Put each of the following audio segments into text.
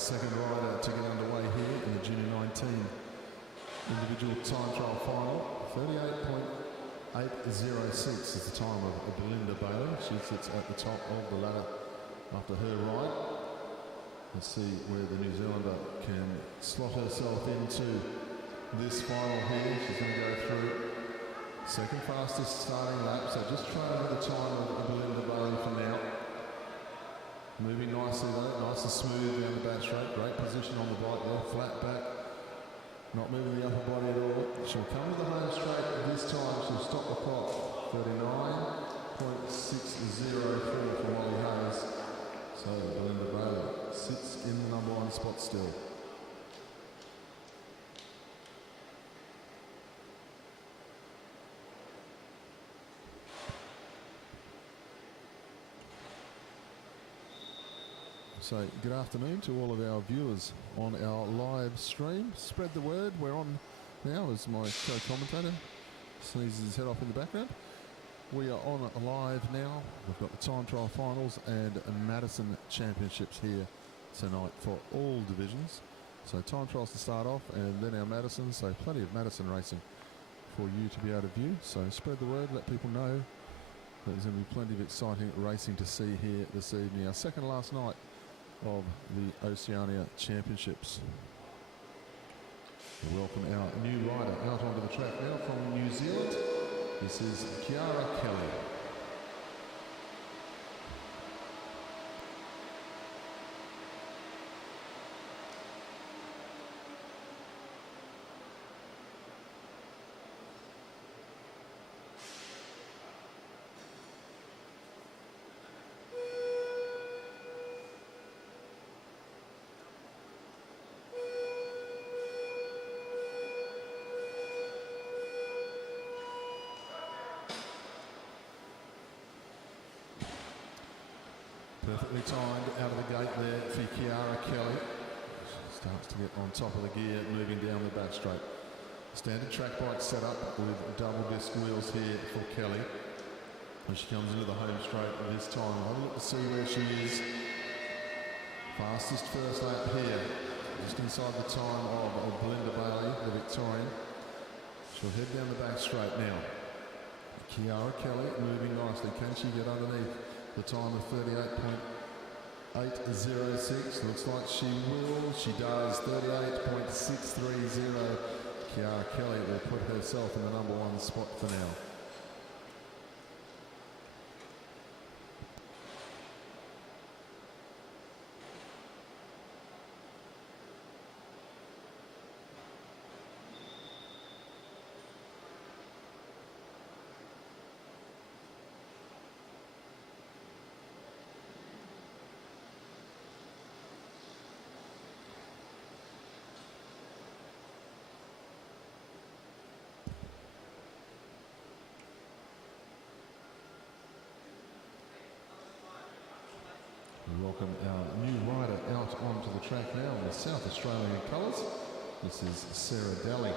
second rider to get underway here in the Junior 19 individual time trial final. 38.806 is the time of Belinda Bailey. She sits at the top of the ladder after her ride. Let's see where the New Zealander can slot herself into this final here. She's going to go through second fastest starting lap, so just trailing with the time of Belinda Bailey for now. Moving nicely though, nice and smooth down the back straight. Great position on the bike there, flat back. Not moving the upper body at all. She'll come to the home straight this time. She'll stop the clock. 39.604 for Molly Hayes. So Belinda Bailey sits in the number 1 spot still. So good afternoon to all of our viewers on our live stream. Spread the word. We're on now as my co-commentator sneezes his head off in the background. We are on live now. We've got the time trial finals and Madison championships here tonight for all divisions. So time trials to start off and then our Madison. So plenty of Madison racing for you to be able to view. So spread the word, let people know that there's going to be plenty of exciting racing to see here this evening. Our second last night of the Oceania Championships. We welcome our new rider out onto the track now from New Zealand. This is Kiara Kelly. Perfectly timed out of the gate there for Kiara Kelly. She starts to get on top of the gear, moving down the back straight. Standard track bike set up with double disc wheels here for Kelly. When she comes into the home straight this time, have a look to see where she is. Fastest first lap here, just inside the time of Belinda Bailey, the Victorian. She'll head down the back straight now. Kiara Kelly moving nicely. Can she get underneath the time of 38.806? Looks like she will. She does. 38.630. Kiara Kelly will put herself in the number 1 spot for now. Welcome our new rider out onto the track now in the South Australian colours. This is Sarah Daly.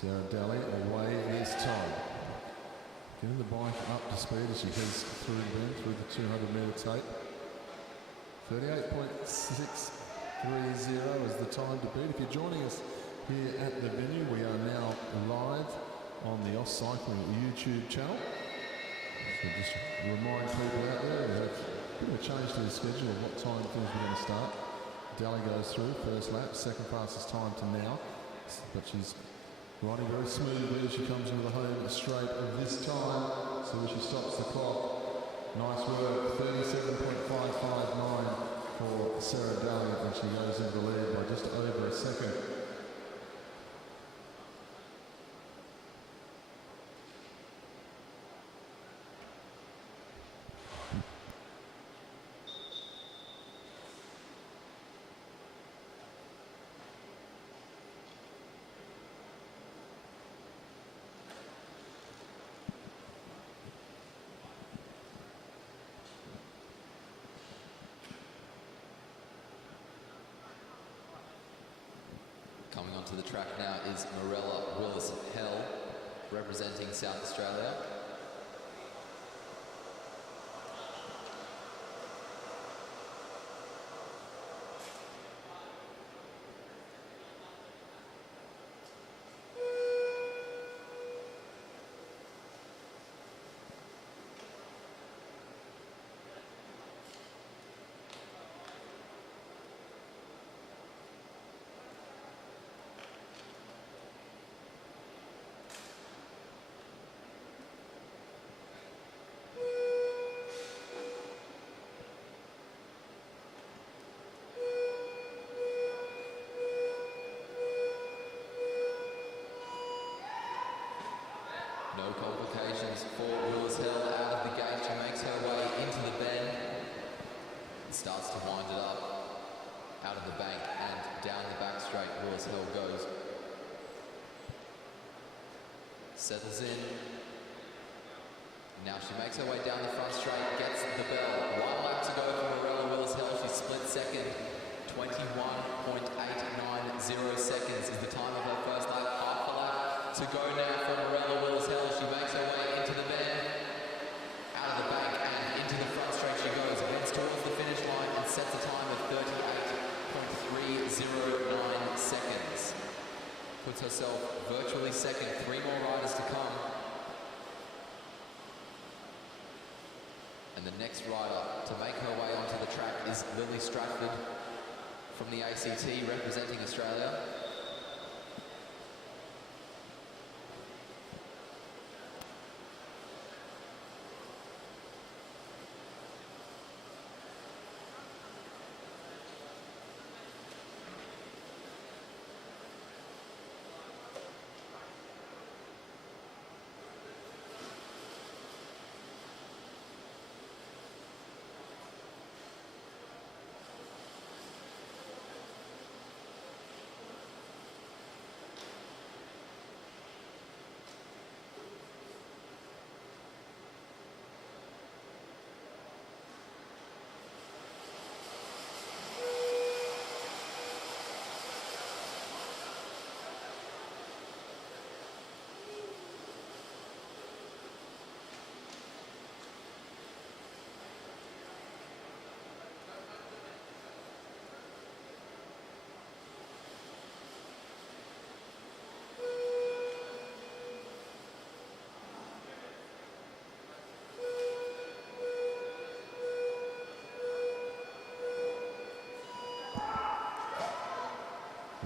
Sarah Daly away this time. Getting the bike up to speed as she heads through the bend, through the 200-metre tape. 38.630 is the time to beat. If you're joining us here at the venue, we are now live on the Oz Cycling YouTube channel. So just remind people out there, we have a bit of a change to the schedule of what time things are going to start. Daly goes through, first lap, second fastest time to now, but she's riding very smoothly as she comes into the home straight of this time. So when she stops the clock, nice work, 37.559 for Sarah Daly, and she goes into the lead by just over a second. Onto the track now is Morella Willis Hell, representing South Australia. No complications for Willis Hell out of the gate. She makes her way into the bend and starts to wind it up out of the bank and down the back straight. Willis Hell goes. Settles in. Now she makes her way down the front straight, gets the bell. 1 lap to go for Morella Willis Hell. She split second. 21.890 seconds is the time of her first lap. Half a lap to go now for Morella Willis Hell. She makes her way into the bend, out of the bank and into the front straight she goes. Bends towards the finish line and sets a time of 38.309 seconds. Puts herself virtually second. 3 more riders to come. And the next rider to make her way onto the track is Lily Stratford from the ACT, representing Australia.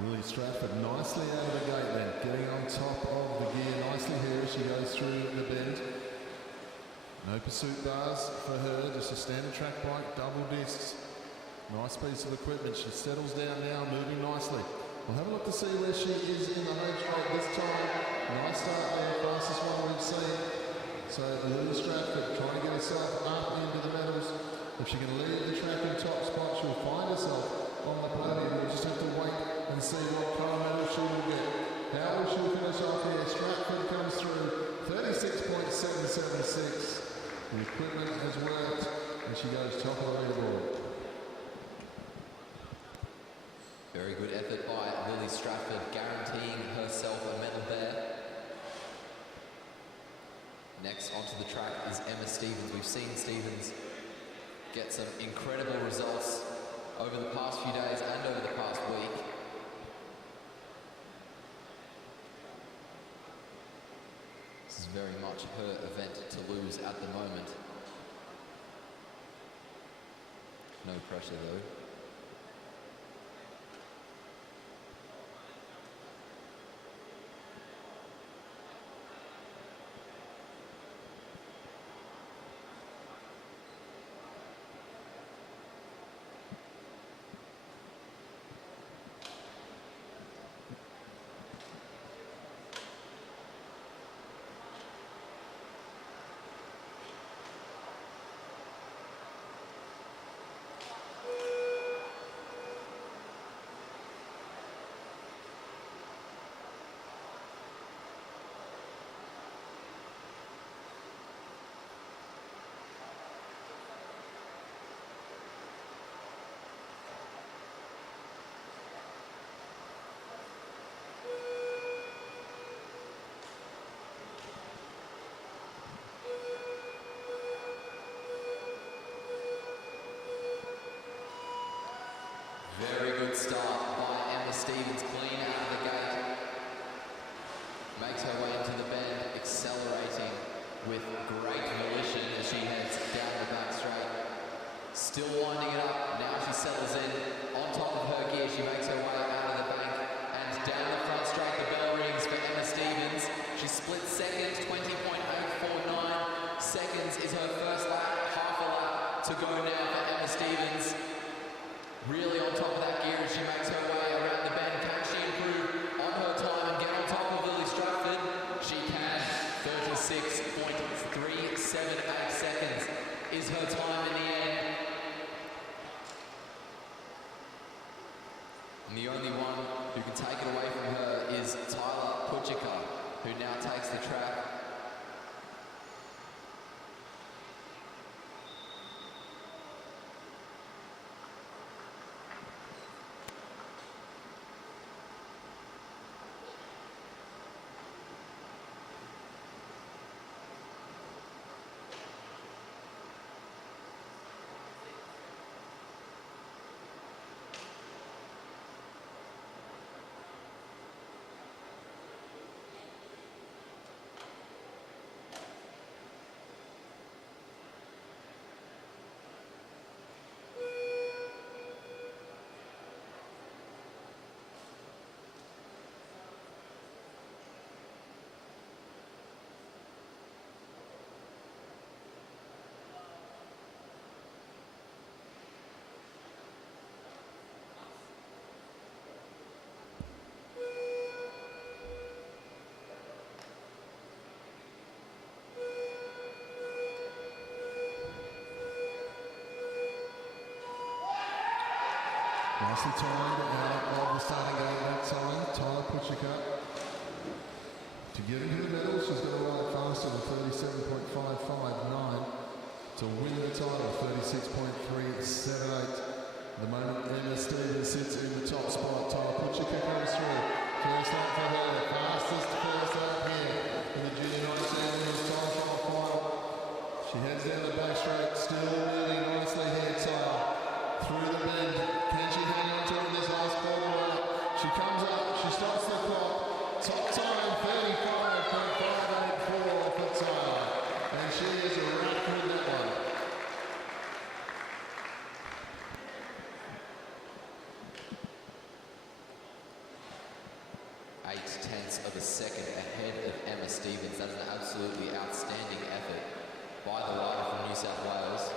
Lily Stratford nicely out of the gate then, getting on top of the gear nicely here as she goes through the bend. No pursuit bars for her, just a standard track bike, double discs. Nice piece of equipment. She settles down now, moving nicely. We'll have a look to see where she is in the home straight this time. Nice start there, fastest one we've seen. So Lily Stratford trying to get herself up into the medals. If she can leave the track in top spot, she'll find herself on the podium. We'll just have to wait and see what kind of medal she will get. How will she finish off here? Stratford comes through 36.776. The equipment has worked and she goes top of the leaderboard. Very good effort by Lily Stratford, guaranteeing herself a medal there. Next onto the track is Emma Stevens. We've seen Stevens get some incredible results over the past few days and over the past week. This is very much her event to lose at the moment. No pressure though. Stevens clean out of the gate. Makes her way into the bend, accelerating with great volition as she heads down the back straight. Still winding it up. Now she settles in. On top of her gear, she makes her way out of the bank and down the front straight. The bell rings for Emma Stevens. She splits seconds, 20.849 seconds is her first lap. Half a lap to go now for Emma Stevens. Really on top of that gear as she makes her way around the bend. Can she improve on her time and get on top of Lily Stratford? She can. 36.378 seconds is her time in the end. And the only one who can take it away from her is Tyler Puchika, who now takes the track. Nicely timed out of the starting gate that time. Tyler Puchika to get into the medal. She's got to ride faster than 37.559 to win the title. 36.378. The moment Emma Stevens sits in the top spot. Tyler Puchika comes through. First lap for her. Fastest first lap here in the junior Oceania women's time trial final. She heads down the back straight. Still really nicely here, Tyler. Through the bend. Can she hang on to it in this last quarter lap? She comes up, she stops the clock. Top time, 35.584 for Tyler. And she is wrapped with that one. 0.8 of a second ahead of Emma Stevens. That's an absolutely outstanding effort by the rider from New South Wales.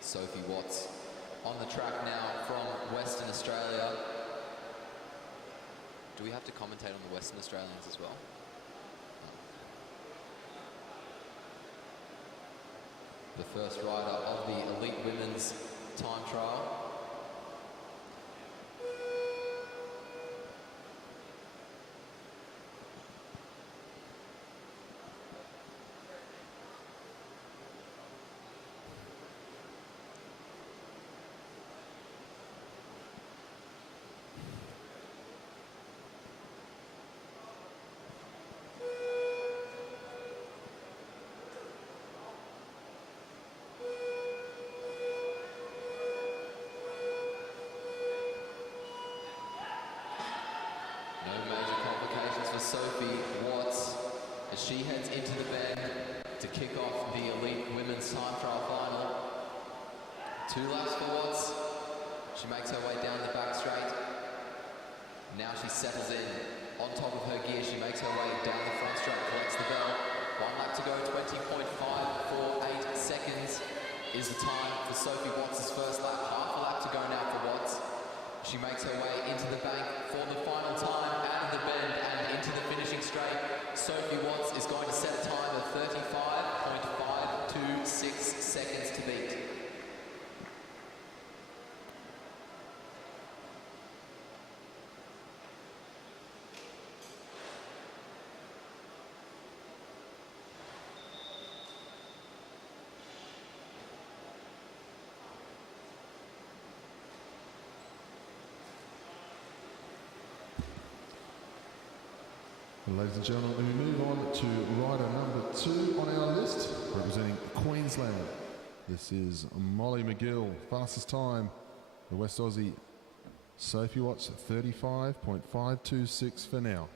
Sophie Watts on the track now from Western Australia. Do we have to commentate on the Western Australians as well? The first rider of the elite women's time trial. Sophie Watts as she heads into the bend to kick off the elite women's time trial final. 2 laps for Watts. She makes her way down the back straight. Now she settles in. On top of her gear, she makes her way down the front straight, collects the bell. 1 lap to go, 20.548 seconds is the time for Sophie Watts' first lap. Half a lap to go now for Watts. She makes her way into the bank for the final time, out of the bend and into the finishing straight. Sophie Watts is going to set a time of 35.526 seconds to beat. Ladies and gentlemen, we move on to rider number 2 on our list, representing Queensland. This is Molly McGill, fastest time, the West Aussie Sophie Watts, 35.526 for now.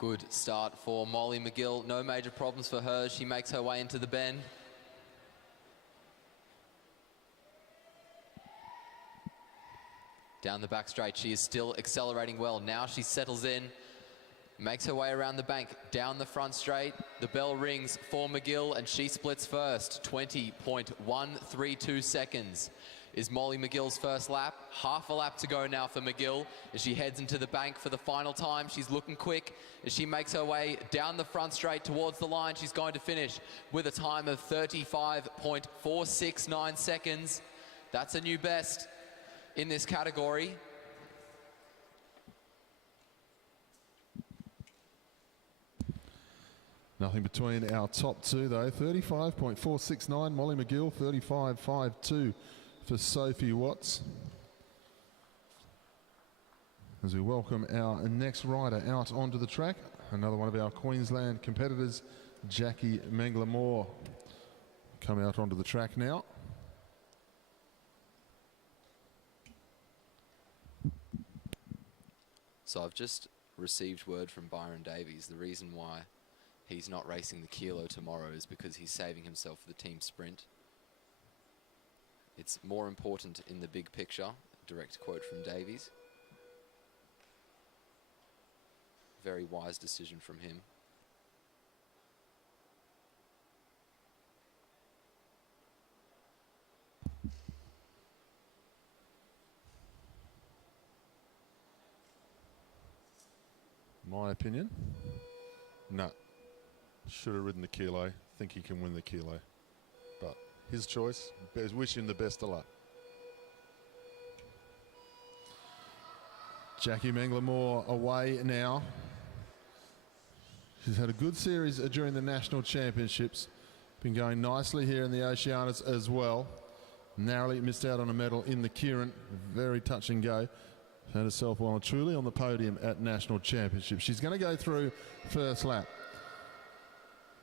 Good start for Molly McGill. No major problems for her. She makes her way into the bend. Down the back straight, she is still accelerating well. Now she settles in, makes her way around the bank, down the front straight. The bell rings for McGill and she splits first. 20.132 seconds is Molly McGill's first lap. Half a lap to go now for McGill as she heads into the bank for the final time. She's looking quick as she makes her way down the front straight towards the line. She's going to finish with a time of 35.469 seconds. That's a new best in this category. Nothing between our top two though. 35.469 Molly McGill, 35.52 for Sophie Watts. As we welcome our next rider out onto the track, another one of our Queensland competitors, Jackie Mengler-Moore, come out onto the track now. So I've just received word from Byron Davies. The reason why he's not racing the kilo tomorrow is because he's saving himself for the team sprint. It's more important in the big picture. Direct quote from Davies. Very wise decision from him. My opinion, no. Should have ridden the kilo. Think he can win the kilo. But his choice. Wish him the best of luck. Jackie Mengler-Moore away now. She's had a good series during the National Championships. Been going nicely here in the Oceanias as well. Narrowly missed out on a medal in the Kieran. Very touch and go. Found herself well and truly on the podium at National Championships. She's going to go through first lap.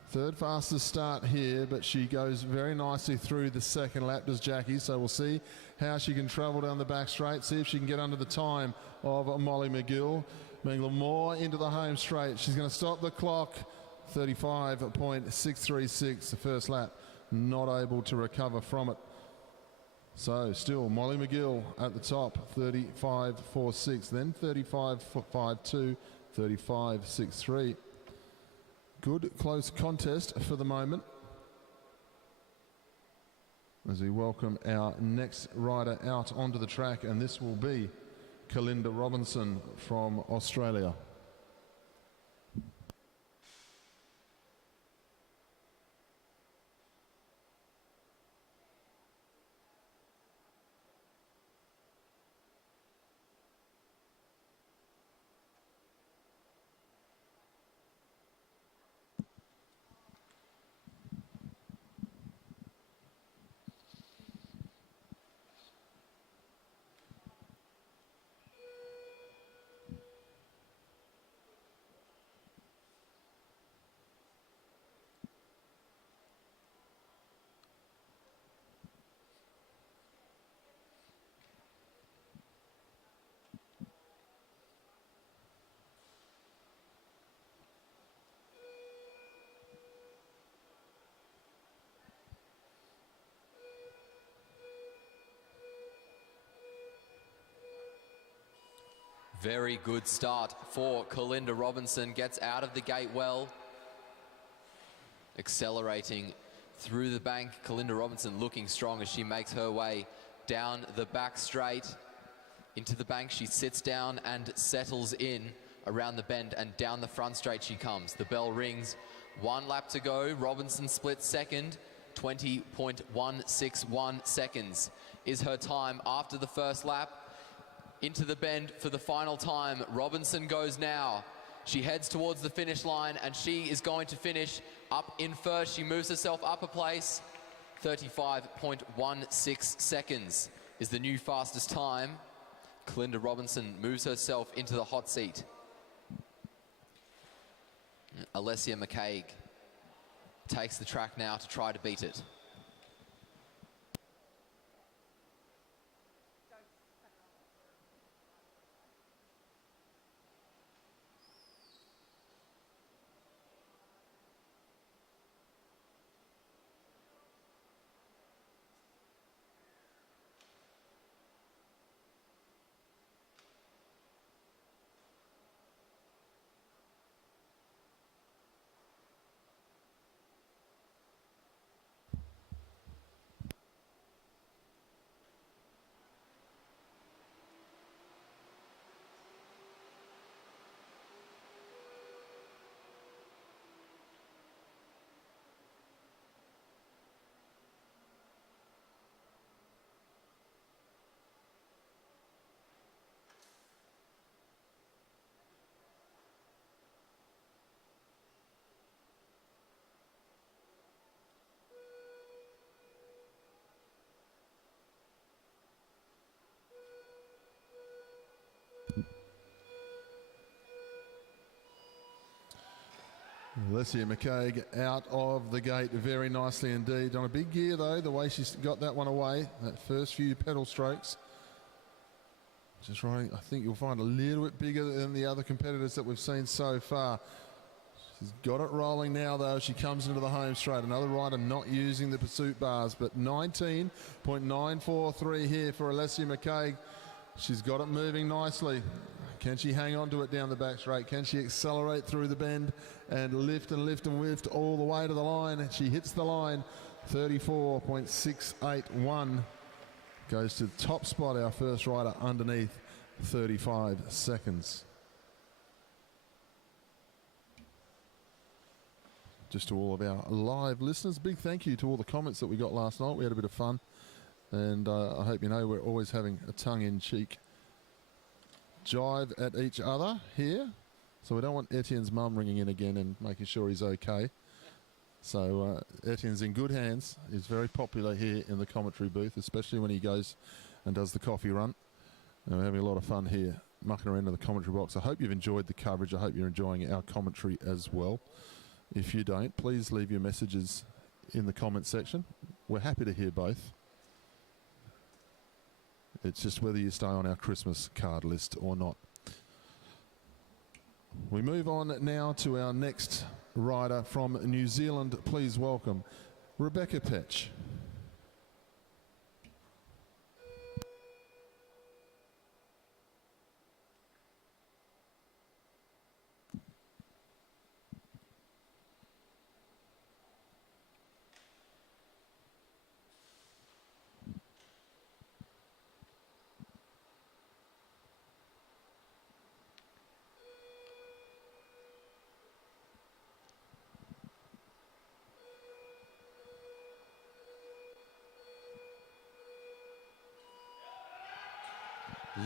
Third fastest start here, but she goes very nicely through the second lap, does Jackie. So we'll see how she can travel down the back straight, see if she can get under the time of Molly McGill. Mengler-Moore into the home straight. She's going to stop the clock. 35.636 the first lap. Not able to recover from it. So still Molly McGill at the top, 35.46, then 35.52, 35.63. Good close contest for the moment. As we welcome our next rider out onto the track, and this will be Kalinda Robinson from Australia. Very good start for Kalinda Robinson. Gets out of the gate well. Accelerating through the bank. Kalinda Robinson looking strong as she makes her way down the back straight. Into the bank, she sits down and settles in around the bend, and down the front straight she comes. The bell rings. 1 lap to go. Robinson splits second. 20.161 seconds is her time after the first lap. Into the bend for the final time. Robinson goes now. She heads towards the finish line, and she is going to finish up in first. She moves herself up a place. 35.16 seconds is the new fastest time. Kalinda Robinson moves herself into the hot seat. Alessia McCaig takes the track now to try to beat it. Alessia McCaig out of the gate very nicely indeed. On a big gear though, the way she's got that one away, that first few pedal strokes. Just riding, I think you'll find a little bit bigger than the other competitors that we've seen so far. She's got it rolling now though. She comes into the home straight. Another rider not using the pursuit bars, but 19.943 here for Alessia McCaig. She's got it moving nicely. Can she hang on to it down the back straight? Can she accelerate through the bend and lift and lift and lift all the way to the line? She hits the line. 34.681 goes to the top spot, our first rider underneath 35 seconds. Just to all of our live listeners, big thank you to all the comments that we got last night. We had a bit of fun, and I hope you know we're always having a tongue-in-cheek jive at each other here. So we don't want Etienne's mum ringing in again and making sure he's okay. So Etienne's in good hands. He's very popular here in the commentary booth, especially when he goes and does the coffee run. And we're having a lot of fun here, mucking around in the commentary box. I hope you've enjoyed the coverage. I hope you're enjoying our commentary as well. If you don't, please leave your messages in the comment section. We're happy to hear both. It's just whether you stay on our Christmas card list or not. We move on now to our next rider from New Zealand. Please welcome Rebecca Petch.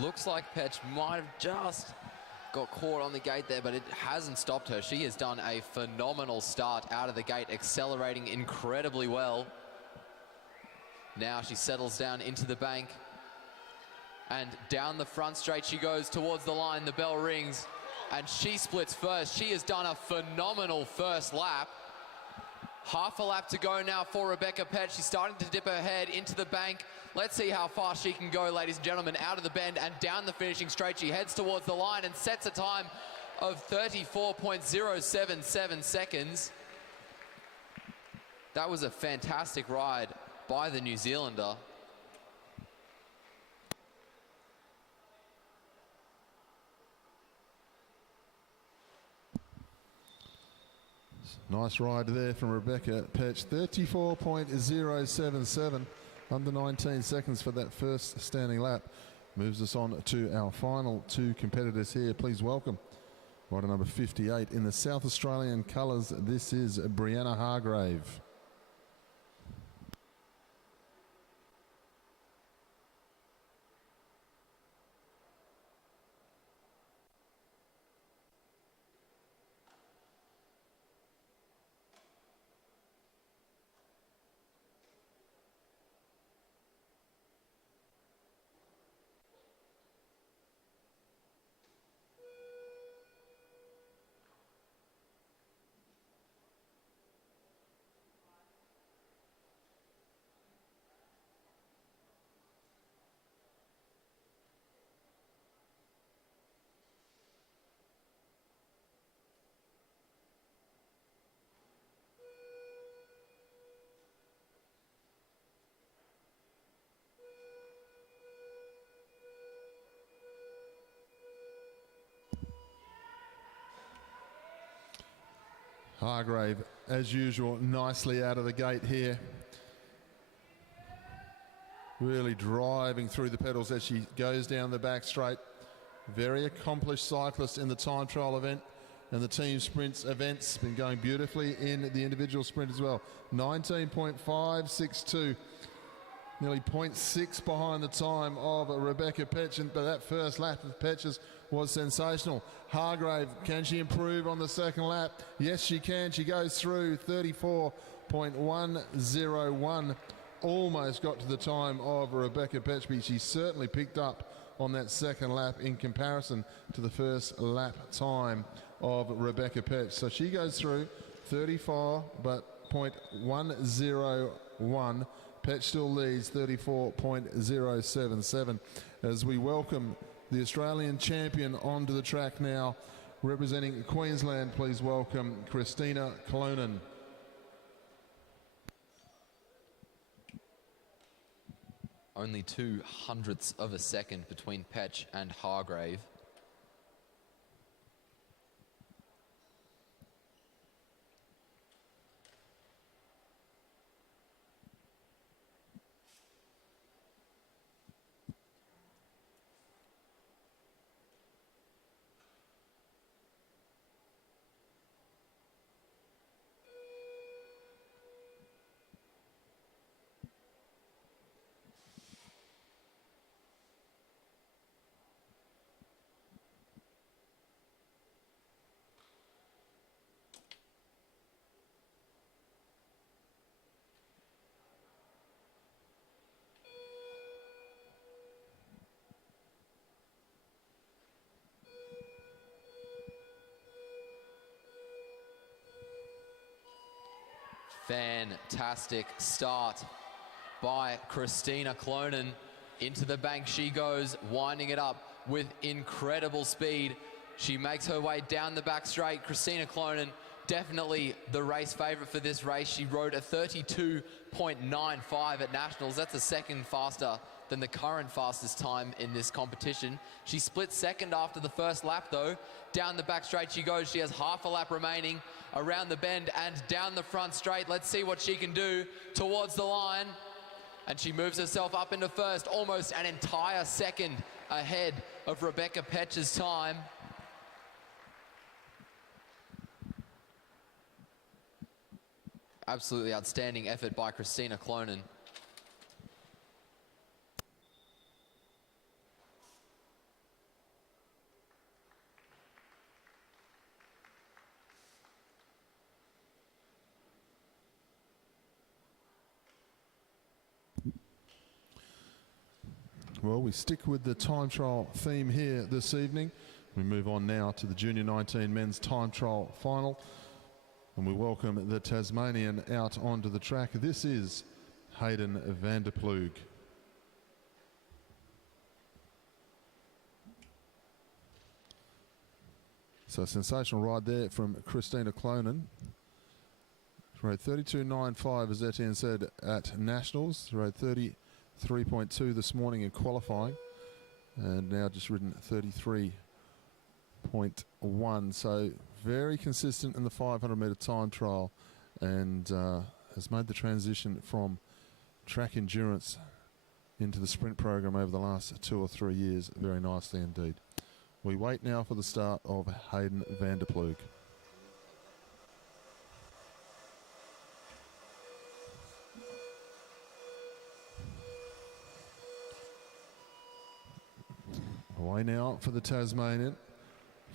Looks like Petch might have just got caught on the gate there, but it hasn't stopped her. She has done a phenomenal start out of the gate, accelerating incredibly well. Now she settles down into the bank, and down the front straight she goes towards the line. The bell rings, and she splits first. She has done a phenomenal first lap. Half a lap to go now for Rebecca Petch. She's starting to dip her head into the bank. Let's see how fast she can go, ladies and gentlemen, out of the bend and down the finishing straight. She heads towards the line and sets a time of 34.077 seconds. That was a fantastic ride by the New Zealander. Nice ride there from Rebecca Petch, 34.077, under 19 seconds for that first standing lap. Moves us on to our final two competitors here. Please welcome rider number 58 in the South Australian colours. This is Brianna Hargrave. Hargrave, as usual, nicely out of the gate here. Really driving through the pedals as she goes down the back straight. Very accomplished cyclist in the time trial event and the team sprints events. Been going beautifully in the individual sprint as well. 19.562. Nearly 0.6 behind the time of Rebecca Petch, but that first lap of Petch's was sensational. Hargrave, can she improve on the second lap? Yes, she can. She goes through 34.101. Almost got to the time of Rebecca Petch, but she certainly picked up on that second lap in comparison to the first lap time of Rebecca Petch. So she goes through 34.101. Petch still leads 34.077 as we welcome the Australian champion onto the track now. Representing Queensland, please welcome Christina Clonan. Only 0.02 of a second between Petch and Hargrave. Fantastic start by Christina Clonan. Into the bank she goes, winding it up with incredible speed. She makes her way down the back straight. Christina Clonan, definitely the race favourite for this race. She rode a 32.95 at Nationals. That's a second faster than the current fastest time in this competition. She split second after the first lap though. Down the back straight she goes. She has half a lap remaining. Around the bend and down the front straight. Let's see what she can do towards the line. And she moves herself up into first, almost an entire second ahead of Rebecca Petch's time. Absolutely outstanding effort by Christina Clonan. Well, we stick with the time trial theme here this evening. We move on now to the Junior 19 men's time trial final. And we welcome the Tasmanian out onto the track. This is Hayden van der Ploeg. So sensational ride there from Christina Clonan. She rode 32.95 as Etienne said at Nationals. She rode 33.2 this morning in qualifying, and now just ridden 33.1. So very consistent in the 500 metre time trial and has made the transition from track endurance into the sprint program over the last 2 or 3 years very nicely indeed. We wait now for the start of Hayden van der Ploeg. Away now for the Tasmanian.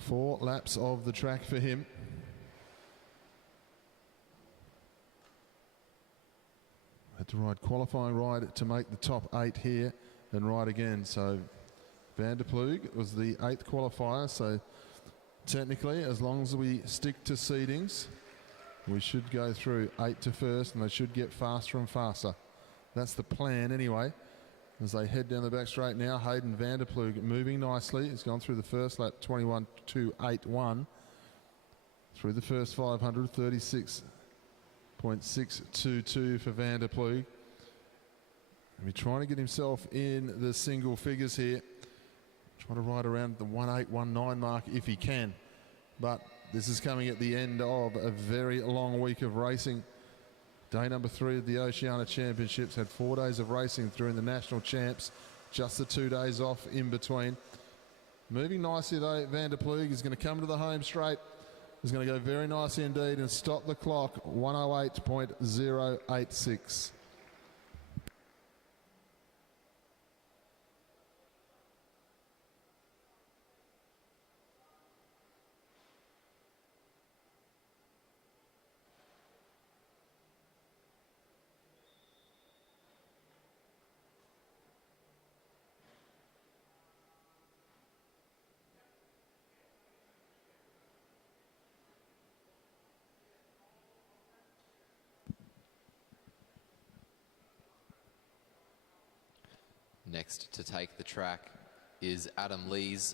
4 laps of the track for him. Had to ride qualifying ride to make the top 8 here and ride again. So Van der Ploeg was the 8th qualifier. So technically, as long as we stick to seedings, we should go through 8 to first, and they should get faster and faster. That's the plan anyway. As they head down the back straight now, Hayden van der Ploeg moving nicely. He's gone through the first lap, 21.281. Through the first 500, 36.622 for van der Ploeg. He's trying to get himself in the single figures here. Trying to ride around the 1819 mark if he can. But this is coming at the end of a very long week of racing. Day number 3 of the Oceania Championships. Had 4 days of racing through in the National Champs. Just the 2 days off in between. Moving nicely though, van der Ploeg is going to come to the home straight. He's going to go very nicely indeed and stop the clock, 108.086. Next to take the track is Adam Lees.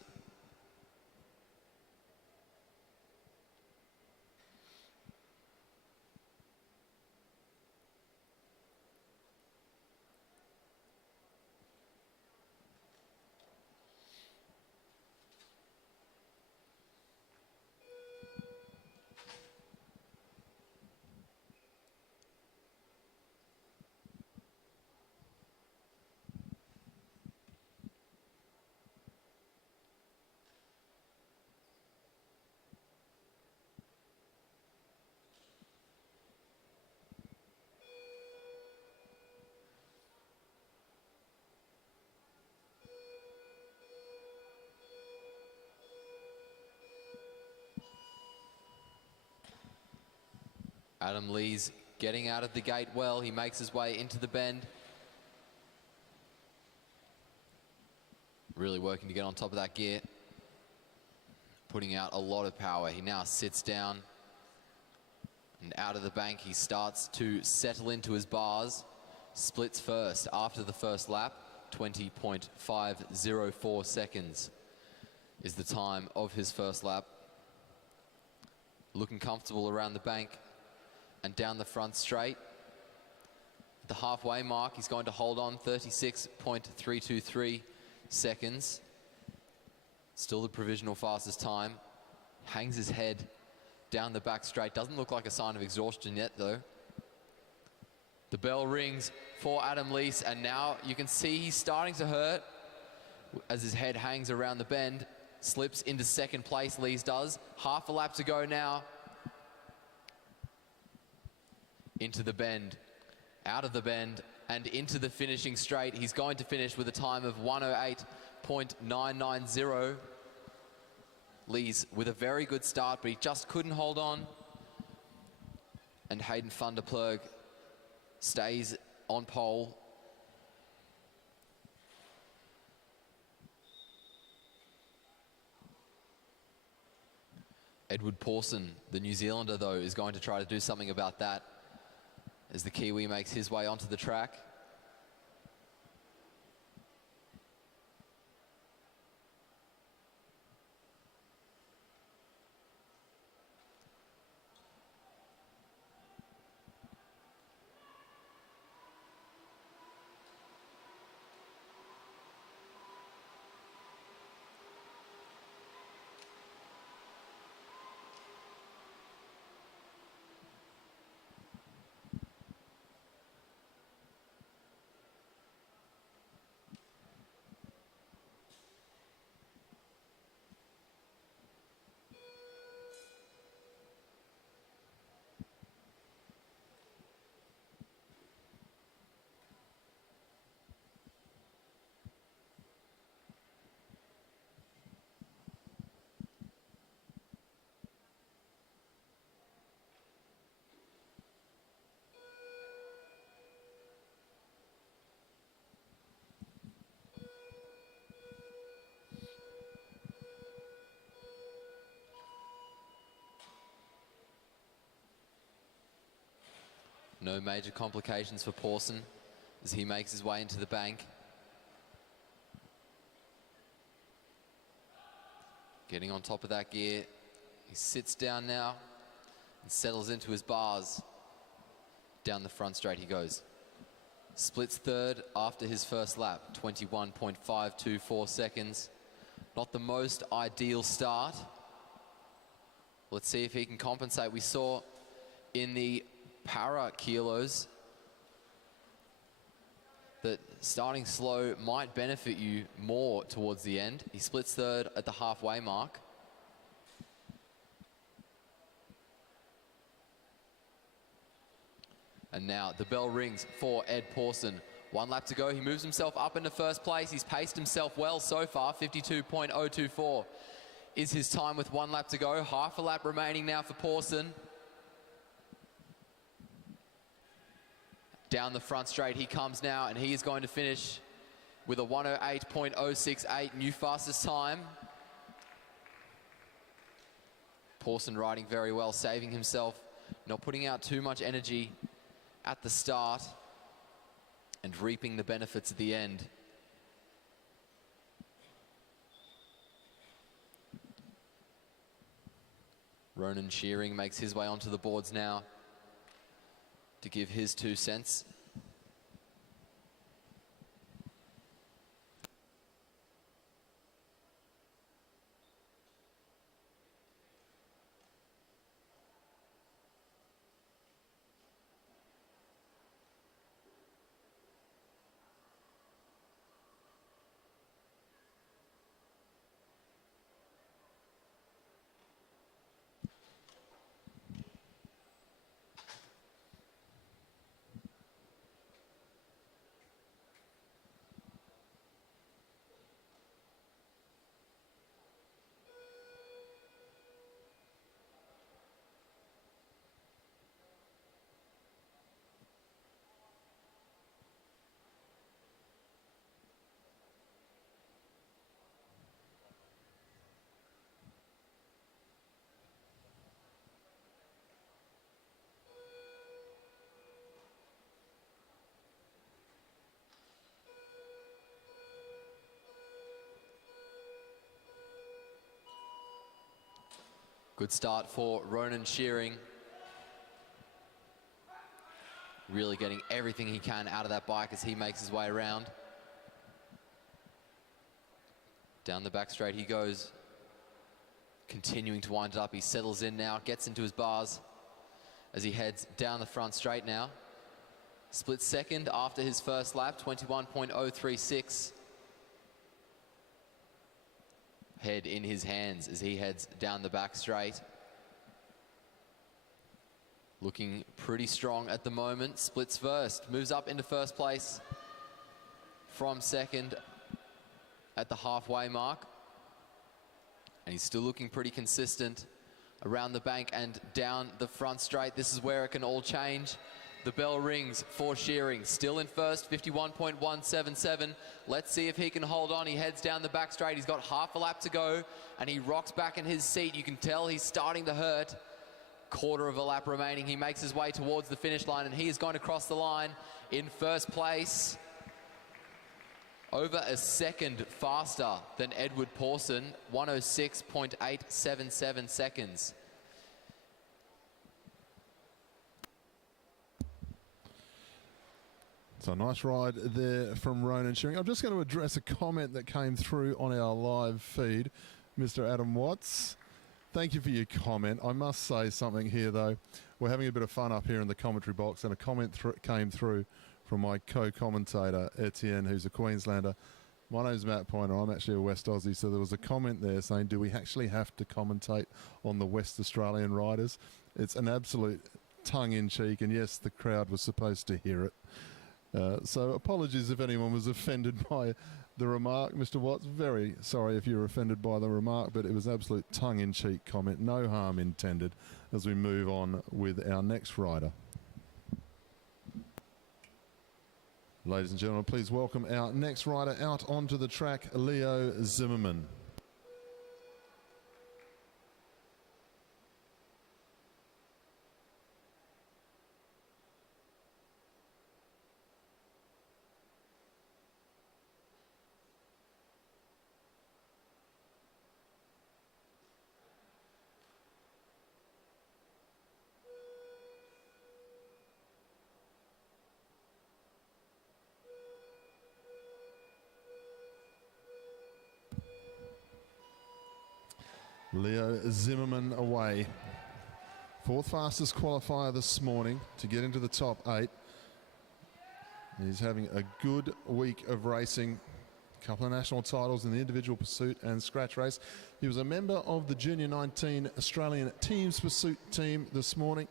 Adam Lees getting out of the gate well. He makes his way into the bend. Really working to get on top of that gear. Putting out a lot of power. He now sits down. And out of the bank, he starts to settle into his bars. Splits first after the first lap. 20.504 seconds is the time of his first lap. Looking comfortable around the bank and down the front straight. At the halfway mark, he's going to hold on 36.323 seconds. Still the provisional fastest time. Hangs his head down the back straight. Doesn't look like a sign of exhaustion yet though. The bell rings for Adam Lees, and now you can see he's starting to hurt as his head hangs around the bend. Slips into second place, Lees does. Half a lap to go now. Into the bend, out of the bend, and into the finishing straight. He's going to finish with a time of 108.990. Lees with a very good start, but he just couldn't hold on. And Hayden van der Ploeg stays on pole. Edward Pawson, the New Zealander though, is going to try to do something about that as the Kiwi makes his way onto the track. No major complications for Pawson as he makes his way into the bank. Getting on top of that gear. He sits down now and settles into his bars. Down the front straight he goes. Splits third after his first lap, 21.524 seconds. Not the most ideal start. Let's see if he can compensate. We saw in the para kilos that starting slow might benefit you more towards the end. He splits third at the halfway mark. And now the bell rings for Ed Pawson. 1 lap to go. He moves himself up into first place. He's paced himself well so far. 52.024 is his time with 1 lap to go. Half a lap remaining now for Pawson. Down the front straight he comes now, and he is going to finish with a 108.068, new fastest time. Pawson riding very well, saving himself, not putting out too much energy at the start and reaping the benefits at the end. Ronan Shearing makes his way onto the boards now to give his 2 cents. Good start for Ronan Shearing. Really getting everything he can out of that bike as he makes his way around. Down the back straight he goes. Continuing to wind it up. He settles in now, gets into his bars as he heads down the front straight now. Split second after his first lap, 21.036. Head in his hands as he heads down the back straight. Looking pretty strong at the moment. Splits first, moves up into first place from second at the halfway mark. And he's still looking pretty consistent around the bank and down the front straight. This is where it can all change. The bell rings for Shearing, still in first, 51.177. Let's see if he can hold on. He heads down the back straight. He's got half a lap to go, and he rocks back in his seat. You can tell he's starting to hurt. Quarter of a lap remaining. He makes his way towards the finish line, and he is going to cross the line in first place. Over a second faster than Edward Pawson, 106.877 seconds. So a nice ride there from Ronan Shearing. I'm just going to address a comment that came through on our live feed. Mr. Adam Watts, thank you for your comment. I must say something here, though. We're having a bit of fun up here in the commentary box, and a comment came through from my co-commentator, Etienne, who's a Queenslander. My name's Matt Pointer. I'm actually a West Aussie, so there was a comment there saying, do we actually have to commentate on the West Australian riders? It's an absolute tongue-in-cheek, and yes, the crowd was supposed to hear it. So apologies if anyone was offended by the remark, Mr. Watts. Very sorry if you were offended by the remark, but it was absolute tongue-in-cheek comment. No harm intended as we move on with our next rider. Ladies and gentlemen, please welcome our next rider out onto the track, Leo Zimmerman. Leo Zimmerman away. Fourth fastest qualifier this morning to get into the top 8. He's having a good week of racing. A couple of national titles in the individual pursuit and scratch race. He was a member of the Junior 19 Australian Teams Pursuit team this morning.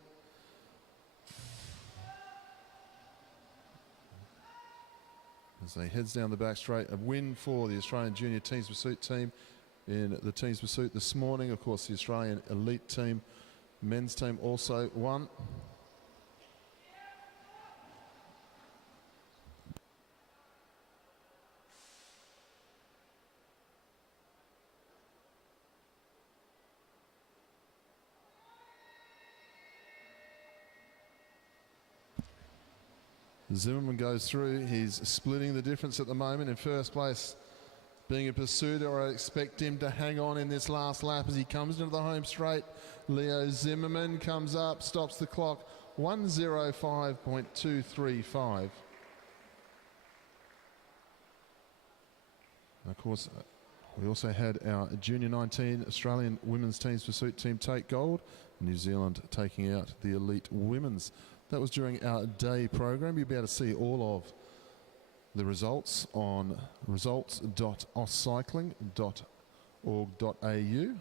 As he heads down the back straight, a win for the Australian Junior Teams Pursuit team in the Teams Pursuit this morning. Of course, the Australian Elite team, men's team also won. Zimmerman goes through. He's splitting the difference at the moment. In first place, being a pursuer, I expect him to hang on in this last lap as he comes into the home straight. Leo Zimmerman comes up, stops the clock, 1:05.235. Of course, we also had our Junior 19 Australian Women's Teams Pursuit team take gold. New Zealand taking out the Elite Women's. That was during our day program. You'll be able to see all of the results on results.auscycling.org.au. You'll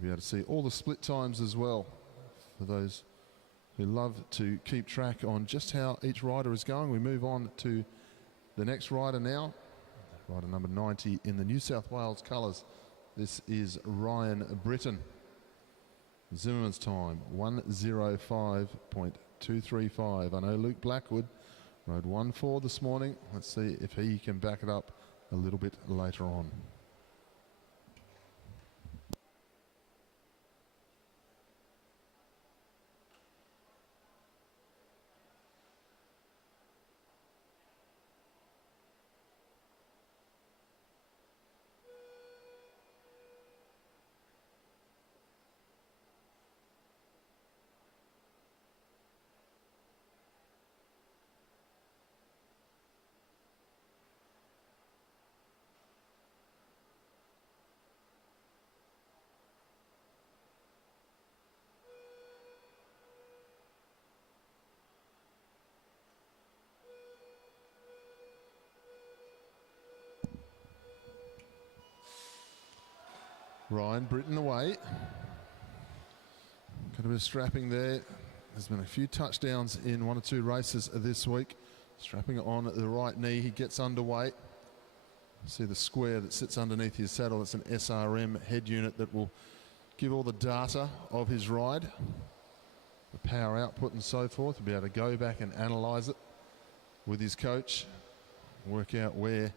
be able to see all the split times as well for those who love to keep track on just how each rider is going. We move on to the next rider now, rider number 90 in the New South Wales colours. This is Ryan Britton. Zimmerman's time, 1:05.235. I know Luke Blackwood rode 1:4 this morning. Let's see if he can back it up a little bit later on. Ryan Britton away. Got a bit of strapping there. There's been a few touchdowns in 1 or 2 races this week. Strapping on the right knee, he gets underway. See the square that sits underneath his saddle. It's an SRM head unit that will give all the data of his ride, the power output and so forth. He'll be able to go back and analyse it with his coach, work out where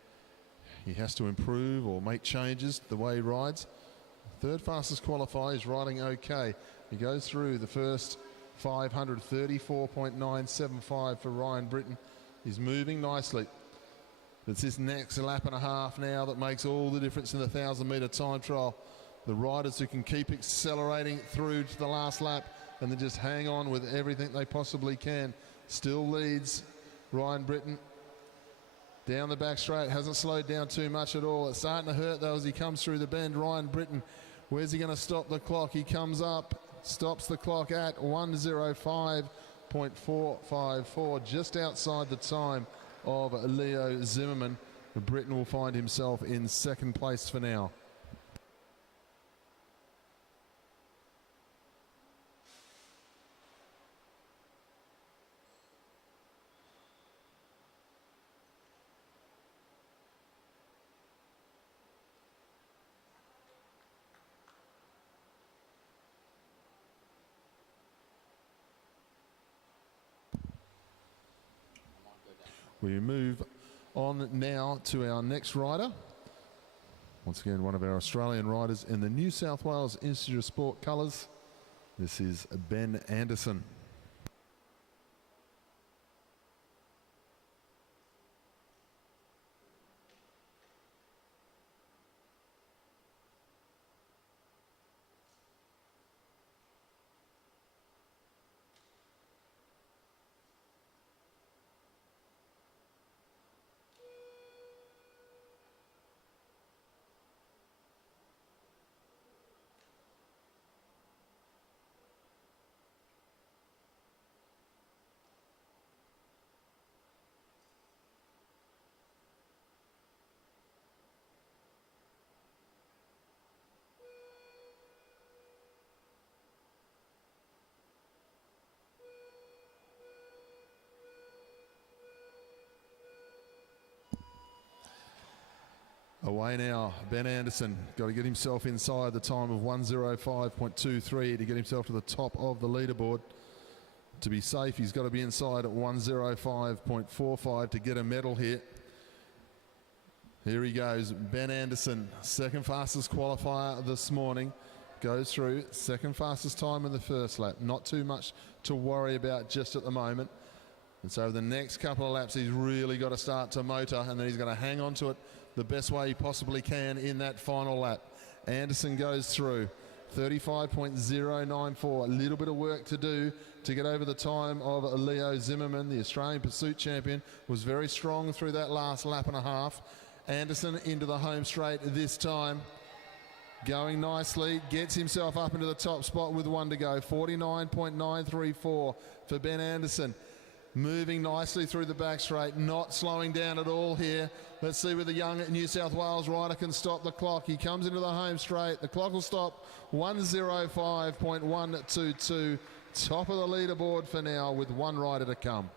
he has to improve or make changes the way he rides. Third fastest qualifier, he's riding okay. He goes through the first 500, 34.975 for Ryan Britton. He's moving nicely. It's this next lap and a half now that makes all the difference in the 1,000-metre time trial. The riders who can keep accelerating through to the last lap and then just hang on with everything they possibly can. Still leads Ryan Britton. Down the back straight, hasn't slowed down too much at all. It's starting to hurt though as he comes through the bend. Ryan Britton, where's he going to stop the clock? He comes up, stops the clock at 1:05.454, just outside the time of Leo Zimmerman. Britton will find himself in second place for now. We move on now to our next rider. Once again, one of our Australian riders in the New South Wales Institute of Sport colours. This is Ben Anderson. Away now, Ben Anderson. Got to get himself inside the time of 1:05.23 to get himself to the top of the leaderboard. To be safe, he's got to be inside at 1:05.45 to get a medal here. Here he goes, Ben Anderson, second fastest qualifier this morning. Goes through, second fastest time in the first lap. Not too much to worry about just at the moment. And so the next couple of laps, he's really got to start to motor, and then he's going to hang on to it the best way he possibly can in that final lap. Anderson goes through, 35.094. A little bit of work to do to get over the time of Leo Zimmerman, the Australian Pursuit Champion. Was very strong through that last lap and a half. Anderson into the home straight this time. Going nicely, gets himself up into the top spot with one to go. 49.934 for Ben Anderson. Moving nicely through the back straight, not slowing down at all here. Let's see whether the young New South Wales rider can stop the clock. He comes into the home straight. The clock will stop 1:05.122. Top of the leaderboard for now with one rider to come.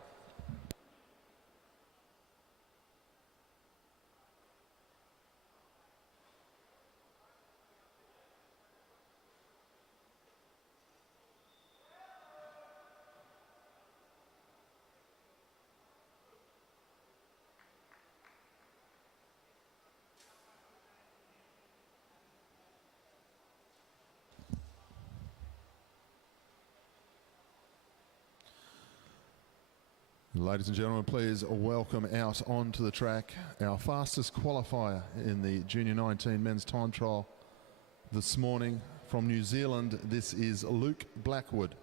Ladies and gentlemen, please welcome out onto the track our fastest qualifier in the Junior 19 men's time trial this morning from New Zealand. This is Luke Blackwood.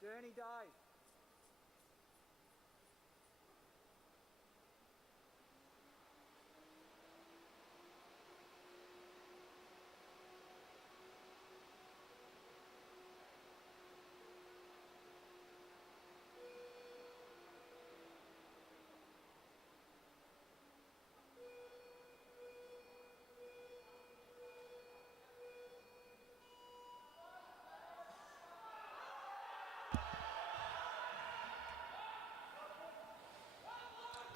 Journey dive.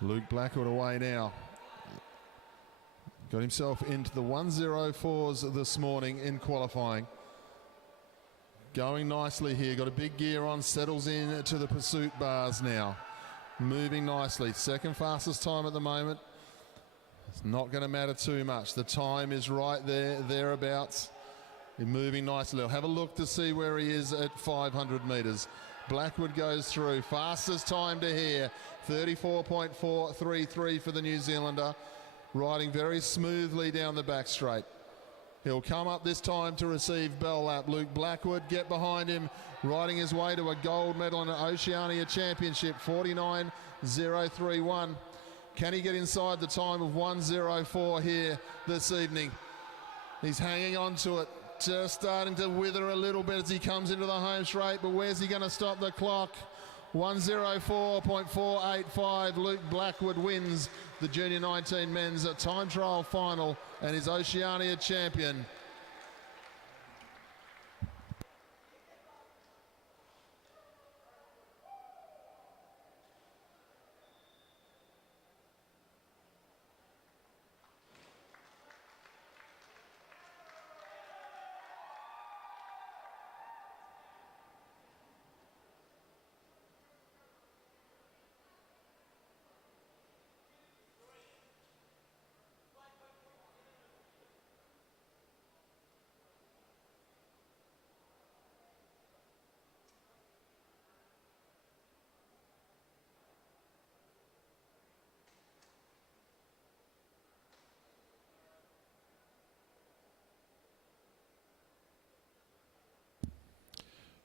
Luke Blackwood away now. Got himself into the 1:04s this morning in qualifying. Going nicely here, got a big gear on, settles in to the pursuit bars now. Moving nicely, second fastest time at the moment. It's not going to matter too much. The time is right there, thereabouts. He's moving nicely. I'll have a look to see where he is at 500 metres. Blackwood goes through, fastest time to here, 34.433 for the New Zealander, riding very smoothly down the back straight. He'll come up this time to receive bell lap. Luke Blackwood, get behind him, riding his way to a gold medal in an Oceania Championship, 49.031. Can he get inside the time of 1:04 here this evening? He's hanging on to it. Just starting to wither a little bit as he comes into the home straight, but where's he going to stop the clock? 1:04.485. Luke Blackwood wins the Junior 19 men's time trial final and is Oceania champion.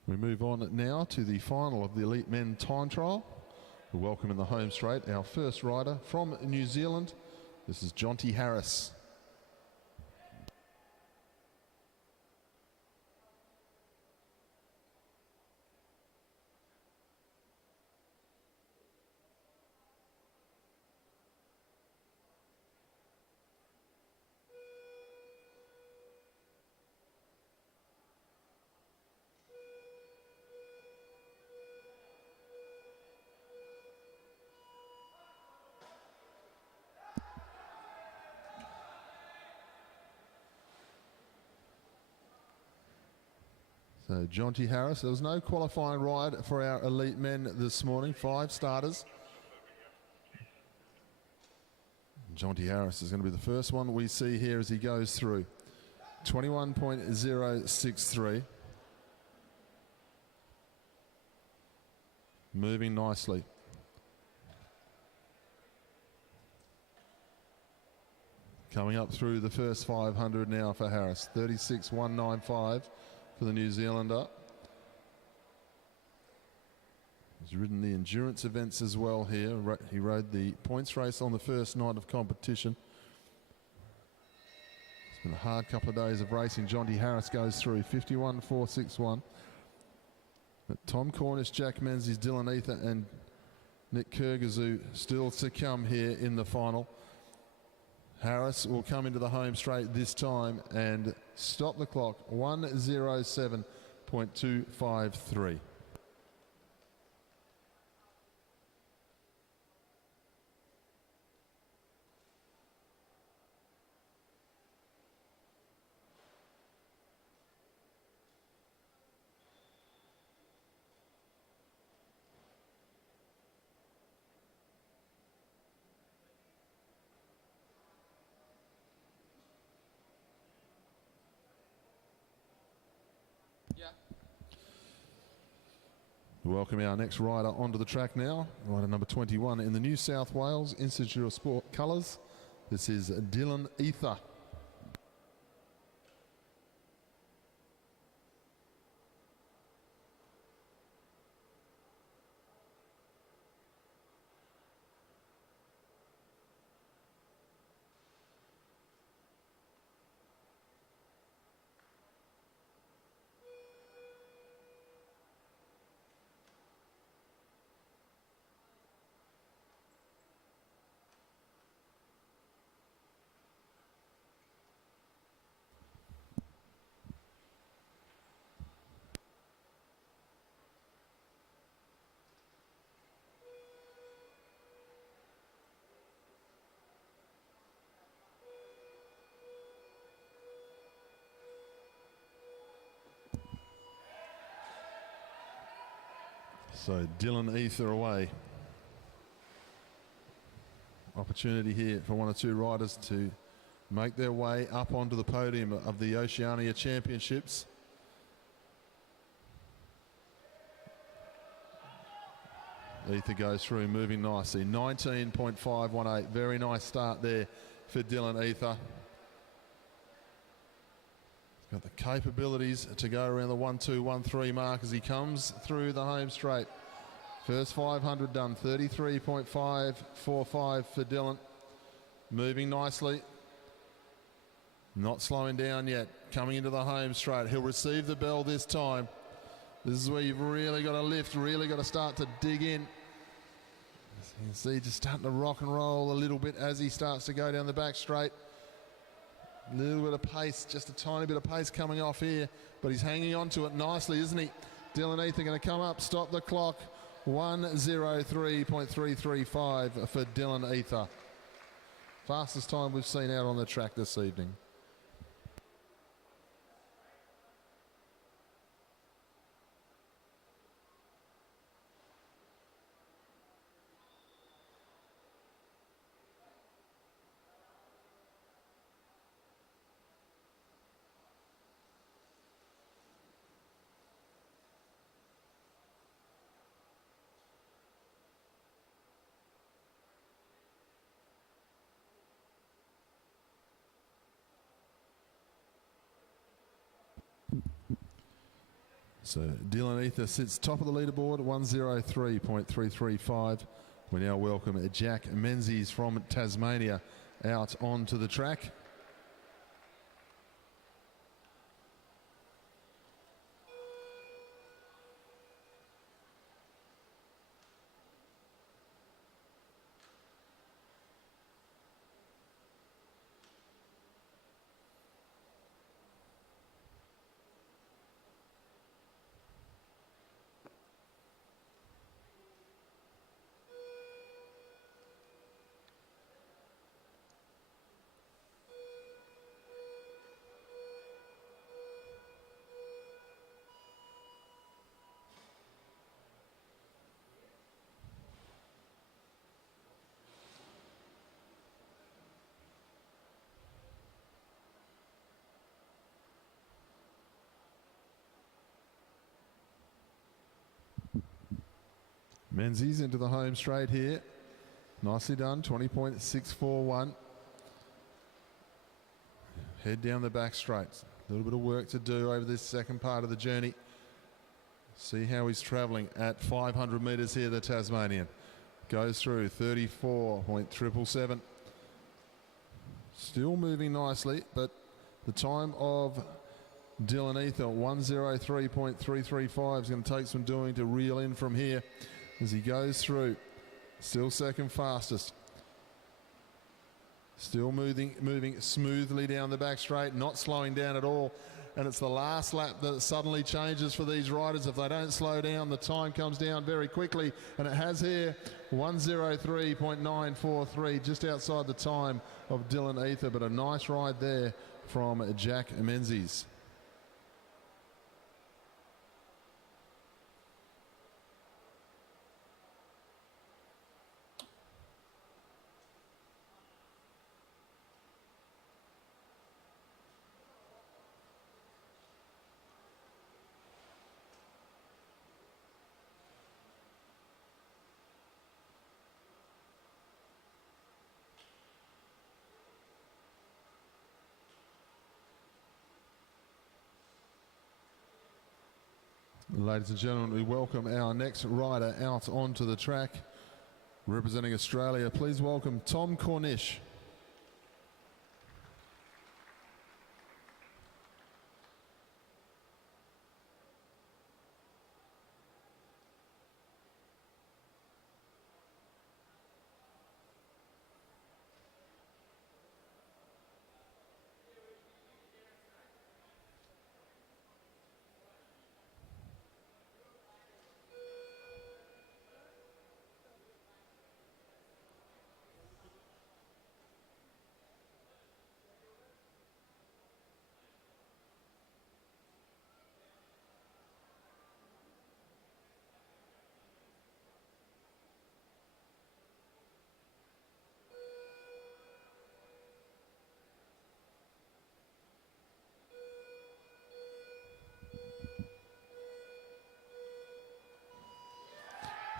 We move on now to the final of the Elite Men Time Trial. We welcome in the home straight our first rider from New Zealand. This is Jonty Harris. So Jonty Harris, there was no qualifying ride for our elite men this morning, 5 starters. Jonty Harris is going to be the first one we see here as he goes through. 21.063. Moving nicely. Coming up through the first 500 now for Harris. 36.195 for the New Zealander. He's ridden the endurance events as well here. He rode the points race on the first night of competition. It's been a hard couple of days of racing. Jonty Harris goes through 51.461. But Tom Cornish, Jack Menzies, Dylan Ether and Nick Kurgazoo still to come here in the final. Harris will come into the home straight this time and stop the clock. 1:07.253. Welcome our next rider onto the track now. Rider number 21 in the New South Wales Institute of Sport colours. This is Dylan Ether. So Dylan Ether away. Opportunity here for one or two riders to make their way up onto the podium of the Oceania Championships. Ether goes through, moving nicely. 19.518. Very nice start there for Dylan Ether. Got the capabilities to go around the 1-2-1-3 mark as he comes through the home straight. First 500 done, 33.545 for Dylan. Moving nicely. Not slowing down yet. Coming into the home straight. He'll receive the bell this time. This is where you've really got to lift, really got to start to dig in. As you can see, just starting to rock and roll a little bit as he starts to go down the back straight. A little bit of pace, just a tiny bit of pace coming off here, but he's hanging on to it nicely, isn't he? Dylan Ether going to come up, stop the clock. 1:03.335 for Dylan Ether. Fastest time we've seen out on the track this evening. So Dylan Ether sits top of the leaderboard, 1:03.335. We now welcome Jack Menzies from Tasmania out onto the track. Menzies into the home straight here. Nicely done, 20.641. Head down the back straight. A little bit of work to do over this second part of the journey. See how he's travelling at 500 metres here, the Tasmanian. Goes through 34.777. Still moving nicely, but the time of Dylan Ether, 1:03.335, is going to take some doing to reel in from here as he goes through. Still second fastest. Still moving smoothly down the back straight, not slowing down at all. And it's the last lap that suddenly changes for these riders. If they don't slow down, the time comes down very quickly. And it has here 1:03.943, just outside the time of Dylan Ether. But a nice ride there from Jack Menzies. Ladies and gentlemen, we welcome our next rider out onto the track. Representing Australia, please welcome Tom Cornish.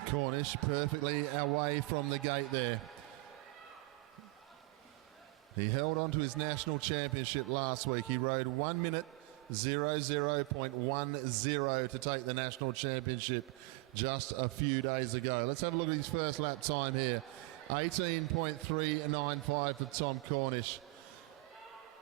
Cornish perfectly away from the gate there. He held on to his national championship last week. He rode 1:00.10 to take the national championship just a few days ago. Let's have a look at his first lap time here. 18.395 for Tom Cornish.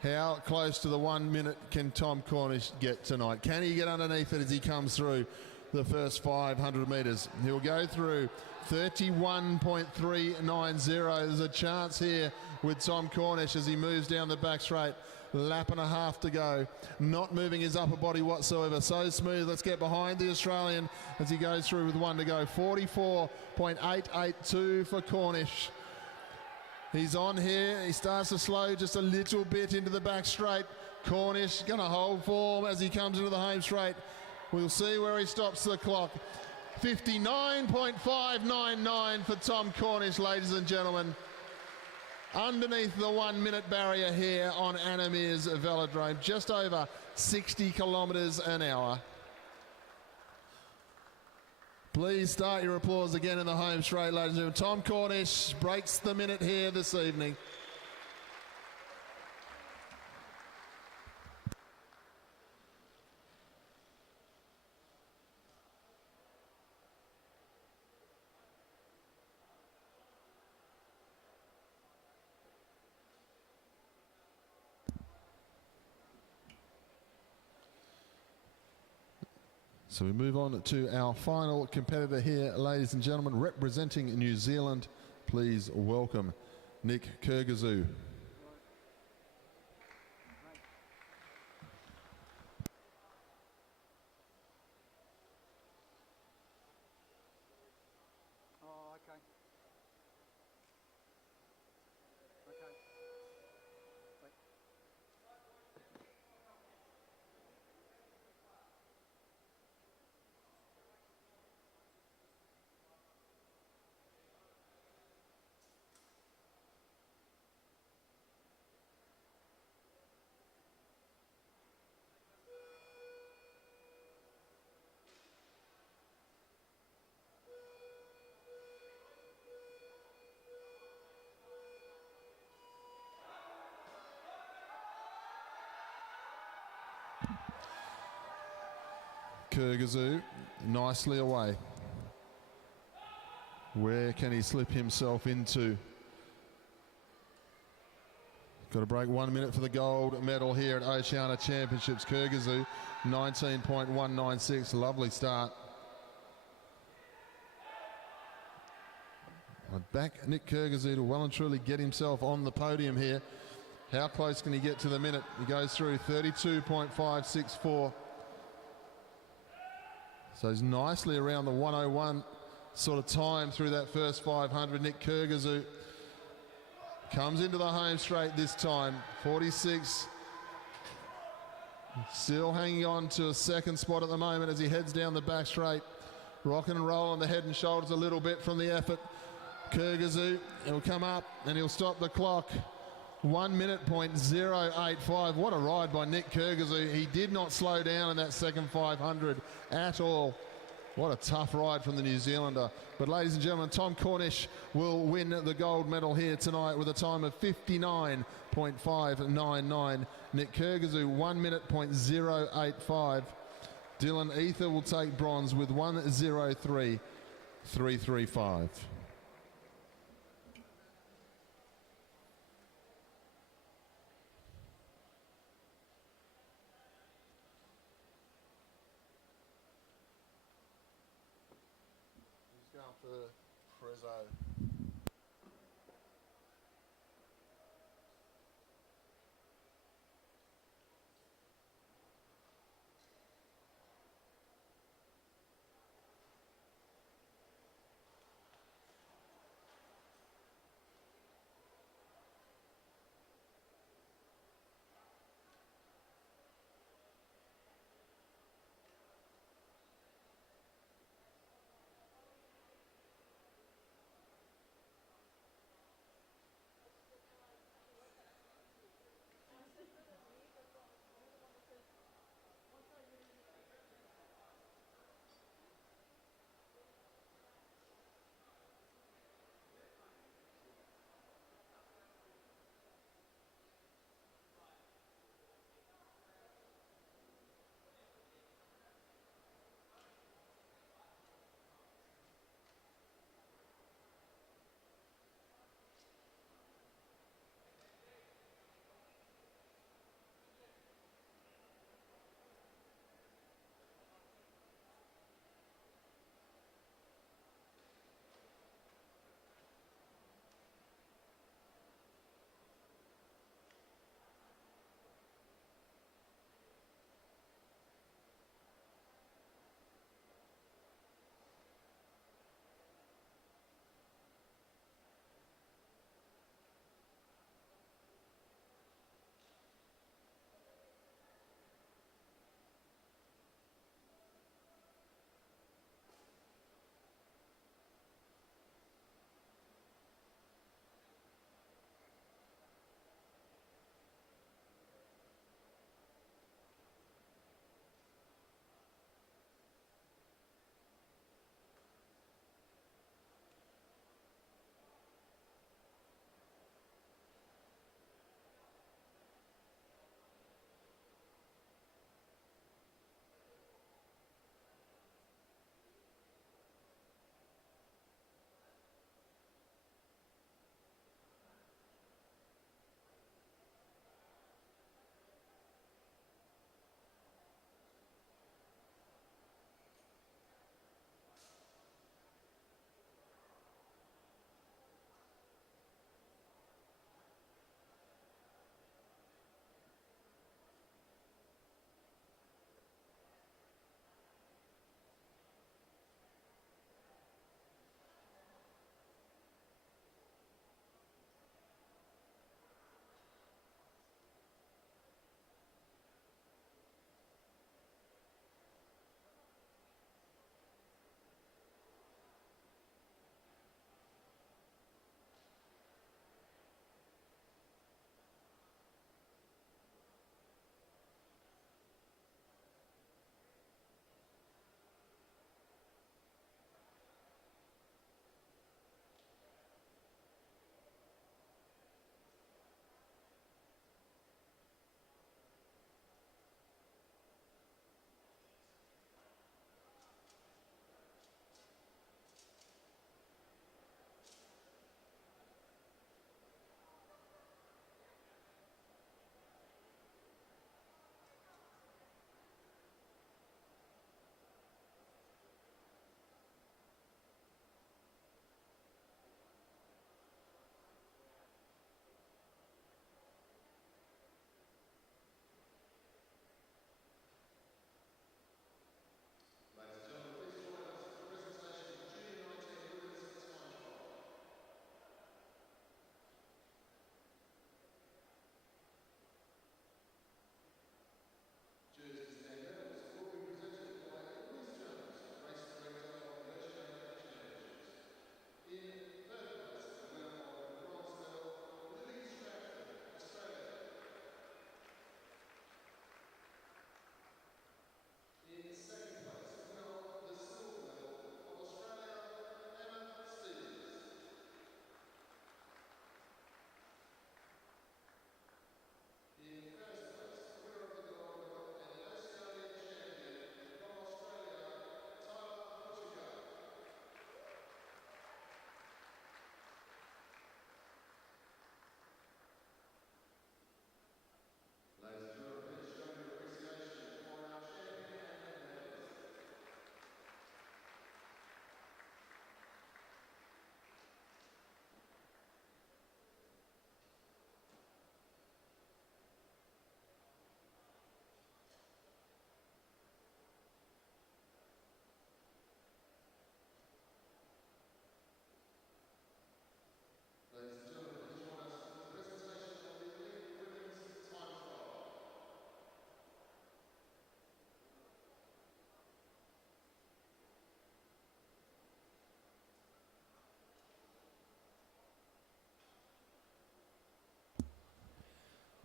How close to the 1 minute can Tom Cornish get tonight? Can he get underneath it as he comes through the first 500 metres? He'll go through 31.390. There's a chance here with Tom Cornish as he moves down the back straight. Lap and a half to go. Not moving his upper body whatsoever. So smooth. Let's get behind the Australian as he goes through with one to go. 44.882 for Cornish. He's on here. He starts to slow just a little bit into the back straight. Cornish going to hold form as he comes into the home straight. We'll see where he stops the clock. 59.599 for Tom Cornish, ladies and gentlemen. Underneath the 1 minute barrier here on Meares Velodrome, just over 60 kilometres an hour. Please start your applause again in the home straight, ladies and gentlemen. Tom Cornish breaks the minute here this evening. So we move on to our final competitor here, ladies and gentlemen, representing New Zealand. Please welcome Nick Kurgazoo. Oh, okay. Okay. Wait. Kyrgyzou nicely away. Where can he slip himself into? Got to break 1 minute for the gold medal here at Oceania Championships. Kyrgyzou 19.196. Lovely start. Back Nick Kyrgyzou to well and truly get himself on the podium here. How close can he get to the minute? He goes through 32.564. So he's nicely around the 101 sort of time through that first 500. Nick Kyrgyzou comes into the home straight this time. 46. Still hanging on to a second spot at the moment as he heads down the back straight. Rocking and rolling the head and shoulders a little bit from the effort. Kyrgyzou, he'll come up and he'll stop the clock. 1 minute .085. What a ride by Nick Kyrgyzou. He did not slow down in that second 500 at all. What a tough ride from the New Zealander. But ladies and gentlemen, Tom Cornish will win the gold medal here tonight with a time of 59.599. Nick Kyrgyzou 1 minute .085. Dylan Ether will take bronze with 1:03.335. For Frezzo.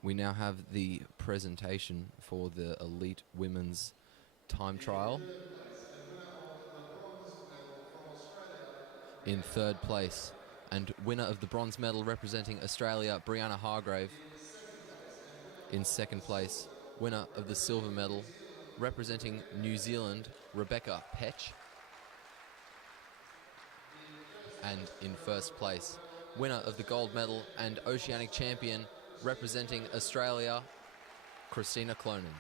We now have the presentation for the elite women's time trial. In third place, and winner of the bronze medal representing Australia, Brianna Hargrave. In second place, winner of the silver medal representing New Zealand, Rebecca Petch. And in first place, winner of the gold medal and Oceanic champion representing Australia, Christina Clonan.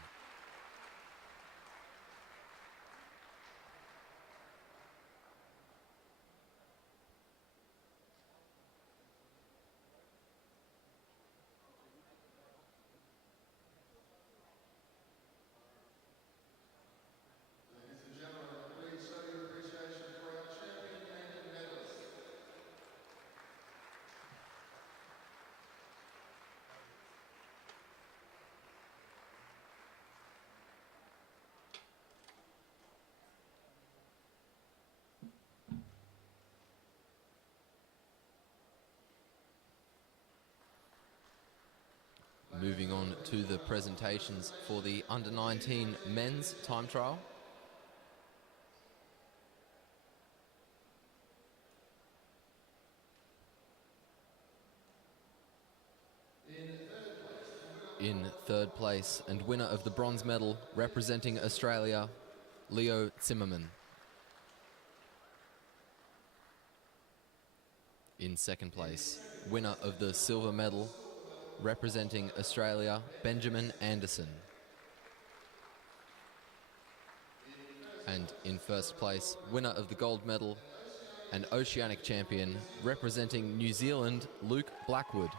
Moving on to the presentations for the under-19 men's time trial. In third place and winner of the bronze medal representing Australia, Leo Zimmerman. In second place, winner of the silver medal representing Australia, Benjamin Anderson. And in first place, winner of the gold medal and Oceanic champion representing New Zealand, Luke Blackwood.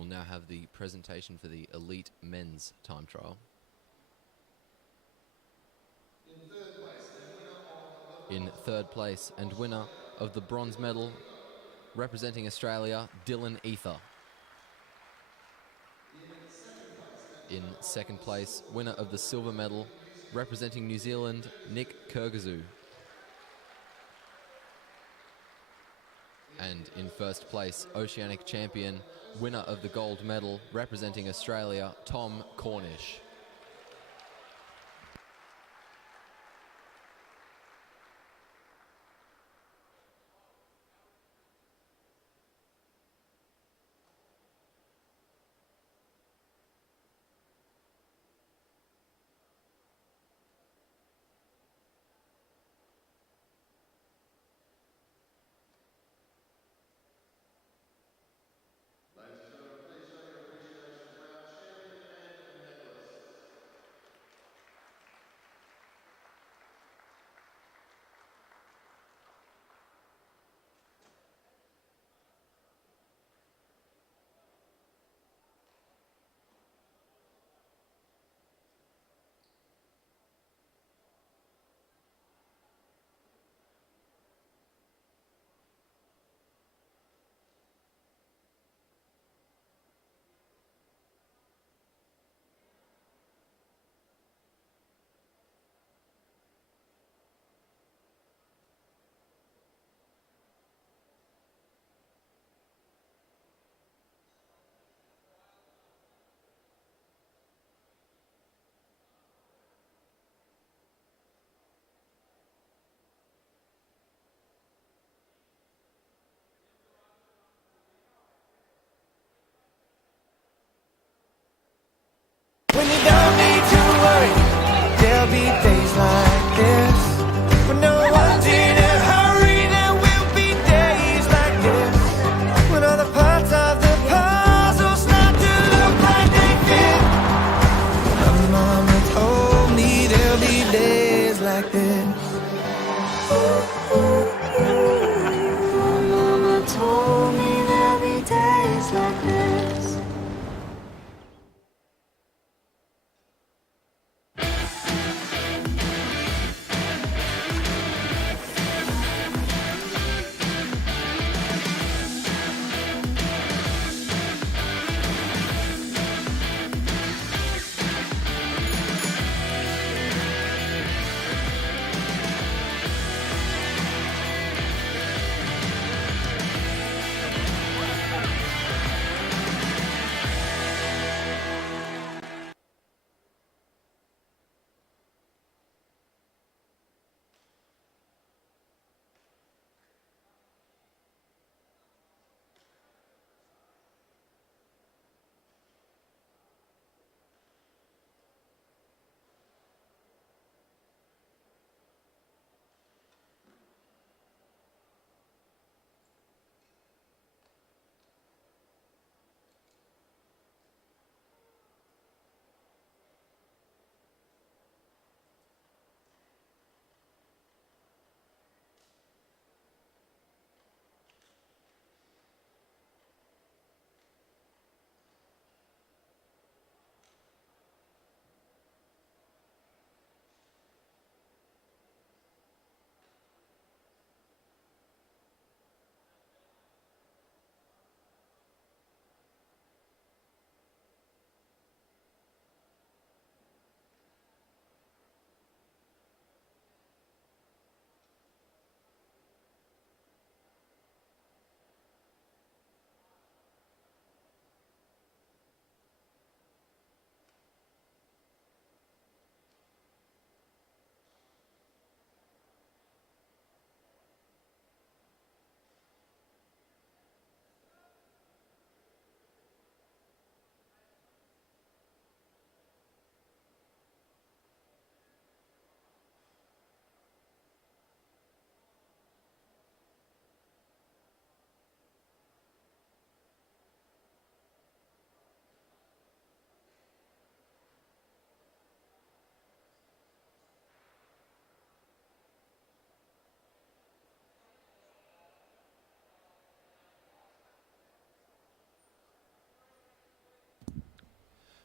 We'll now have the presentation for the elite men's time trial. In third place and winner of the bronze medal representing Australia, Dylan Ether. In second place, winner of the silver medal representing New Zealand, Nick Kurgazoo. And in first place, Oceanic champion, winner of the gold medal representing Australia, Tom Cornish.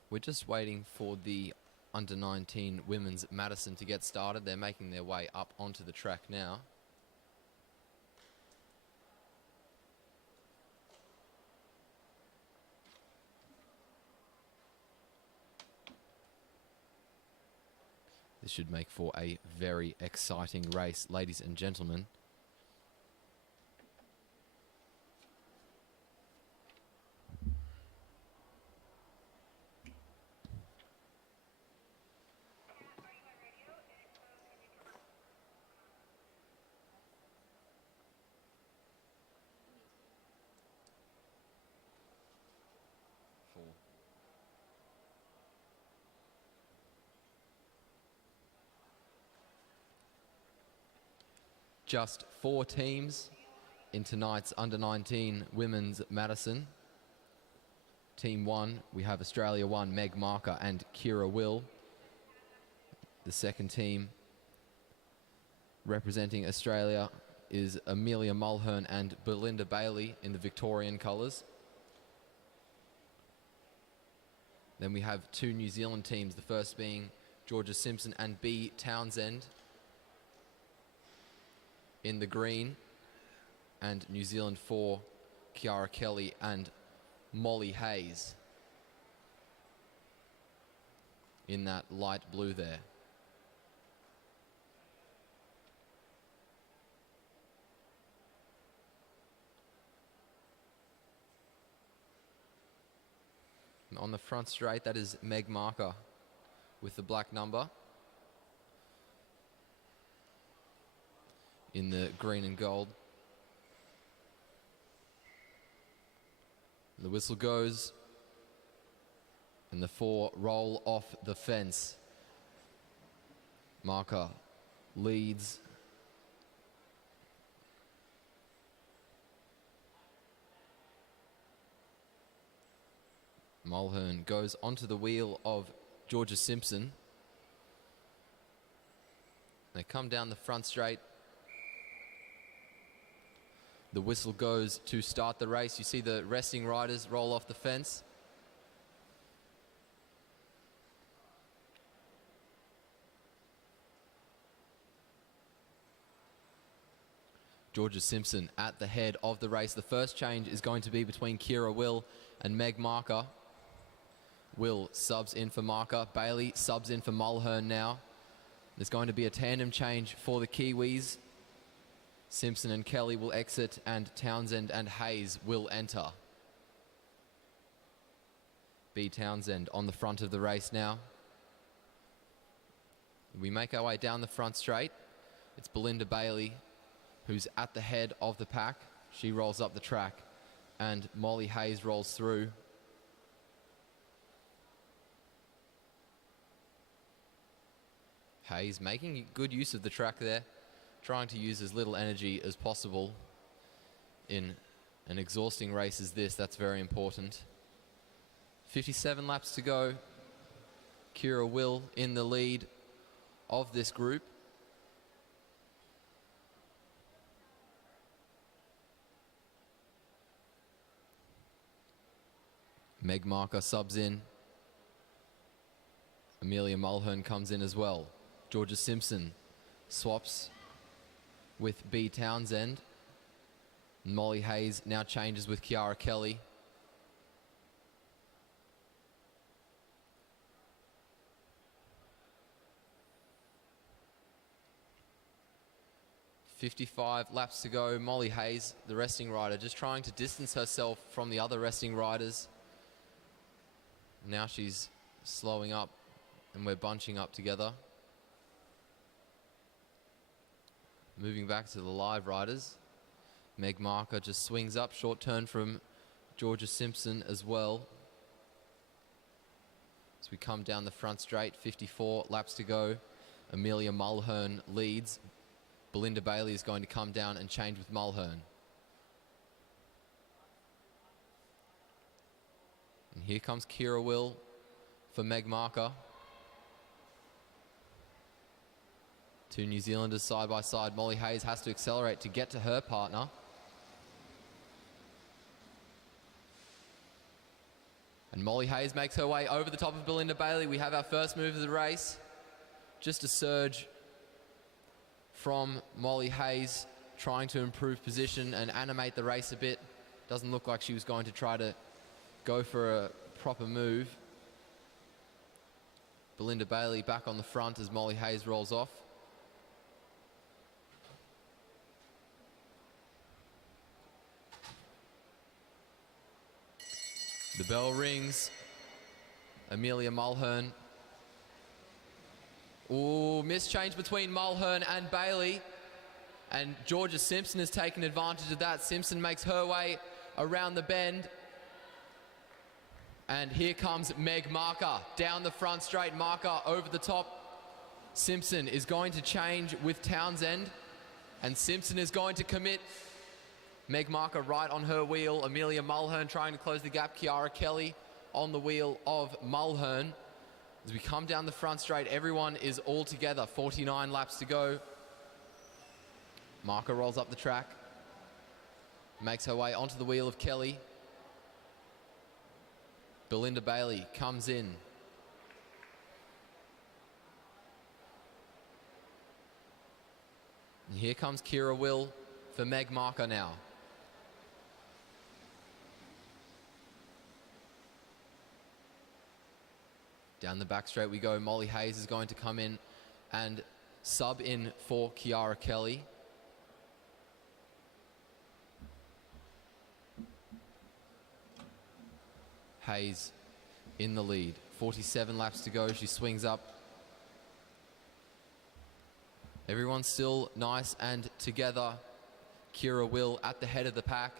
We're just waiting for the under-19 women's Madison to get started. They're making their way up onto the track now. This should make for a very exciting race, ladies and gentlemen. Just 4 teams in tonight's under-19 women's Madison. Team 1, we have Australia 1, Meg Marker and Kira Will. The second team representing Australia is Amelia Mulhern and Belinda Bailey in the Victorian colours. Then we have 2 New Zealand teams, the first being Georgia Simpson and B Townsend in the green, and New Zealand 4, Kiara Kelly and Molly Hayes in that light blue there. And on the front straight, that is Meg Marker with the black number. In the green and gold. The whistle goes, and the 4 roll off the fence. Marker leads. Mulhern goes onto the wheel of Georgia Simpson. They come down the front straight. The whistle goes to start the race. You see the resting riders roll off the fence. Georgia Simpson at the head of the race. The first change is going to be between Kira Will and Meg Marker. Will subs in for Marker. Bailey subs in for Mulhern now. There's going to be a tandem change for the Kiwis. Simpson and Kelly will exit, and Townsend and Hayes will enter. B Townsend on the front of the race now. We make our way down the front straight. It's Belinda Bailey who's at the head of the pack. She rolls up the track, and Molly Hayes rolls through. Hayes making good use of the track there, trying to use as little energy as possible in an exhausting race as this. That's very important. 57 laps to go. Kira Will in the lead of this group. Meg Marker subs in. Amelia Mulhern comes in as well. Georgia Simpson swaps with B Townsend. Molly Hayes now changes with Kiara Kelly. .55 laps to go. Molly Hayes, the resting rider, just trying to distance herself from the other resting riders. Now she's slowing up, and we're bunching up together. Moving back to the live riders. Meg Marker just swings up, short turn from Georgia Simpson as well. As we come down the front straight, 54 laps to go. Amelia Mulhern leads. Belinda Bailey is going to come down and change with Mulhern. And here comes Kira Will for Meg Marker. Two New Zealanders side by side. Molly Hayes has to accelerate to get to her partner. And Molly Hayes makes her way over the top of Belinda Bailey. We have our first move of the race. Just a surge from Molly Hayes, trying to improve position and animate the race a bit. Doesn't look like she was going to try to go for a proper move. Belinda Bailey back on the front as Molly Hayes rolls off. The bell rings. Amelia Mulhern. Ooh, mischange between Mulhern and Bailey. And Georgia Simpson has taken advantage of that. Simpson makes her way around the bend. And here comes Meg Marker down the front straight. Marker over the top. Simpson is going to change with Townsend. And Simpson is going to commit. Meg Marker right on her wheel. Amelia Mulhern trying to close the gap. Kiara Kelly on the wheel of Mulhern. As we come down the front straight, everyone is all together. 49 laps to go. Marker rolls up the track. Makes her way onto the wheel of Kelly. Belinda Bailey comes in. And here comes Kira Will for Meg Marker now. Down the back straight we go. Molly Hayes is going to come in and sub in for Kiara Kelly. Hayes in the lead. 47 laps to go. She swings up. Everyone's still nice and together. Kira Will at the head of the pack.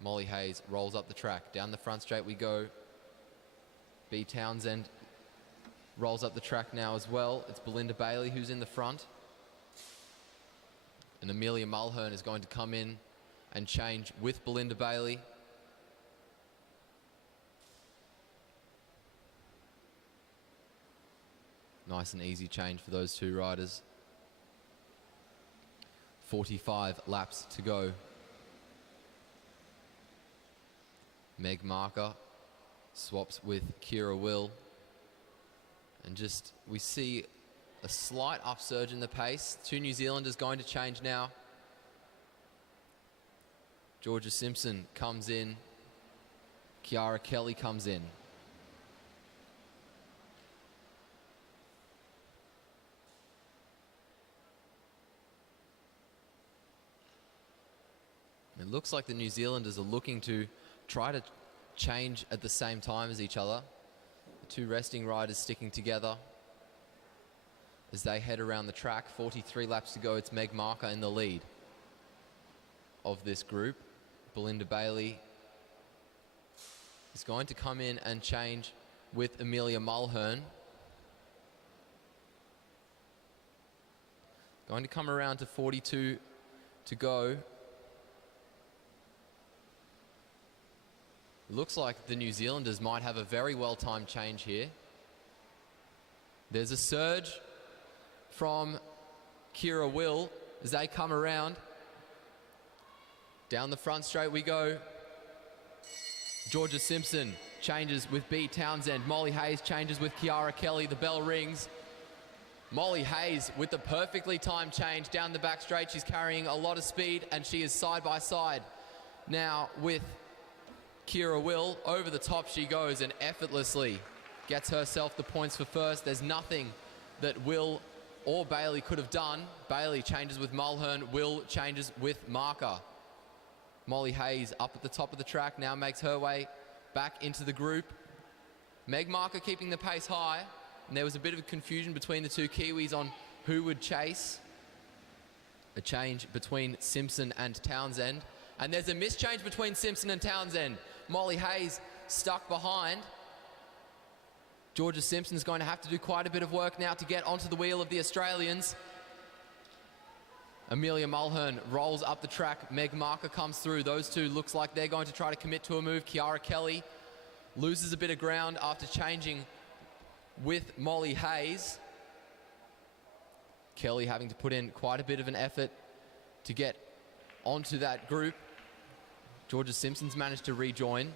Molly Hayes rolls up the track. Down the front straight we go. B. Townsend rolls up the track now as well. It's Belinda Bailey who's in the front. And Amelia Mulhern is going to come in and change with Belinda Bailey. Nice and easy change for those two riders. 45 laps to go. Meg Marker swaps with Kira Will. And just, we see a slight upsurge in the pace. Two New Zealanders going to change now. Georgia Simpson comes in. Kiara Kelly comes in. It looks like the New Zealanders are looking to try to change at the same time as each other. The two resting riders sticking together as they head around the track. 43 laps to go. It's Meg Marker in the lead of this group. Belinda Bailey is going to come in and change with Amelia Mulhern. Going to come around to 42 to go. Looks like the New Zealanders might have a very well-timed change here. There's a surge from Kira Will as they come around. Down the front straight we go. Georgia Simpson changes with B. Townsend. Molly Hayes changes with Kiara Kelly. The bell rings. Molly Hayes with the perfectly timed change down the back straight. She's carrying a lot of speed and she is side by side now with Kira Will. Over the top she goes and effortlessly gets herself the points for first. There's nothing that Will or Bailey could have done. Bailey changes with Mulhern. Will changes with Marker. Molly Hayes up at the top of the track now makes her way back into the group. Meg Marker keeping the pace high. And there was a bit of confusion between the two Kiwis on who would chase. A change between Simpson and Townsend. And there's a mischange between Simpson and Townsend. Molly Hayes stuck behind. Georgia Simpson's going to have to do quite a bit of work now to get onto the wheel of the Australians. Amelia Mulhern rolls up the track. Meg Marker comes through. Those two looks like they're going to try to commit to a move. Kiara Kelly loses a bit of ground after changing with Molly Hayes. Kelly having to put in quite a bit of an effort to get onto that group. Georgia Simpson's managed to rejoin.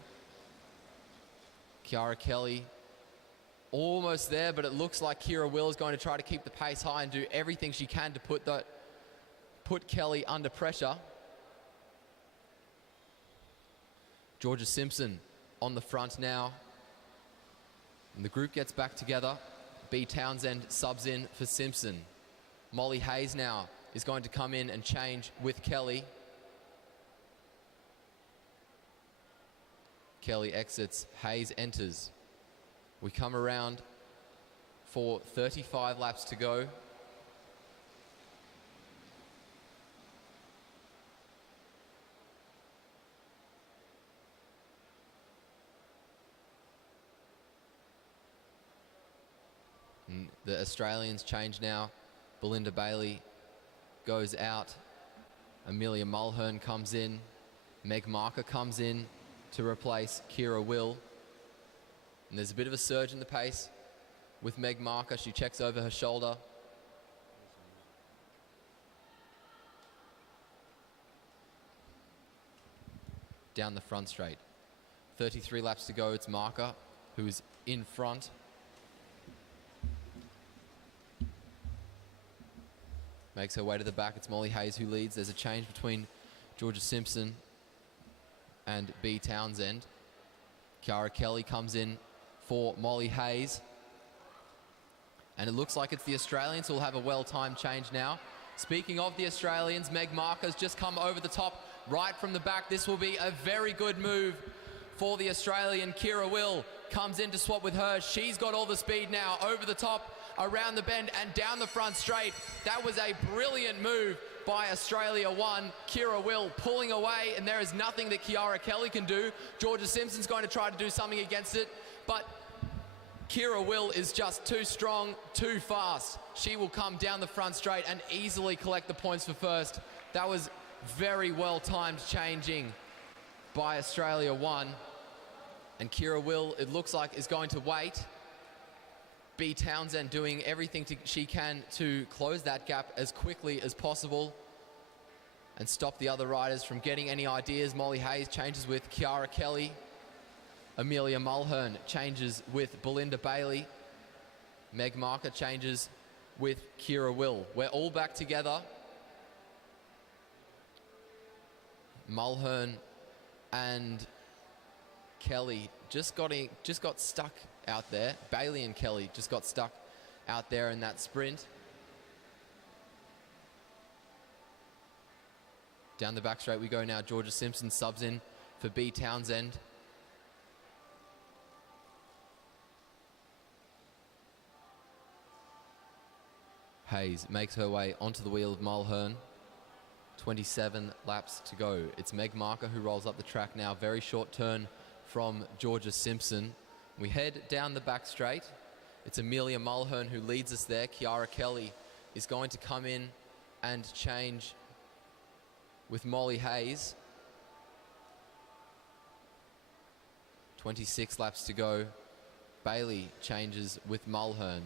Kiara Kelly almost there, but it looks like Kira Will is going to try to keep the pace high and do everything she can to put Kelly under pressure. Georgia Simpson on the front now. And the group gets back together. B. Townsend subs in for Simpson. Molly Hayes now is going to come in and change with Kelly. Kelly exits, Hayes enters. We come around for 35 laps to go. And the Australians change now. Belinda Bailey goes out. Amelia Mulhern comes in. Meg Marker comes in to replace Kira Will. And there's a bit of a surge in the pace with Meg Marker. She checks over her shoulder. Down the front straight. 33 laps to go. It's Marker who is in front. Makes her way to the back. It's Molly Hayes who leads. There's a change between Georgia Simpson and B. Townsend. Kiara Kelly comes in for Molly Hayes. And it looks like it's the Australians who will have a well-timed change now. Speaking of the Australians, Meg Marker's just come over the top right from the back. This will be a very good move for the Australian. Kira Will comes in to swap with her. She's got all the speed now over the top, around the bend and down the front straight. That was a brilliant move by Australia 1. Kira Will pulling away, and there is nothing that Kiara Kelly can do. Georgia Simpson's going to try to do something against it, but Kira Will is just too strong, too fast. She will come down the front straight and easily collect the points for first. That was very well timed changing by Australia 1. And Kira Will, it looks like, is going to wait. B. Townsend doing everything she can to close that gap as quickly as possible and stop the other riders from getting any ideas. Molly Hayes changes with Kiara Kelly. Amelia Mulhern changes with Belinda Bailey. Meg Marker changes with Kira Will. We're all back together. Mulhern and Kelly just got stuck out there. Bailey and Kelly just got stuck out there in that sprint. Down the back straight we go now. Georgia Simpson subs in for B. Townsend. Hayes makes her way onto the wheel of Mulhern. 27 laps to go. It's Meg Marker who rolls up the track now. Very short turn from Georgia Simpson. We head down the back straight. It's Amelia Mulhern who leads us there. Kiara Kelly is going to come in and change with Molly Hayes. 26 laps to go. Bailey changes with Mulhern.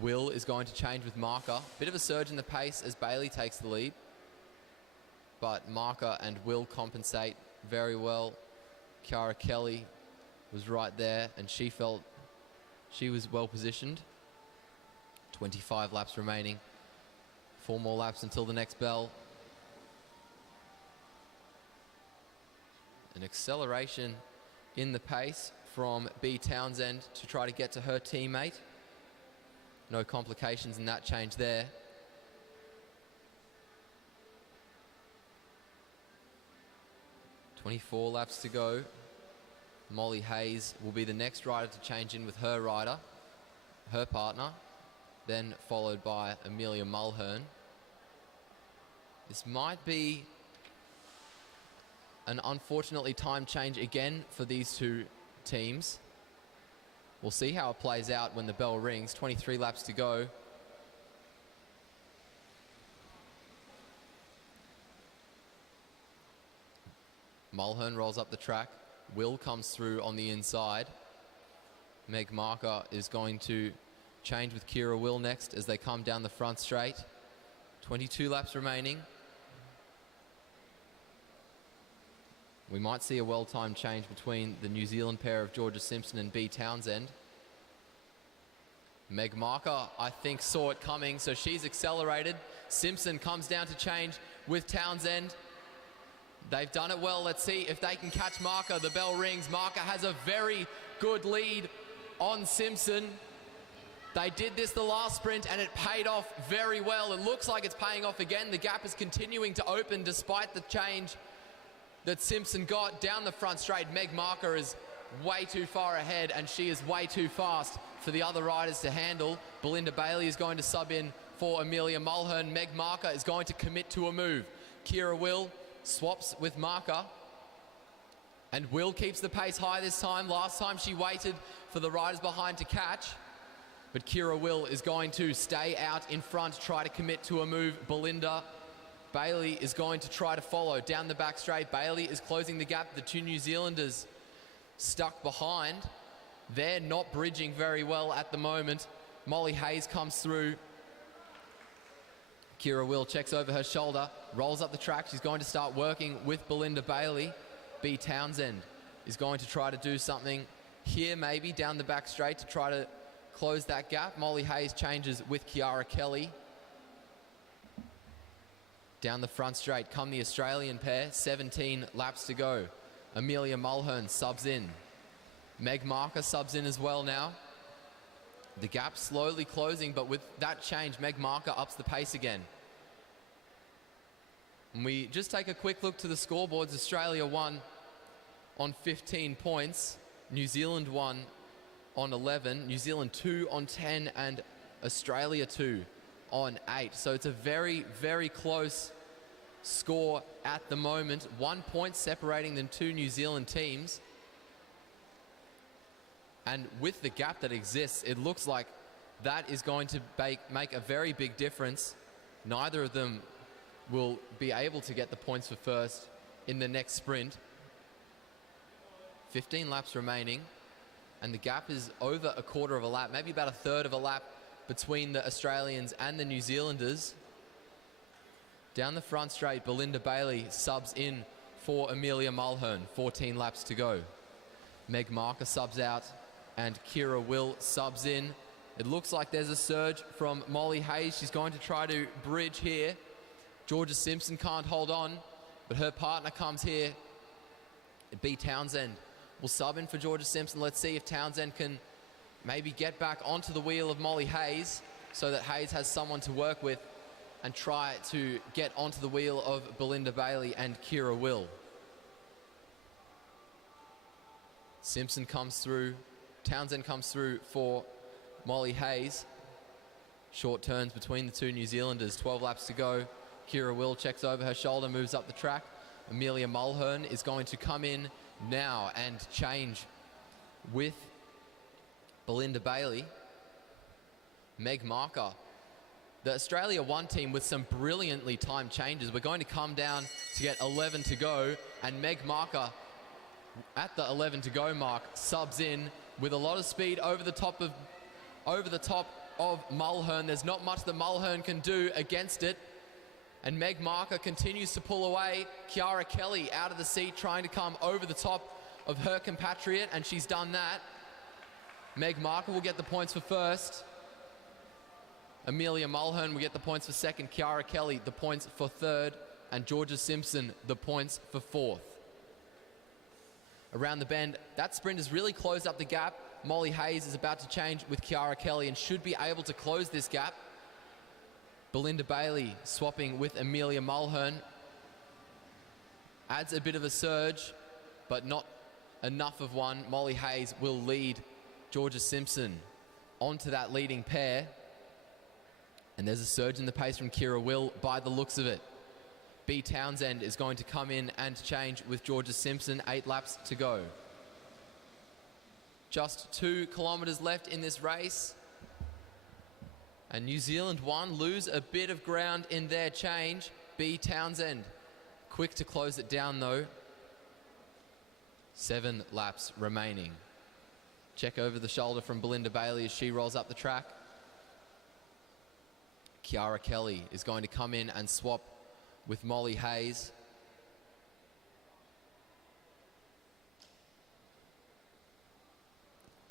Will is going to change with Marker. Bit of a surge in the pace as Bailey takes the lead. But Marker and Will compensate very well. Kiara Kelly was right there and she felt she was well positioned. 25 laps remaining. 4 more laps until the next bell. An acceleration in the pace from B. Townsend to try to get to her teammate. No complications in that change there. "24 laps to go. Molly Hayes will be the next rider to change in with her rider, her partner, then followed by Amelia Mulhern. This might be an unfortunately timed change again for these two teams. We'll see how it plays out when the bell rings. 23 laps to go. Mulhern rolls up the track. Will comes through on the inside. Meg Marker is going to change with Kira Will next as they come down the front straight. 22 laps remaining. We might see a well-timed change between the New Zealand pair of Georgia Simpson and B. Townsend. Meg Marker, I think, saw it coming, so she's accelerated. Simpson comes down to change with Townsend. They've done it well. Let's see if they can catch Marker. The bell rings. Marker has a very good lead on Simpson. They did this the last sprint and it paid off very well. It looks like it's paying off again. The gap is continuing to open despite the change that Simpson got down the front straight. Meg Marker is way too far ahead and she is way too fast for the other riders to handle. Belinda Bailey is going to sub in for Amelia Mulhern. Meg Marker is going to commit to a move. Kira Will swaps with Marker. And Will keeps the pace high this time. Last time she waited for the riders behind to catch. But Kira Will is going to stay out in front, try to commit to a move. Belinda Bailey is going to try to follow down the back straight. Bailey is closing the gap. The two New Zealanders stuck behind. They're not bridging very well at the moment. Molly Hayes comes through. Kira Will checks over her shoulder, rolls up the track. She's going to start working with Belinda Bailey. B. Townsend is going to try to do something here, maybe down the back straight to try to close that gap. Molly Hayes changes with Kiara Kelly. Down the front straight come the Australian pair. 17 laps to go. Amelia Mulhern subs in. Meg Marker subs in as well now. The gap slowly closing, but with that change, Meg Marker ups the pace again. And we just take a quick look to the scoreboards. Australia won on 15 points. New Zealand won on 11. New Zealand 2 on 10 and Australia 2 on 8. So it's a very, very close score at the moment. 1 point separating the two New Zealand teams. And with the gap that exists, it looks like that is going to make a very big difference. Neither of them will be able to get the points for first in the next sprint. 15 laps remaining, and the gap is over a quarter of a lap, maybe about a third of a lap between the Australians and the New Zealanders. Down the front straight, Belinda Bailey subs in for Amelia Mulhern. 14 laps to go. Meg Marker subs out and Kira Will subs in. It looks like there's a surge from Molly Hayes. She's going to try to bridge here. Georgia Simpson can't hold on, but her partner comes here. B. Townsend will sub in for Georgia Simpson. Let's see if Townsend can maybe get back onto the wheel of Molly Hayes so that Hayes has someone to work with and try to get onto the wheel of Belinda Bailey and Kira Will. Simpson comes through. Townsend comes through for Molly Hayes. Short turns between the two New Zealanders. 12 laps to go. Kira Will checks over her shoulder, moves up the track. Amelia Mulhern is going to come in now and change with Belinda Bailey. Meg Marker. The Australia 1 team with some brilliantly timed changes. We're going to come down to get 11 to go, and Meg Marker at the 11 to go mark subs in with a lot of speed over the top of Mulhern. There's not much that Mulhern can do against it. And Meg Marker continues to pull away. Kiara Kelly out of the seat trying to come over the top of her compatriot, and she's done that. Meg Marker will get the points for first. Amelia Mulhern will get the points for second. Kiara Kelly the points for third. And Georgia Simpson the points for fourth. Around the bend, that sprint has really closed up the gap. Molly Hayes is about to change with Kiara Kelly and should be able to close this gap. Belinda Bailey swapping with Amelia Mulhern. Adds a bit of a surge, but not enough of one. Molly Hayes will lead Georgia Simpson onto that leading pair. And there's a surge in the pace from Kira Will by the looks of it. B. Townsend is going to come in and change with Georgia Simpson. 8 laps to go. Just 2 kilometres left in this race. And New Zealand 1 lose a bit of ground in their change. B. Townsend quick to close it down though. 7 laps remaining. Check over the shoulder from Belinda Bailey as she rolls up the track. Kiara Kelly is going to come in and swap with Molly Hayes.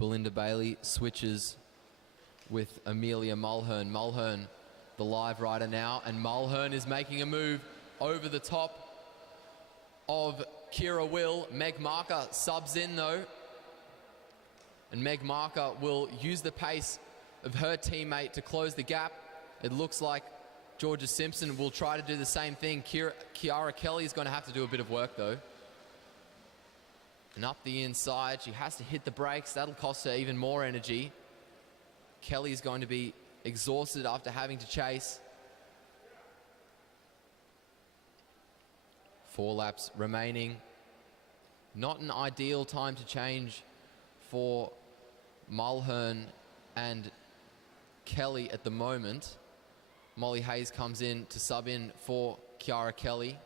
Belinda Bailey switches with Amelia Mulhern. Mulhern, the live rider now, and Mulhern is making a move over the top of Kira Will. Meg Marker subs in though, and Meg Marker will use the pace of her teammate to close the gap. It looks like Georgia Simpson will try to do the same thing. Kiara Kelly is going to have to do a bit of work though. And up the inside, she has to hit the brakes. That'll cost her even more energy. Kelly is going to be exhausted after having to chase. 4 laps remaining. Not an ideal time to change for Mulhern and Kelly at the moment. Molly Hayes comes in to sub in for Kiara Kelly.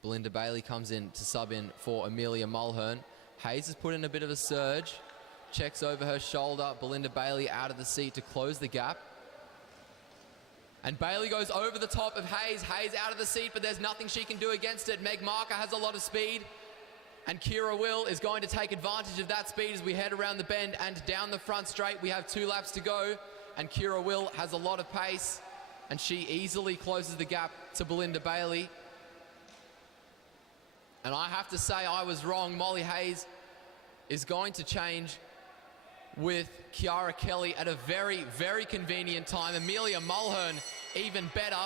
Belinda Bailey comes in to sub in for Amelia Mulhern. Hayes has put in a bit of a surge. Checks over her shoulder. Belinda Bailey out of the seat to close the gap. And Bailey goes over the top of Hayes. Hayes out of the seat, but there's nothing she can do against it. Meg Marker has a lot of speed. And Kira Will is going to take advantage of that speed as we head around the bend and down the front straight. We have 2 laps to go. And Kira Will has a lot of pace. And she easily closes the gap to Belinda Bailey. And I have to say I was wrong. Molly Hayes is going to change with Kiara Kelly at a very, very convenient time. Amelia Mulhern even better.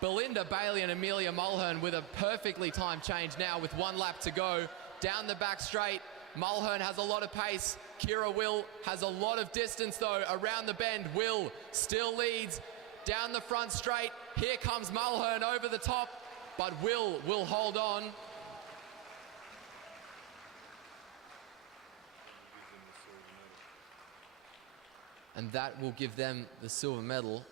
Belinda Bailey and Amelia Mulhern with a perfectly timed change now with 1 lap to go. Down the back straight, Mulhern has a lot of pace. Kira Will has a lot of distance though. Around the bend, Will still leads. Down the front straight, here comes Mulhern over the top. But Will hold on. And that will give them the silver medal.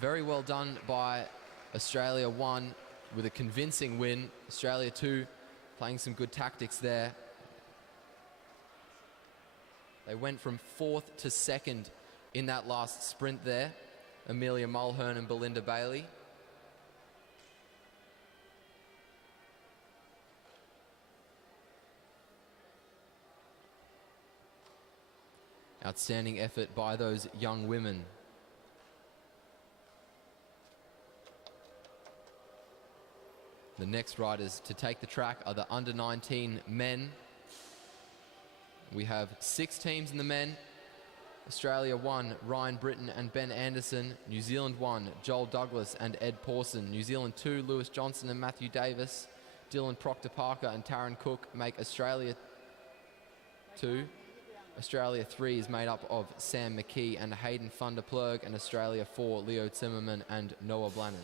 Very well done by Australia 1 with a convincing win. Australia 2 playing some good tactics there. They went from 4th to 2nd in that last sprint there. Amelia Mulhern and Belinda Bailey. Outstanding effort by those young women. The next riders to take the track are the under-19 men. We have 6 teams in the men. Australia 1, Ryan Britton and Ben Anderson. New Zealand 1, Joel Douglas and Ed Pawson. New Zealand 2, Lewis Johnson and Matthew Davis. Dylan Proctor-Parker and Taryn Cook make Australia 2. Australia 3 is made up of Sam McKee and Hayden van der Plurg, and Australia 4, Leo Zimmerman and Noah Blannon.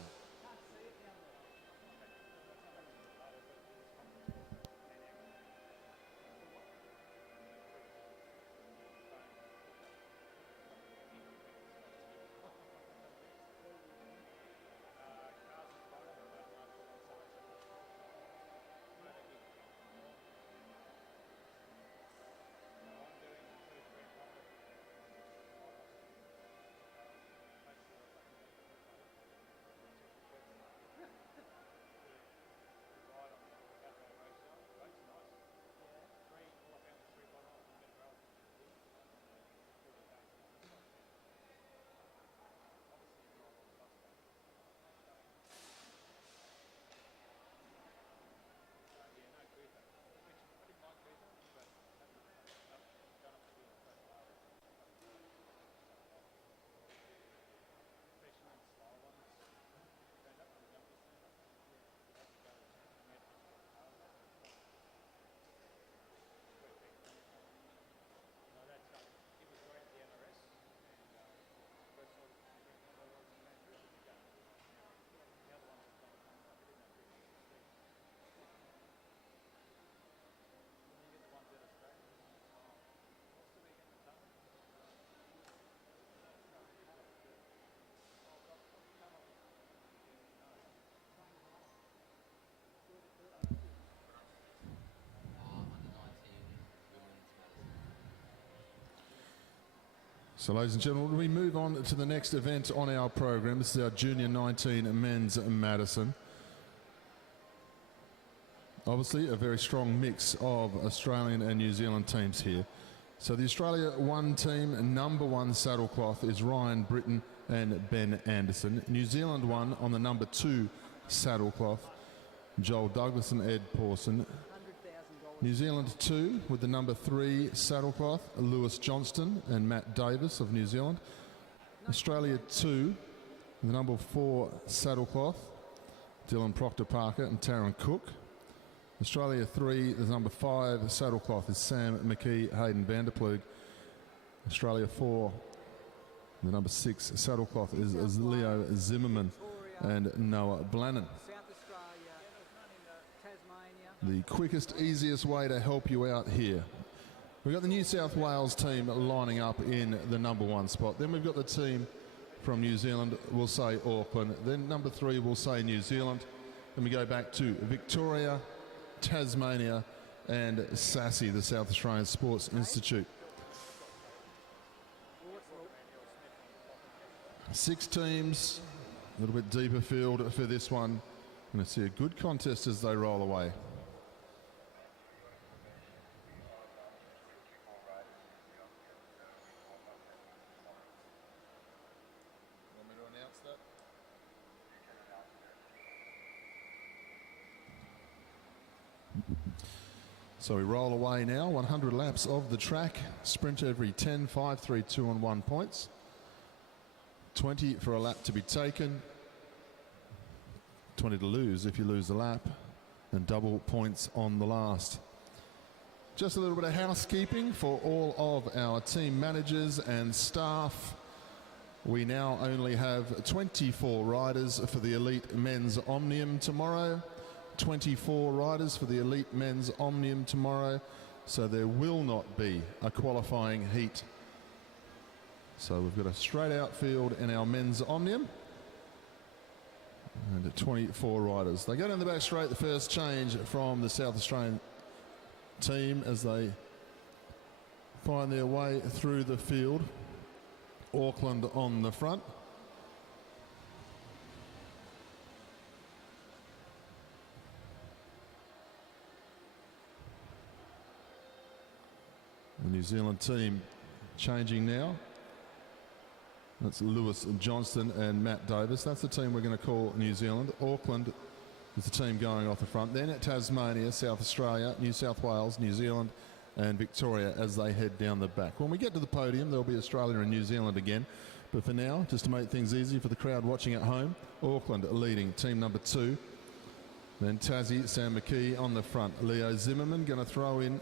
So, ladies and gentlemen, we move on to the next event on our program. This is our Junior 19 Men's Madison. Obviously, a very strong mix of Australian and New Zealand teams here. So the Australia 1 team, number 1 saddlecloth is Ryan Britton and Ben Anderson. New Zealand 1 on the number 2 saddlecloth, Joel Douglas and Ed Pawson. New Zealand 2 with the number 3 saddlecloth, Lewis Johnston and Matt Davis of New Zealand. Australia 2 with the number 4 saddlecloth, Dylan Proctor-Parker and Taryn Cook. Australia 3, the number 5 saddlecloth is Sam McKee, Hayden Vanderploeg. Australia 4, the number 6 saddlecloth is Leo Zimmerman and Noah Blannon. The quickest, easiest way to help you out here. We've got the New South Wales team lining up in the number 1 spot. Then we've got the team from New Zealand, we'll say Auckland. Then number 3, we'll say New Zealand. Then we go back to Victoria, Tasmania and SASI, the South Australian Sports Institute. 6 teams, a little bit deeper field for this one. Going to see a good contest as they roll away. Want me to announce that? So we roll away now, 100 laps of the track, sprint every 10, 5, 3, 2 and 1 points. 20 for a lap to be taken, 20 to lose if you lose the lap, and double points on the last. Just a little bit of housekeeping for all of our team managers and staff. We now only have 24 riders for the Elite Men's Omnium tomorrow. 24 riders for the Elite Men's Omnium tomorrow, so there will not be a qualifying heat. So we've got a straight out field in our Men's Omnium and 24 riders. They go down the back straight, the first change from the South Australian team as they find their way through the field. Auckland on the front. The New Zealand team changing now. That's Lewis Johnston and Matt Davis. That's the team we're going to call New Zealand. Auckland is the team going off the front. Then at Tasmania, South Australia, New South Wales, New Zealand and Victoria as they head down the back. When we get to the podium, there'll be Australia and New Zealand again. But for now, just to make things easy for the crowd watching at home, Auckland leading team number 2. Then Tassie, Sam McKee on the front. Leo Zimmerman going to throw in.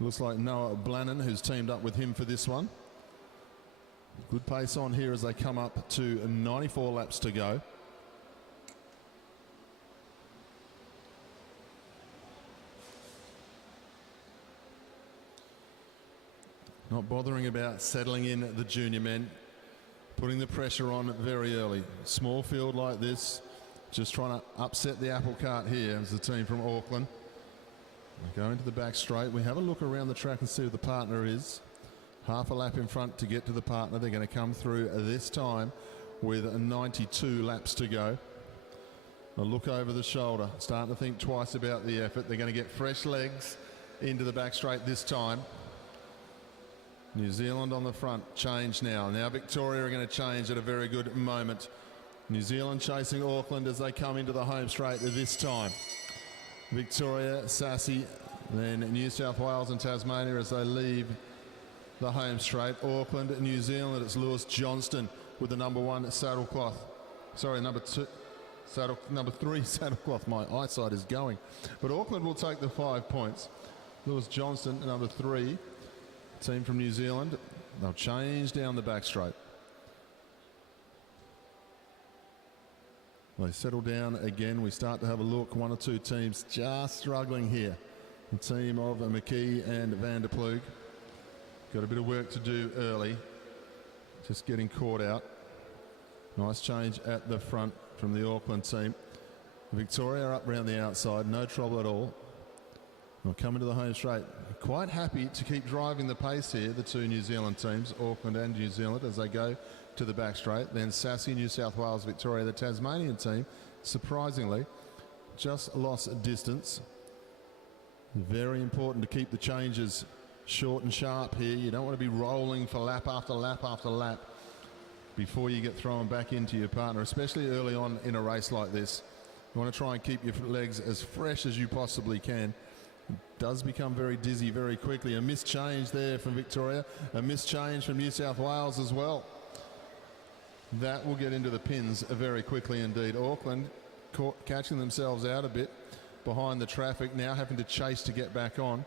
Looks like Noah Blannon, who's teamed up with him for this one. Good pace on here as they come up to 94 laps to go. Not bothering about settling in the junior men, putting the pressure on very early. Small field like this, just trying to upset the apple cart here as the team from Auckland. They go into the back straight. We have a look around the track and see who the partner is. Half a lap in front to get to the partner. They're going to come through this time with 92 laps to go. A look over the shoulder, starting to think twice about the effort. They're going to get fresh legs into the back straight this time. New Zealand on the front, change now. Now Victoria are going to change at a very good moment. New Zealand chasing Auckland as they come into the home straight this time. Victoria, Sassy, then New South Wales and Tasmania as they leave the home straight. Auckland, New Zealand, it's Lewis Johnston with the number 1 saddlecloth. Sorry, number 3 saddlecloth. My eyesight is going. But Auckland will take the 5 points. Lewis Johnston, number 3, team from New Zealand. They'll change down the back straight. They settle down again. We start to have a look. 1 or 2 teams just struggling here. The team of McKee and Vanderploeg. Got a bit of work to do early. Just getting caught out. Nice change at the front from the Auckland team. Victoria up round the outside. No trouble at all. They'll come into the home straight. quite happy to keep driving the pace here, the two New Zealand teams, Auckland and New Zealand, as they go to the back straight. Then Sassy, New South Wales, Victoria, the Tasmanian team, surprisingly, just lost distance. Very important to keep the changes short and sharp here. You don't want to be rolling for lap after lap after lap before you get thrown back into your partner, especially early on in a race like this. You want to try and keep your legs as fresh as you possibly can. It does become very dizzy very quickly. A missed change there from Victoria, a missed change from New South Wales as well. That will get into the pins very quickly indeed. Auckland catching themselves out a bit behind the traffic, now having to chase to get back on.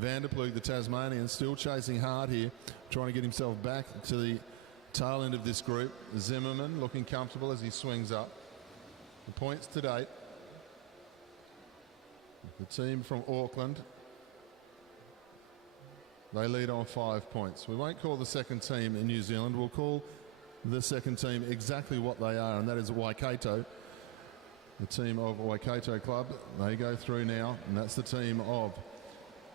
Vanderploeg, the Tasmanian, still chasing hard here, trying to get himself back to the tail end of this group. Zimmerman looking comfortable as he swings up. The points to date. The team from Auckland, they lead on 5 points. We won't call the second team in New Zealand. We'll call the second team exactly what they are, and that is Waikato. The team of Waikato Club, they go through now, and that's the team of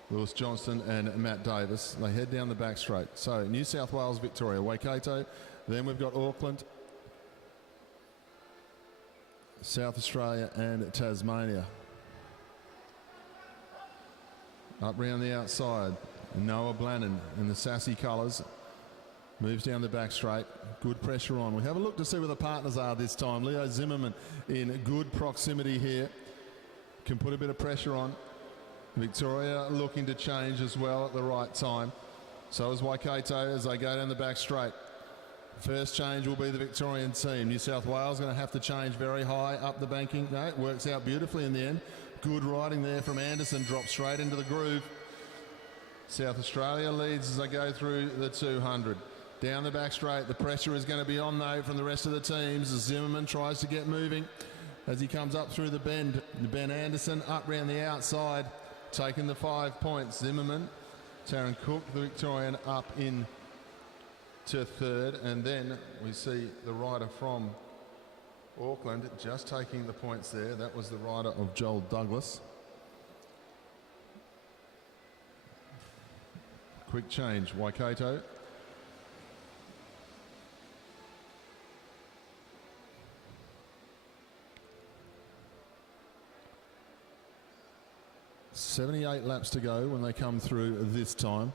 Lewis Johnston and Matt Davis. They head down the back straight. So New South Wales, Victoria, Waikato. Then we've got Auckland, South Australia and Tasmania. Up round the outside, Noah Blannon in the Sassy colours. Moves down the back straight. Good pressure on. We have a look to see where the partners are this time. Leo Zimmerman in good proximity here. Can put a bit of pressure on. Victoria looking to change as well at the right time. So is Waikato as they go down the back straight. First change will be the Victorian team. New South Wales going to have to change very high up the banking. No, it works out beautifully in the end. Good riding there from Anderson. Drops straight into the groove. South Australia leads as they go through the 200. Down the back straight, the pressure is going to be on though from the rest of the teams as Zimmerman tries to get moving as he comes up through the bend. Ben Anderson up round the outside, taking the 5 points. Zimmerman, Taron Cook, the Victorian, up in to third, and then we see the rider from Auckland just taking the points there. That was the rider of Joel Douglas. Quick change, Waikato. .78 laps to go when they come through this time.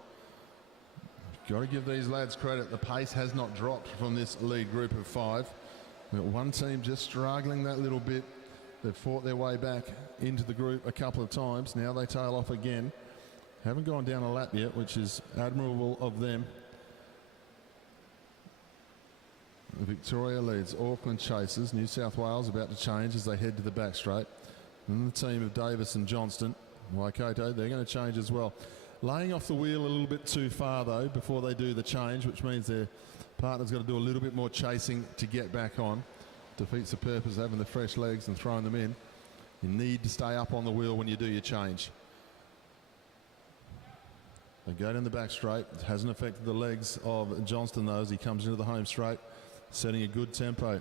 Got to give these lads credit. The pace has not dropped from this lead group of 5. We've got one team just struggling that little bit. They've fought their way back into the group a couple of times. Now they tail off again. Haven't gone down a lap yet, which is admirable of them. Victoria leads. Auckland chases. New South Wales about to change as they head to the back straight. And the team of Davis and Johnston, Waikato, they're going to change as well. Laying off the wheel a little bit too far though before they do the change, which means their partner's got to do a little bit more chasing to get back on. Defeats the purpose of having the fresh legs and throwing them in. You need to stay up on the wheel when you do your change. They go down the back straight. It hasn't affected the legs of Johnston though as he comes into the home straight, setting a good tempo.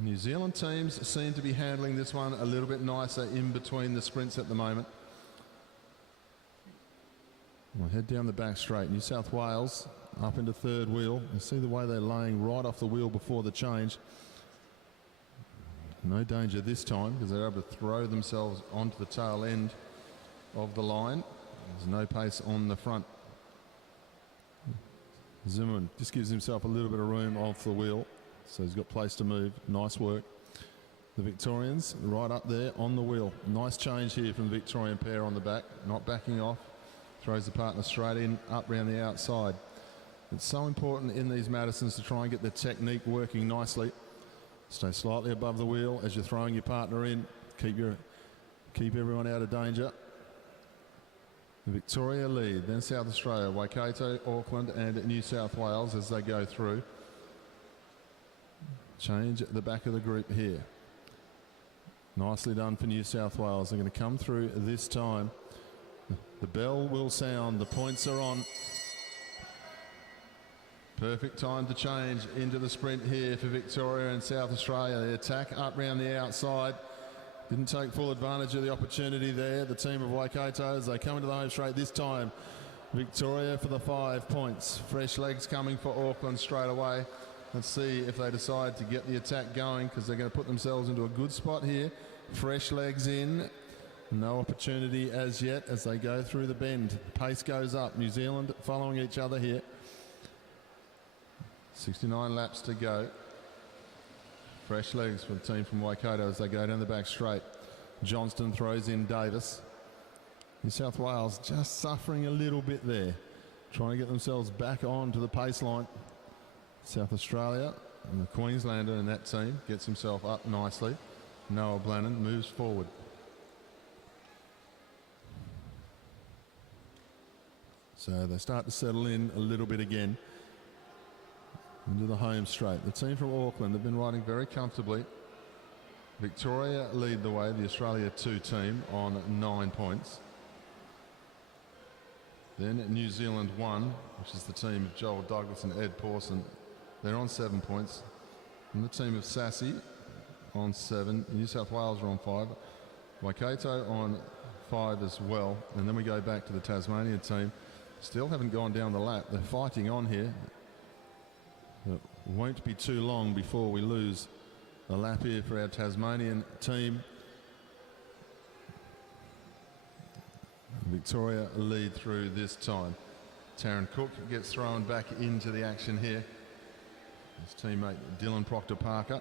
New Zealand teams seem to be handling this one a little bit nicer in between the sprints at the moment. We'll head down the back straight. New South Wales up into third wheel. You see the way they're laying right off the wheel before the change. No danger this time because they're able to throw themselves onto the tail end of the line. There's no pace on the front. Zimmerman just gives himself a little bit of room off the wheel, so he's got place to move. Nice work. The Victorians right up there on the wheel. Nice change here from the Victorian pair on the back, not backing off. Throws the partner straight in, up round the outside. It's so important in these Madisons to try and get the technique working nicely. Stay slightly above the wheel as you're throwing your partner in. Keep everyone out of danger. Victoria lead, then South Australia, Waikato, Auckland and New South Wales as they go through. Change at the back of the group here. Nicely done for New South Wales. They're going to come through this time. The bell will sound. The points are on. Perfect time to change into the sprint here for Victoria and South Australia. The attack up round the outside. didn't take full advantage of the opportunity there. The team of Waikato as they come into the home straight this time. Victoria for the 5 points. Fresh legs coming for Auckland straight away. Let's see if they decide to get the attack going because they're going to put themselves into a good spot here. Fresh legs in. No opportunity as yet as they go through the bend. Pace goes up. New Zealand following each other here. 69 laps to go. Fresh legs for the team from Waikato as they go down the back straight. Johnston throws in Davis. New South Wales just suffering a little bit there. Trying to get themselves back onto the pace line. South Australia and the Queenslander in that team gets himself up nicely. Noah Blannon moves forward. So they start to settle in a little bit again into the home straight. The team from Auckland have been riding very comfortably. Victoria lead the way, the Australia 2 team on 9 points. Then New Zealand 1, which is the team of Joel Douglas and Ed Pawson. They're on 7 points. And the team of Sassy on 7. New South Wales are on 5. Waikato on 5 as well. And then we go back to the Tasmania team. Still haven't gone down the lap. They're fighting on here. It won't be too long before we lose a lap here for our Tasmanian team. Victoria lead through this time. Taryn Cook gets thrown back into the action here. His teammate Dylan Proctor-Parker.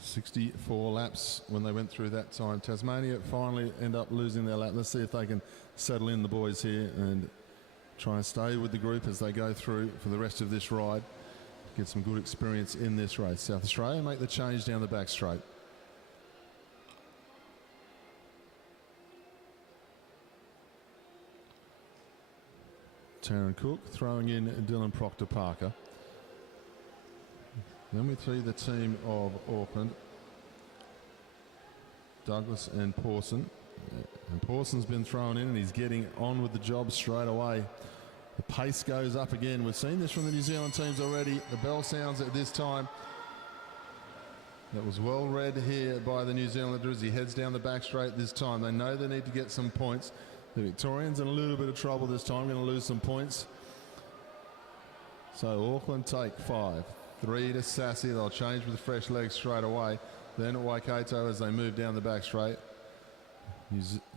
.64 laps when they went through that time. Tasmania finally end up losing their lap. Let's see if they can settle in, the boys here, and try and stay with the group as they go through for the rest of this ride. Get some good experience in this race. South Australia make the change down the back straight. Taryn Cook throwing in Dylan Proctor-Parker. Then we see the team of Auckland. Douglas and Pawson. And Pawson's been thrown in and he's getting on with the job straight away. The pace goes up again. We've seen this from the New Zealand teams already. The bell sounds at this time. That was well read here by the New Zealander as he heads down the back straight this time. They know they need to get some points. The Victorians in a little bit of trouble this time, going to lose some points. So Auckland take 5. 3 to Sassy. They'll change with fresh legs straight away. Then at Waikato as they move down the back straight.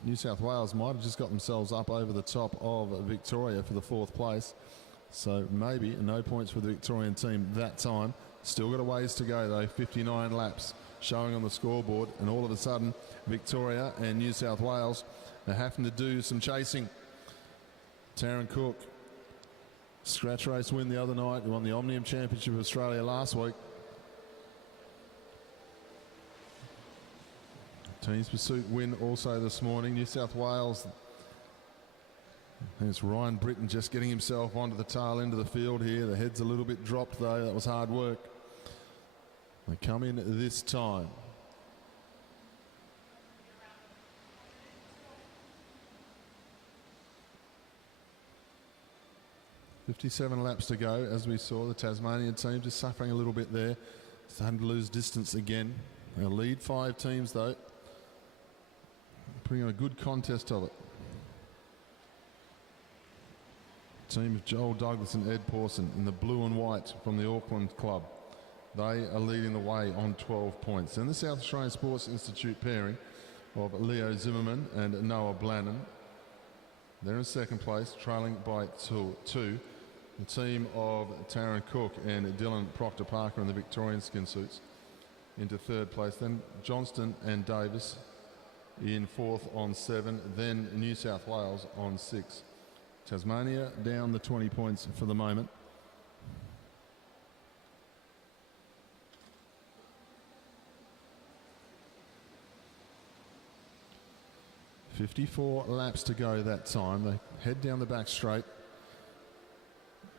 New South Wales might have just got themselves up over the top of Victoria for the 4th place. So maybe no points for the Victorian team that time. Still got a ways to go though. 59 laps showing on the scoreboard. And all of a sudden, Victoria and New South Wales are having to do some chasing. Taryn Cook. Scratch race win the other night. He won the Omnium Championship of Australia last week. Teams Pursuit win also this morning. New South Wales. And it's Ryan Britton just getting himself onto the tail end of the field here. The head's a little bit dropped though. That was hard work. They come in this time. .57 laps to go. As we saw, the Tasmanian team just suffering a little bit there. Starting to lose distance again. They'll lead 5 teams though. Putting on a good contest of it. Team of Joel Douglas and Ed Pawson in the blue and white from the Auckland club. They are leading the way on 12 points. And the South Australian Sports Institute pairing of Leo Zimmerman and Noah Blannon. They're in 2nd place, trailing by 2. The team of Taryn Cook and Dylan Proctor-Parker in the Victorian skin suits into 3rd place. Then Johnston and Davis in 4th on 7. Then New South Wales on 6. Tasmania down the 20 points for the moment. .54 laps to go that time. They head down the back straight.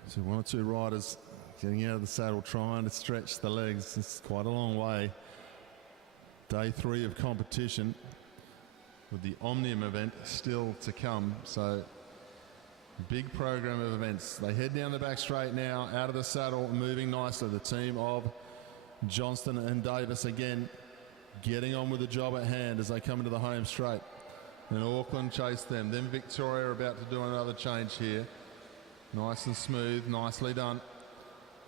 So 1 or 2 riders getting out of the saddle, trying to stretch the legs. It's quite a long way. Day 3 of competition with the Omnium event still to come. So big program of events. They head down the back straight now, out of the saddle, moving nicely. The team of Johnston and Davis again getting on with the job at hand as they come into the home straight. And Auckland chase them. Then Victoria are about to do another change here. Nice and smooth, nicely done.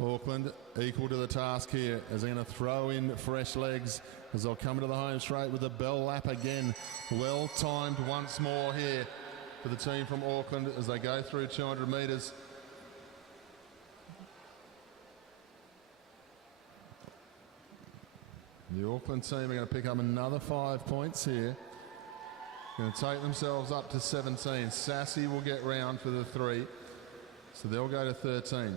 Auckland equal to the task here as they're going to throw in fresh legs as they'll come into the home straight with the bell lap again. Well timed once more here for the team from Auckland as they go through 200 metres. The Auckland team are going to pick up another 5 points here. Going to take themselves up to 17. Sassy will get round for the 3, so they'll go to 13.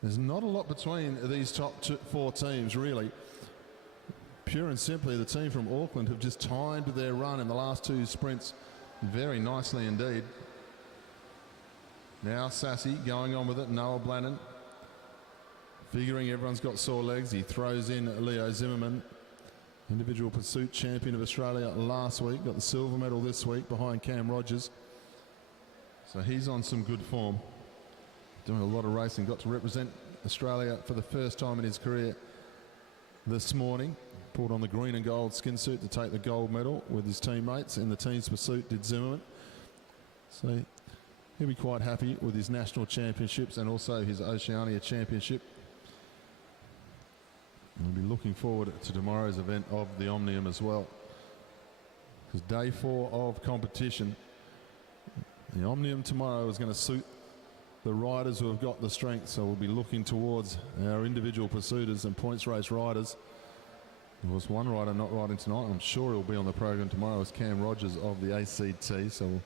There's not a lot between these top 4 teams, really. Pure and simply, the team from Auckland have just timed their run in the last 2 sprints very nicely indeed. Now Sassy going on with it. Noah Blannon figuring everyone's got sore legs. He throws in Leo Zimmerman, individual pursuit champion of Australia last week. Got the silver medal this week behind Cam Rogers. So he's on some good form. Doing a lot of racing. Got to represent Australia for the first time in his career this morning. Pulled on the green and gold skin suit to take the gold medal with his teammates. In the team's pursuit did Zimmerman. So he'll be quite happy with his national championships and also his Oceania championship. We'll be looking forward to tomorrow's event of the Omnium as well. Because day 4 of competition, the Omnium tomorrow is going to suit the riders who have got the strength. So we'll be looking towards our individual pursuiters and points race riders. There was one rider not riding tonight. I'm sure he'll be on the program tomorrow as Cam Rogers of the ACT. So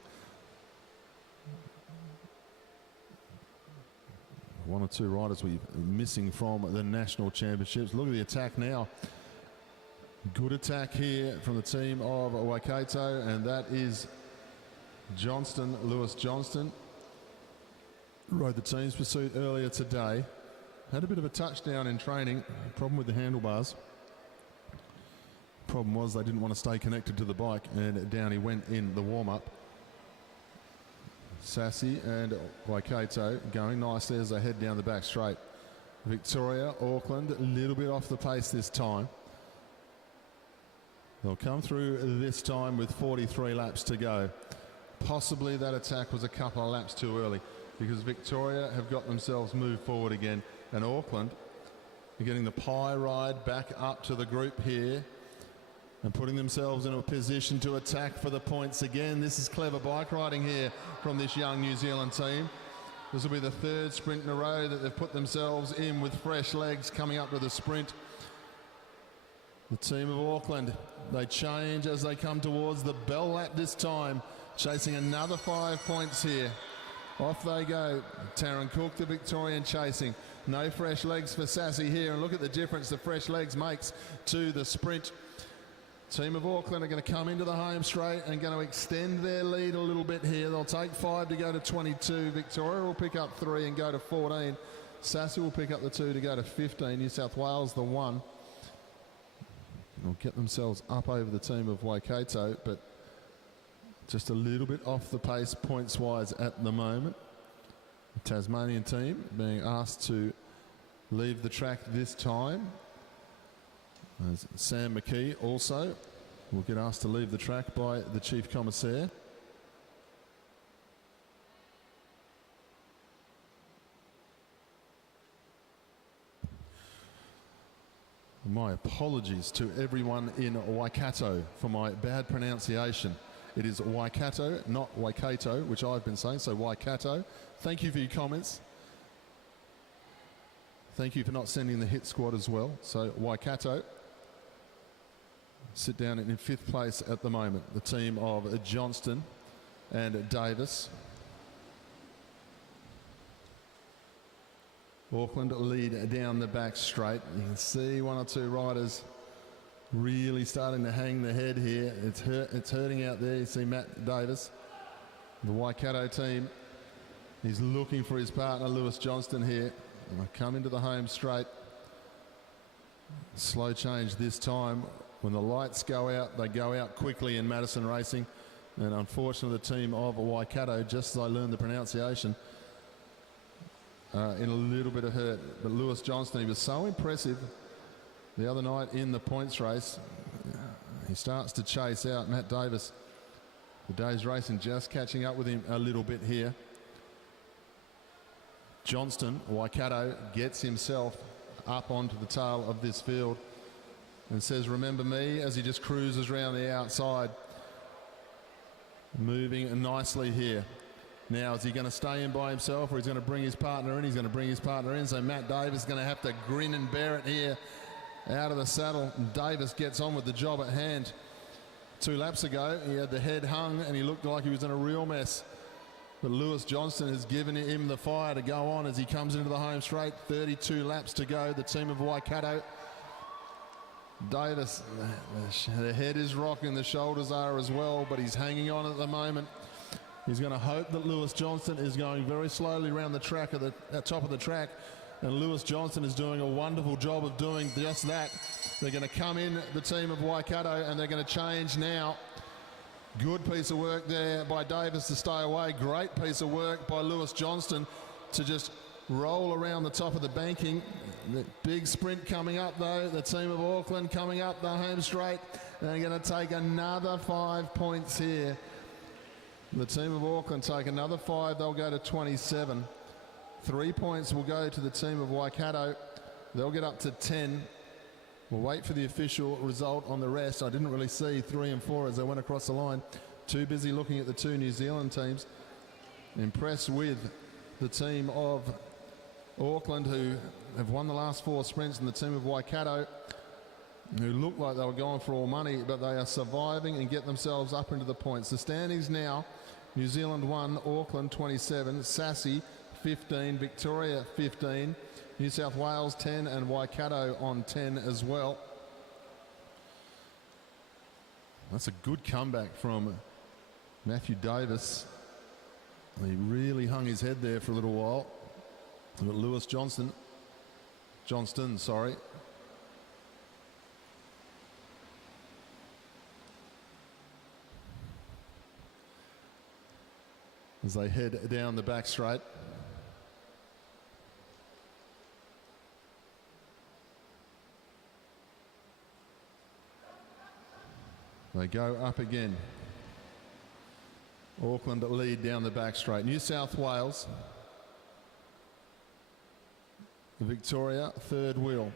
one or two riders we're missing from the national championships. Look at the attack now. Good attack here from the team of Waikato, and that is Johnston, Lewis Johnston. Rode the team's pursuit earlier today. Had a bit of a touchdown in training. Problem with the handlebars. Problem was they didn't want to stay connected to the bike, and down he went in the warm-up. Sassy and Waikato going nicely as they head down the back straight. Victoria, Auckland, a little bit off the pace this time. They'll come through this time with 43 laps to go. Possibly that attack was a couple of laps too early because Victoria have got themselves moved forward again, and Auckland are getting the pie ride back up to the group here and putting themselves in a position to attack for the points again. This is clever bike riding here from this young New Zealand team. This will be the 3rd sprint in a row that they've put themselves in with fresh legs coming up to the sprint. The team of Auckland, they change as they come towards the bell lap this time, chasing another 5 points here. Off they go. Taryn Cook, the Victorian, chasing. No fresh legs for Sassy here, and look at the difference the fresh legs makes to the sprint. Team of Auckland are going to come into the home straight and going to extend their lead a little bit here. They'll take 5 to go to 22. Victoria will pick up 3 and go to 14. Sassy will pick up the 2 to go to 15. New South Wales the 1. They'll get themselves up over the team of Waikato, but just a little bit off the pace points-wise at the moment. The Tasmanian team being asked to leave the track this time. As Sam McKee also will get asked to leave the track by the Chief Commissaire. My apologies to everyone in Waikato for my bad pronunciation. It is Waikato, not Waikato, which I've been saying, so Waikato. Thank you for your comments. Thank you for not sending the hit squad as well. So Waikato sit down in 5th place at the moment. The team of Johnston and Davis. Auckland lead down the back straight. You can see 1 or 2 riders really starting to hang the head here. It's hurting out there. You see Matt Davis. The Waikato team He's looking for his partner, Lewis Johnston here. Come into the home straight. Slow change this time. When the lights go out, they go out quickly in Madison racing. And unfortunately, the team of Waikato, just as I learned the pronunciation, in a little bit of hurt. But Lewis Johnston, he was so impressive the other night in the points race. He starts to chase out Matt Davis. The day's racing just catching up with him a little bit here. Johnston, Waikato, gets himself up onto the tail of this field and says, remember me, as he just cruises around the outside. Moving nicely here. Now, is he going to stay in by himself, or he's going to bring his partner in? He's going to bring his partner in, so Matt Davis is going to have to grin and bear it here out of the saddle. And Davis gets on with the job at hand. 2 laps ago, he had the head hung and he looked like he was in a real mess. But Lewis Johnston has given him the fire to go on as he comes into the home straight. 32 laps to go, the team of Waikato. Davis, the head is rocking, the shoulders are as well, but he's hanging on at the moment. He's going to hope that Lewis Johnston is going very slowly around the track, at top of the track, and Lewis Johnston is doing a wonderful job of doing just that. They're going to come in, the team of Waikato, and they're going to change now. Good piece of work there by Davis to stay away. Great piece of work by Lewis Johnston to just roll around the top of the banking. The big sprint coming up though. The team of Auckland coming up the home straight. They're going to take another 5 points here. The team of Auckland take another 5. They'll go to 27. 3 points will go to the team of Waikato. They'll get up to 10. We'll wait for the official result on the rest. I didn't really see 3 and 4 as they went across the line. Too busy looking at the 2 New Zealand teams. Impressed with the team of Auckland, who have won the last 4 sprints, and the team of Waikato, who looked like they were going for all money, but they are surviving and get themselves up into the points. The standings now, New Zealand 1, Auckland 27, Sassy 15, Victoria 15, New South Wales 10, and Waikato on 10 as well. That's a good comeback from Matthew Davis. He really hung his head there for a little while. But Lewis Johnston, as they head down the back straight. They go up again. Auckland lead down the back straight. New South Wales, Victoria, third wheel.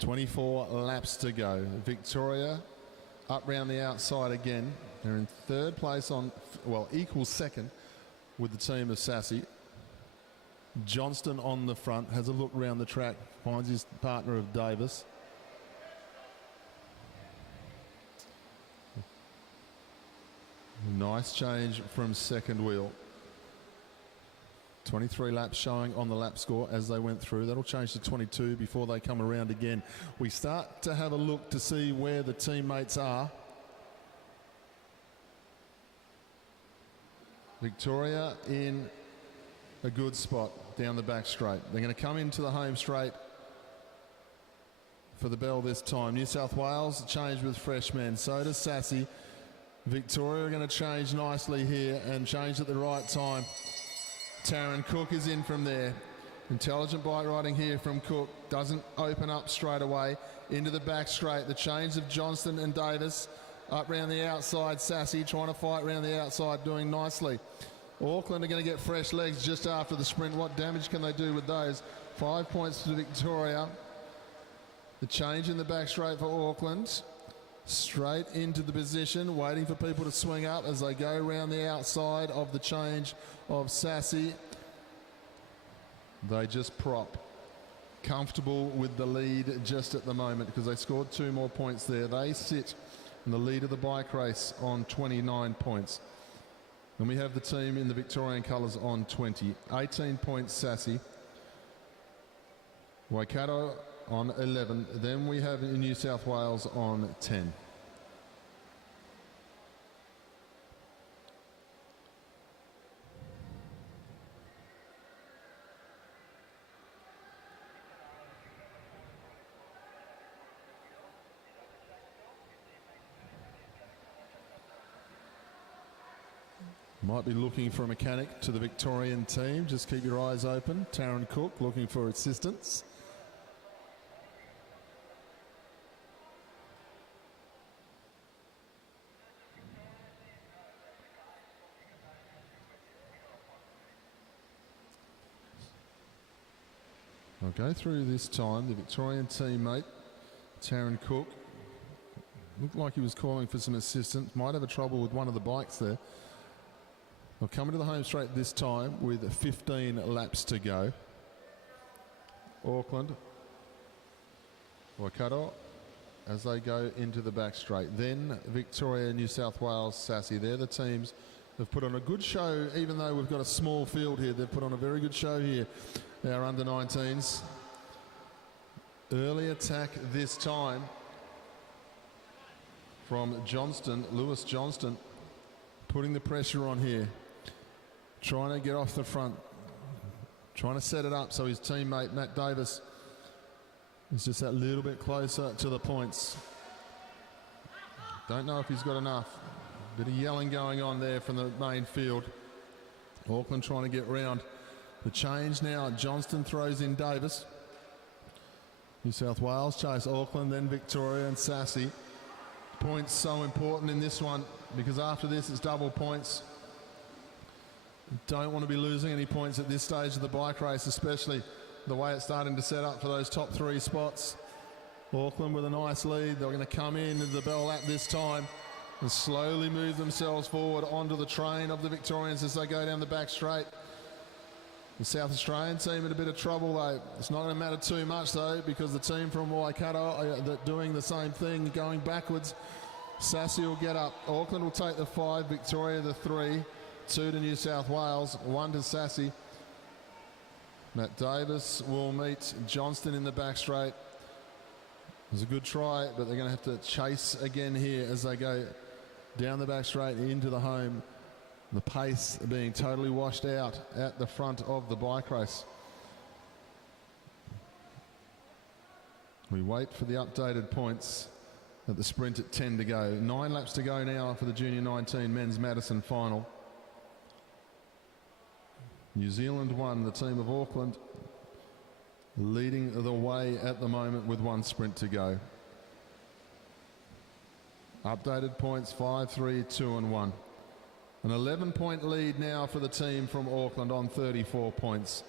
.24 laps to go. Victoria up round the outside again. They're in third place on, well, equal second with the team of Sassy. Johnston on the front, has a look round the track, finds his partner of Davis. Nice change from second wheel. 23 laps showing on the lap score as they went through. That'll change to 22 before they come around again. We start to have a look to see where the teammates are. Victoria in a good spot down the back straight. They're going to come into the home straight for the bell this time. New South Wales change with fresh men. So does Sassy. Victoria are going to change nicely here and change at the right time. Taryn Cook is in from there. Intelligent bike riding here from Cook. Doesn't open up straight away. Into the back straight. The change of Johnston and Davis. Up round the outside. Sassy trying to fight round the outside, doing nicely. Auckland are going to get fresh legs just after the sprint. What damage can they do with those? 5 points to Victoria. The change in the back straight for Auckland. Straight into the position, waiting for people to swing up as they go around the outside of the change of Sassy. They just prop. Comfortable with the lead just at the moment because they scored 2 more points there. They sit in the lead of the bike race on 29 points. And we have the team in the Victorian colours on 20. 18 points Sassy. Waikato on 11. Then we have New South Wales on 10. Might be looking for a mechanic to the Victorian team. Just keep your eyes open. Taryn Cook looking for assistance. I'll go through this time. The Victorian teammate, Taryn Cook, looked like he was calling for some assistance. Might have a trouble with one of the bikes there. They'll come into the home straight this time with 15 laps to go. Auckland, Waikato, as they go into the back straight. Then Victoria, New South Wales, Sassy. They're the teams that have put on a good show, even though we've got a small field here. They've put on a very good show here, our under-19s. Early attack this time from Johnston, Lewis Johnston, putting the pressure on here. Trying to get off the front, trying to set it up so his teammate Matt Davis is just that little bit closer to the points. Don't know if he's got enough. Bit of yelling going on there from the main field. Auckland trying to get round the change now. Johnston throws in Davis. New South Wales chase Auckland, then Victoria and Sassy. Points so important in this one because after this it's double points. Don't want to be losing any points at this stage of the bike race, especially the way it's starting to set up for those top 3 spots. Auckland with a nice lead. They're going to come into the bell lap this time and slowly move themselves forward onto the train of the Victorians as they go down the back straight. The South Australian team in a bit of trouble though. It's not going to matter too much though because the team from Waikato are doing the same thing, going backwards. Sassy will get up. Auckland will take the 5, Victoria the 3. 2 to New South Wales, 1 to Sassy. Matt Davis will meet Johnston in the back straight. It was a good try, but they're going to have to chase again here as they go down the back straight into the home. The pace being totally washed out at the front of the bike race. We wait for the updated points at the sprint at 10 to go. 9 laps to go now for the Junior 19 men's Madison final. New Zealand won, the team of Auckland leading the way at the moment with 1 sprint to go. Updated points 5, 3, 2 and 1. An 11-point lead now for the team from Auckland on 34 points.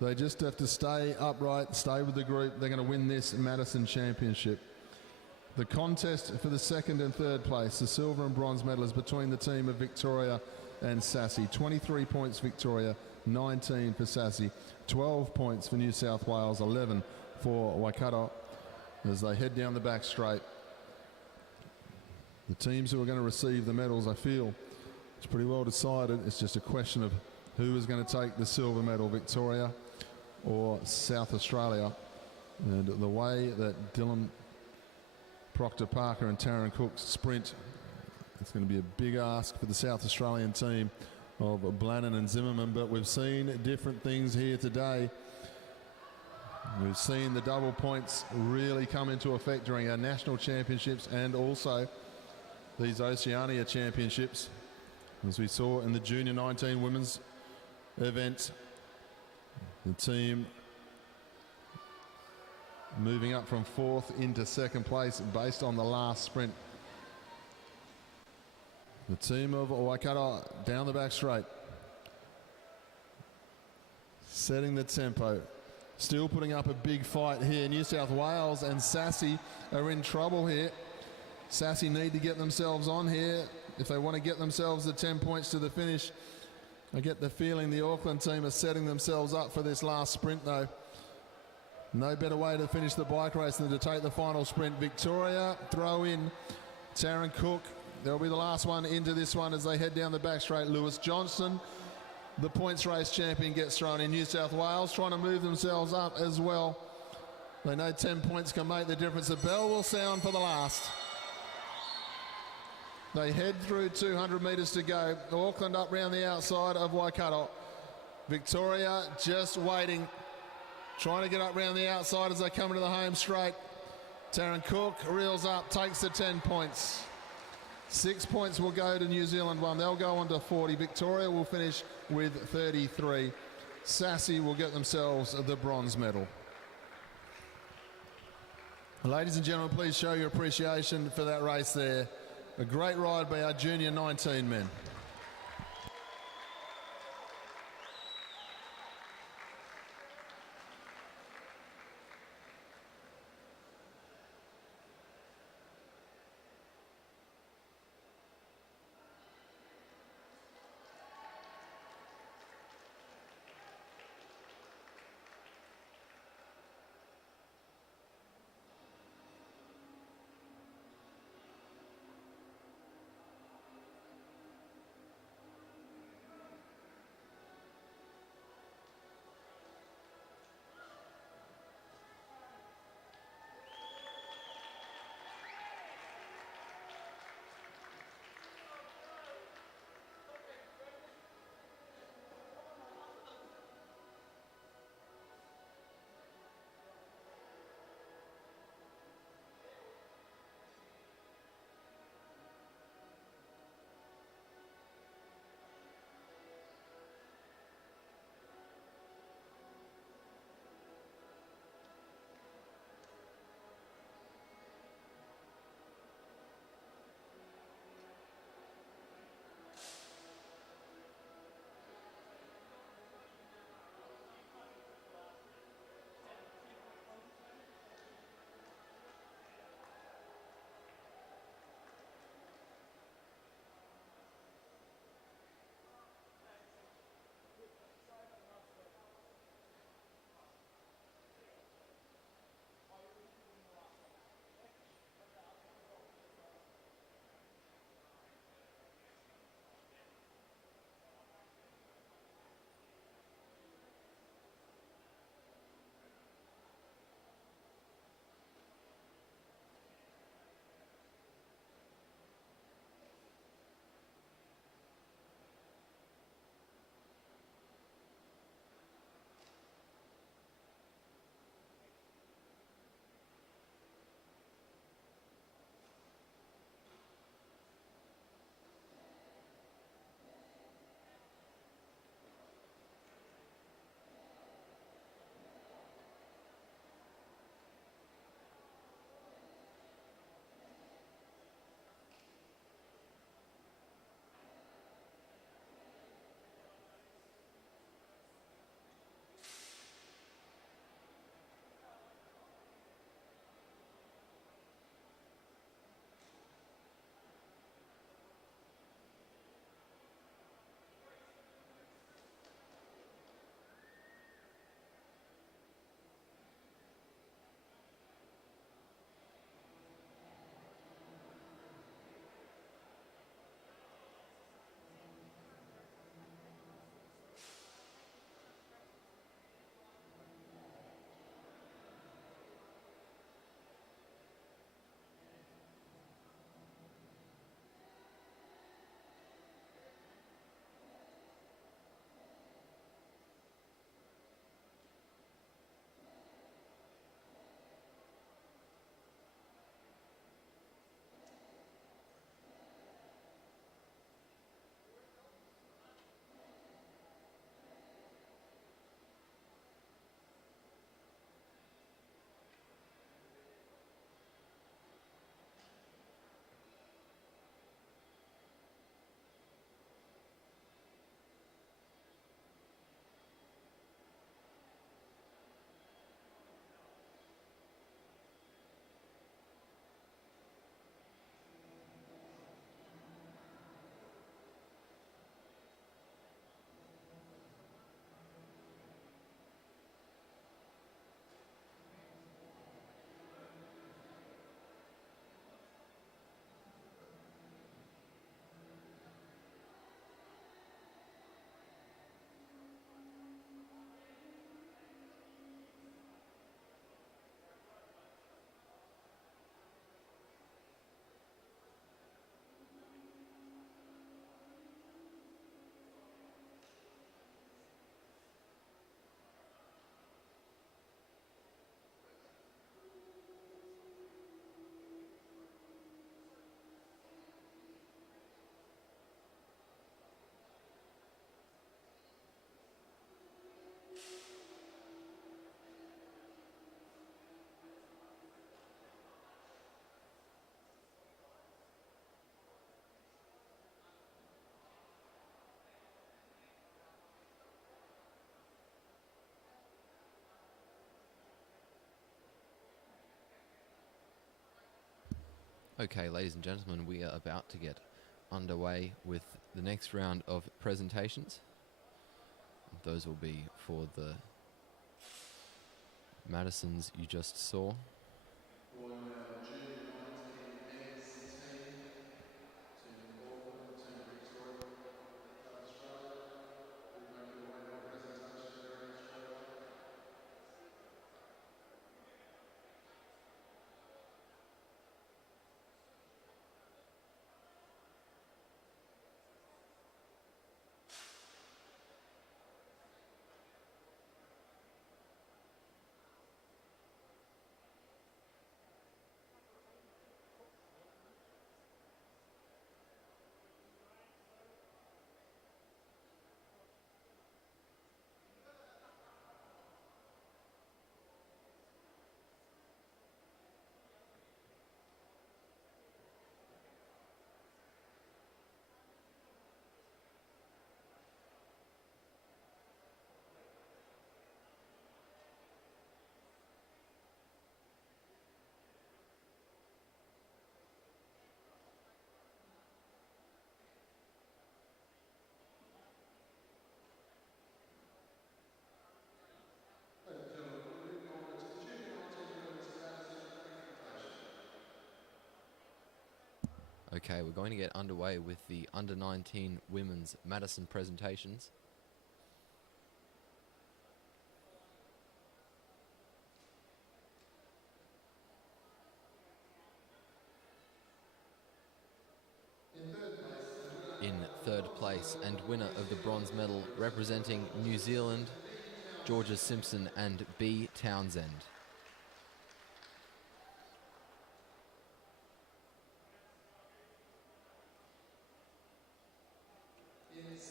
They just have to stay upright, stay with the group. They're going to win this Madison Championship. The contest for the 2nd and 3rd place, the silver and bronze medal, is between the team of Victoria and Sassy. 23 points Victoria, 19 for Sassy, 12 points for New South Wales, 11 for Waikato as they head down the back straight. The teams who are going to receive the medals, I feel it's pretty well decided. It's just a question of who is going to take the silver medal, Victoria or South Australia. And the way that Dylan Proctor Parker and Taryn Cook sprint, it's going to be a big ask for the South Australian team of Blannon and Zimmerman, but we've seen different things here today. We've seen the double points really come into effect during our national championships and also these Oceania championships, as we saw in the Junior 19 women's event. The team moving up from 4th into 2nd place based on the last sprint. The team of Waikato down the back straight, setting the tempo, still putting up a big fight here. New South Wales and Sassy are in trouble here. Sassy need to get themselves on here if they want to get themselves the 10 points to the finish. I get the feeling the Auckland team are setting themselves up for this last sprint though. No better way to finish the bike race than to take the final sprint. Victoria throw in Taryn Cook, they'll be the last one into this one as they head down the back straight. Lewis Johnson, the points race champion, gets thrown in. New South Wales trying to move themselves up as well. They know 10 points can make the difference. The bell will sound for the last. They head through 200 metres to go. Auckland up round the outside of Waikato. Victoria just waiting, trying to get up round the outside as they come into the home straight. Taryn Cook reels up, takes the 10 points. 6 points will go to New Zealand one. They'll go on to 40. Victoria will finish with 33. Sassy will get themselves the bronze medal. Ladies and gentlemen, please show your appreciation for that race there. A great ride by our junior 19 men. Okay, ladies and gentlemen, we are about to get underway with the next round of presentations. Those will be for the Madisons you just saw. Okay, we're going to get underway with the Under-19 Women's Madison presentations. In third place and winner of the bronze medal representing New Zealand, Georgia Simpson and B. Townsend.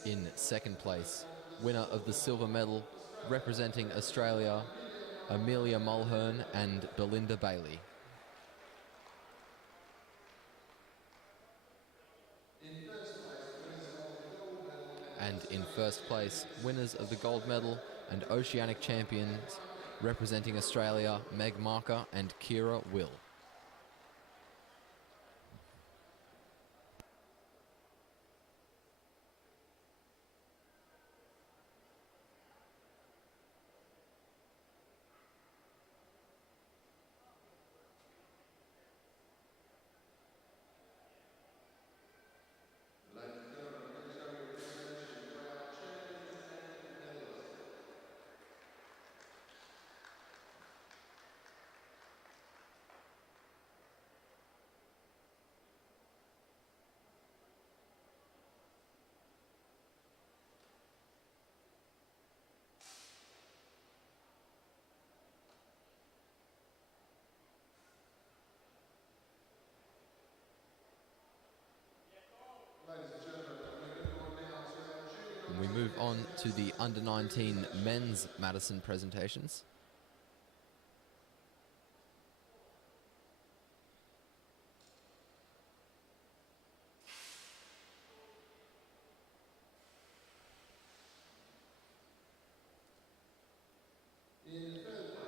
In second place, winner of the silver medal representing Australia, Amelia Mulhern and Belinda Bailey. And in first place, winners of the gold medal and Oceanic champions representing Australia, Meg Marker and Kira Will. We move on to the Under-19 Men's Madison presentations.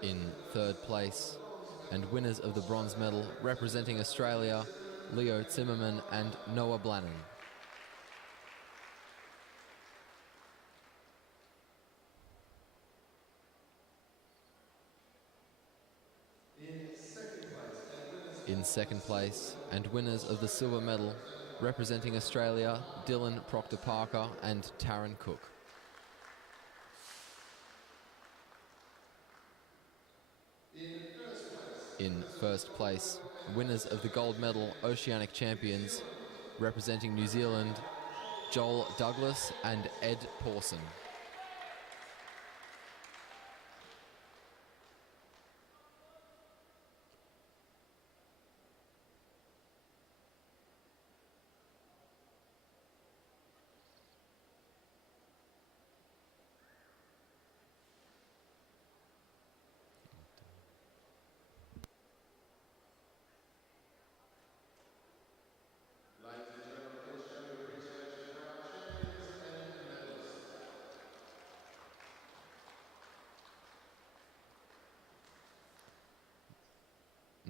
In third place and winners of the bronze medal representing Australia, Leo Zimmerman and Noah Blannon. In second place and winners of the silver medal representing Australia, Dylan Proctor-Parker and Taryn Cook. In first place, winners of the gold medal Oceanic champions representing New Zealand, Joel Douglas and Ed Pawson.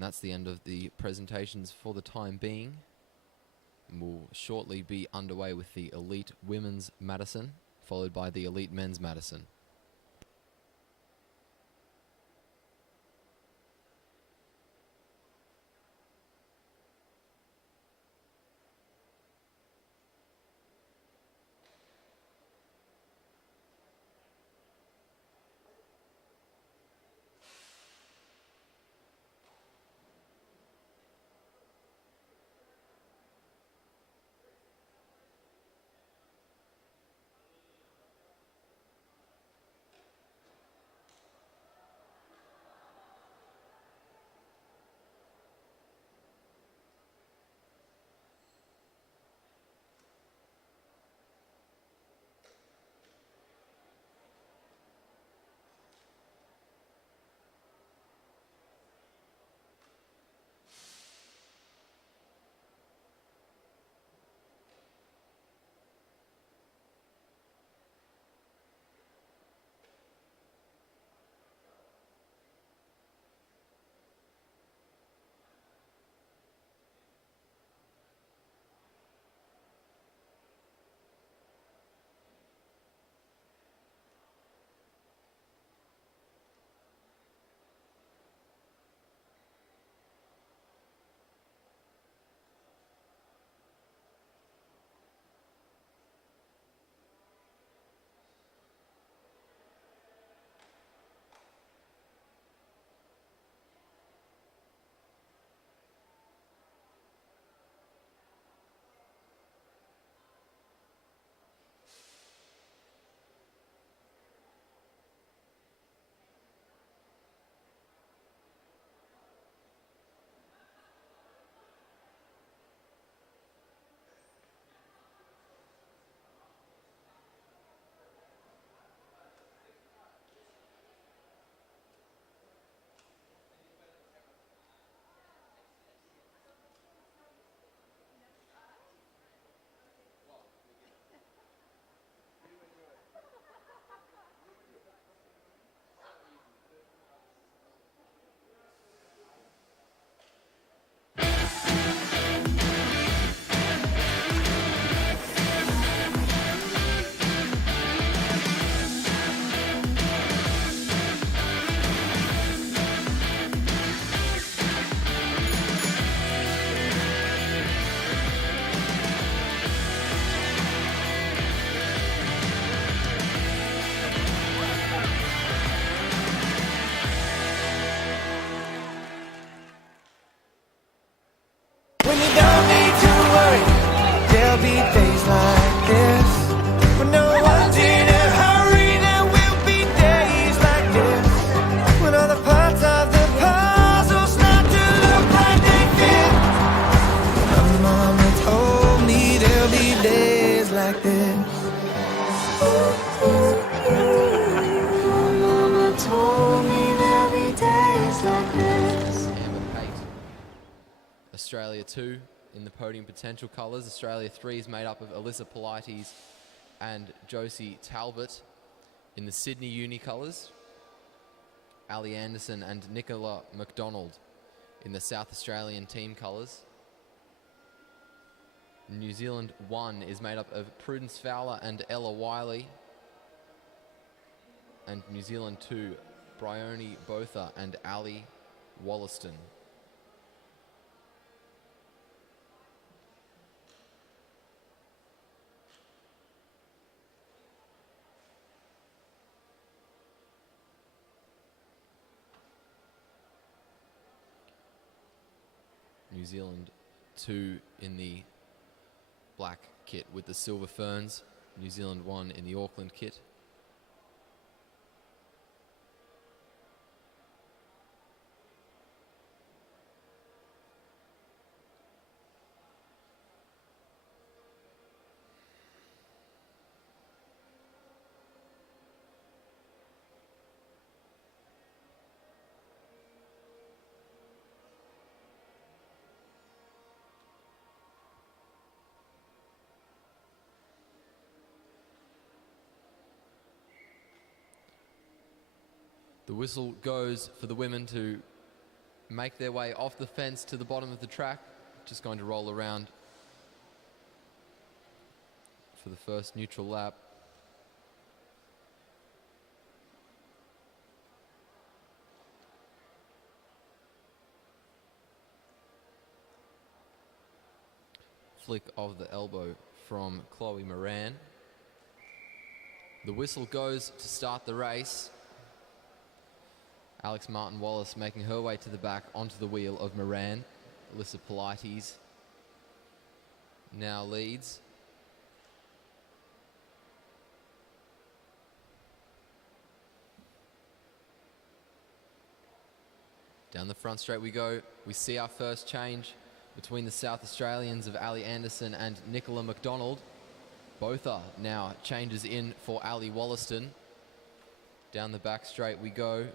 And that's the end of the presentations for the time being. And we'll shortly be underway with the Elite Women's Madison, followed by the Elite Men's Madison. When you don't need to worry, there'll be days like this. When no one's in a hurry, there will be days like this. When all the parts of the puzzle start to look like they fit. My mama told me there'll be days like this. My mama told me there'll be days like this. Amber Pate. Australia 2 in the podium potential colours. Australia 3 is made up of Alyssa Polites and Josie Talbot. In the Sydney uni colours, Ali Anderson and Nicola McDonald. In the South Australian team colours, New Zealand 1 is made up of Prudence Fowler and Ella Wiley. And New Zealand 2, Bryony Botha and Ali Wollaston. New Zealand 2 in the black kit with the silver ferns. New Zealand 1 in the Auckland kit. The whistle goes for the women to make their way off the fence to the bottom of the track. Just going to roll around for the first neutral lap. Flick of the elbow from Chloe Moran. The whistle goes to start the race. Alex Martin-Wallace making her way to the back onto the wheel of Moran. Alyssa Polites now leads. Down the front straight we go. We see our first change between the South Australians of Ali Anderson and Nicola McDonald. Both are now changes in for Ali Wollaston. Down the back straight we go.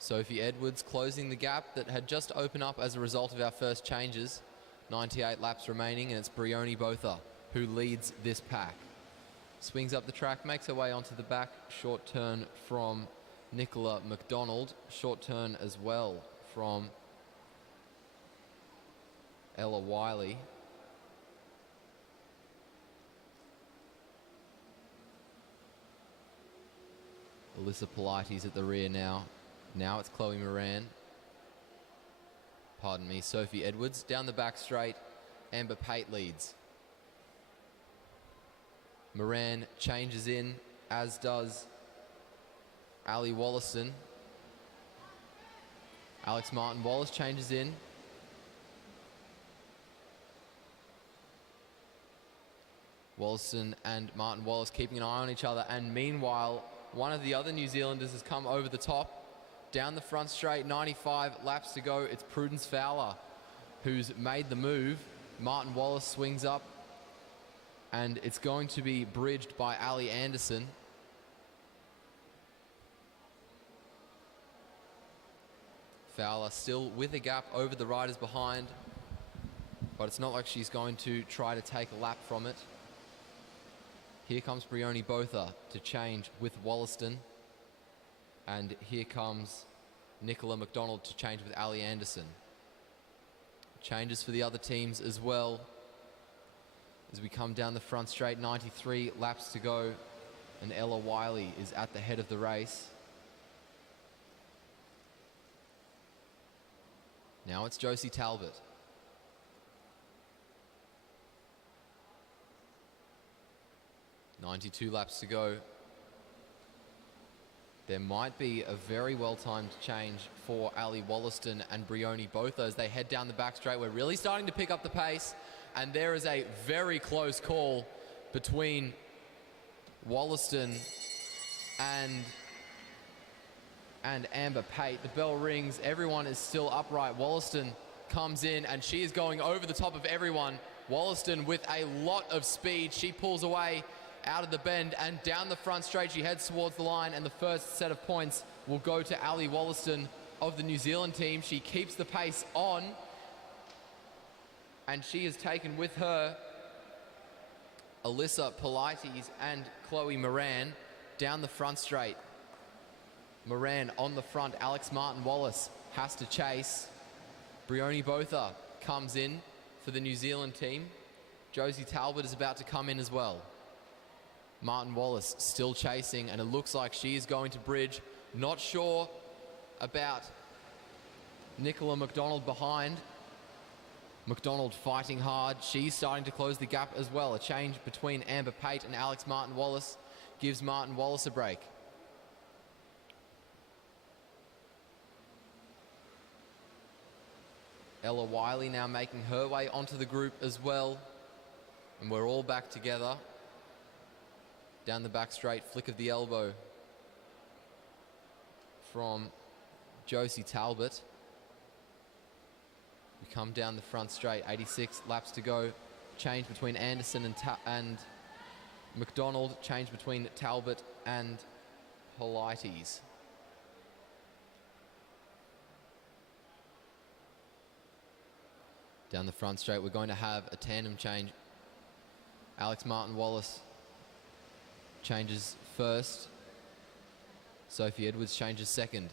Sophie Edwards closing the gap that had just opened up as a result of our first changes. 98 laps remaining, and it's Brioni Botha who leads this pack. Swings up the track, makes her way onto the back. Short turn from Nicola McDonald. Short turn as well from Ella Wiley. Alyssa Polites at the rear now. Now it's Chloe Moran. Pardon me, Sophie Edwards. Down the back straight, Amber Pate leads. Moran changes in, as does Ali Wollaston. Alex Martin-Wallace changes in. Wollaston and Martin-Wallace keeping an eye on each other, and meanwhile, one of the other New Zealanders has come over the top. Down the front straight, 95 laps to go. It's Prudence Fowler who's made the move. Martin-Wallace swings up, and it's going to be bridged by Ali Anderson. Fowler still with a gap over the riders behind, but it's not like she's going to try to take a lap from it. Here comes Brioni Botha to change with Wollaston. And here comes Nicola McDonald to change with Ali Anderson. Changes for the other teams as well. As we come down the front straight, 93 laps to go. And Ella Wiley is at the head of the race. Now it's Josie Talbot. .92 laps to go. There might be a very well-timed change for Ali Wollaston and Brioni Botha as they head down the back straight. We're really starting to pick up the pace, and there is a very close call between Wollaston and Amber Pate. The bell rings, everyone is still upright. Wollaston comes in, and she is going over the top of everyone. Wollaston with a lot of speed. She pulls away out of the bend and down the front straight. She heads towards the line, and the first set of points will go to Ali Wollaston of the New Zealand team. She keeps the pace on, and she has taken with her Alyssa Polites and Chloe Moran down the front straight. Moran on the front. Alex Martin-Wallace has to chase. Brioni Botha comes in for the New Zealand team. Josie Talbot is about to come in as well. Martin-Wallace still chasing, and it looks like she is going to bridge. Not sure about Nicola McDonald behind. McDonald fighting hard. She's starting to close the gap as well. A change between Amber Pate and Alex Martin-Wallace gives Martin-Wallace a break. Ella Wiley now making her way onto the group as well. And we're all back together. Down the back straight, flick of the elbow from Josie Talbot. We come down the front straight, 86 laps to go. Change between Anderson and McDonald. Change between Talbot and Polites. Down the front straight, we're going to have a tandem change. Alex Martin-Wallace changes first. Sophie Edwards changes second.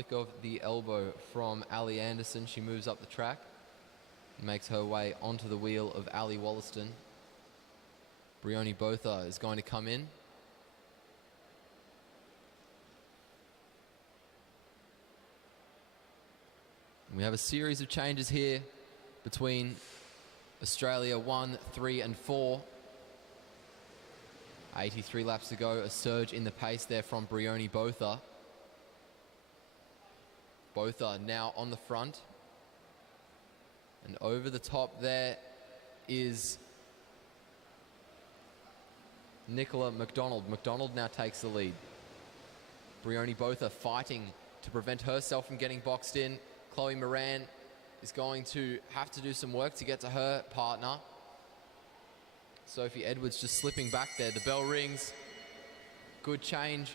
flick of the elbow from Ali Anderson. She moves up the track and makes her way onto the wheel of Ali Wollaston. Brioni Botha is going to come in. We have a series of changes here between Australia 1, 3 and 4. 83 laps to go, a surge in the pace there from Brioni Botha. Botha now on the front. And over the top there is Nicola McDonald. McDonald now takes the lead. Brioni Botha fighting to prevent herself from getting boxed in. Chloe Moran is going to have to do some work to get to her partner. Sophie Edwards just slipping back there. The bell rings. Good change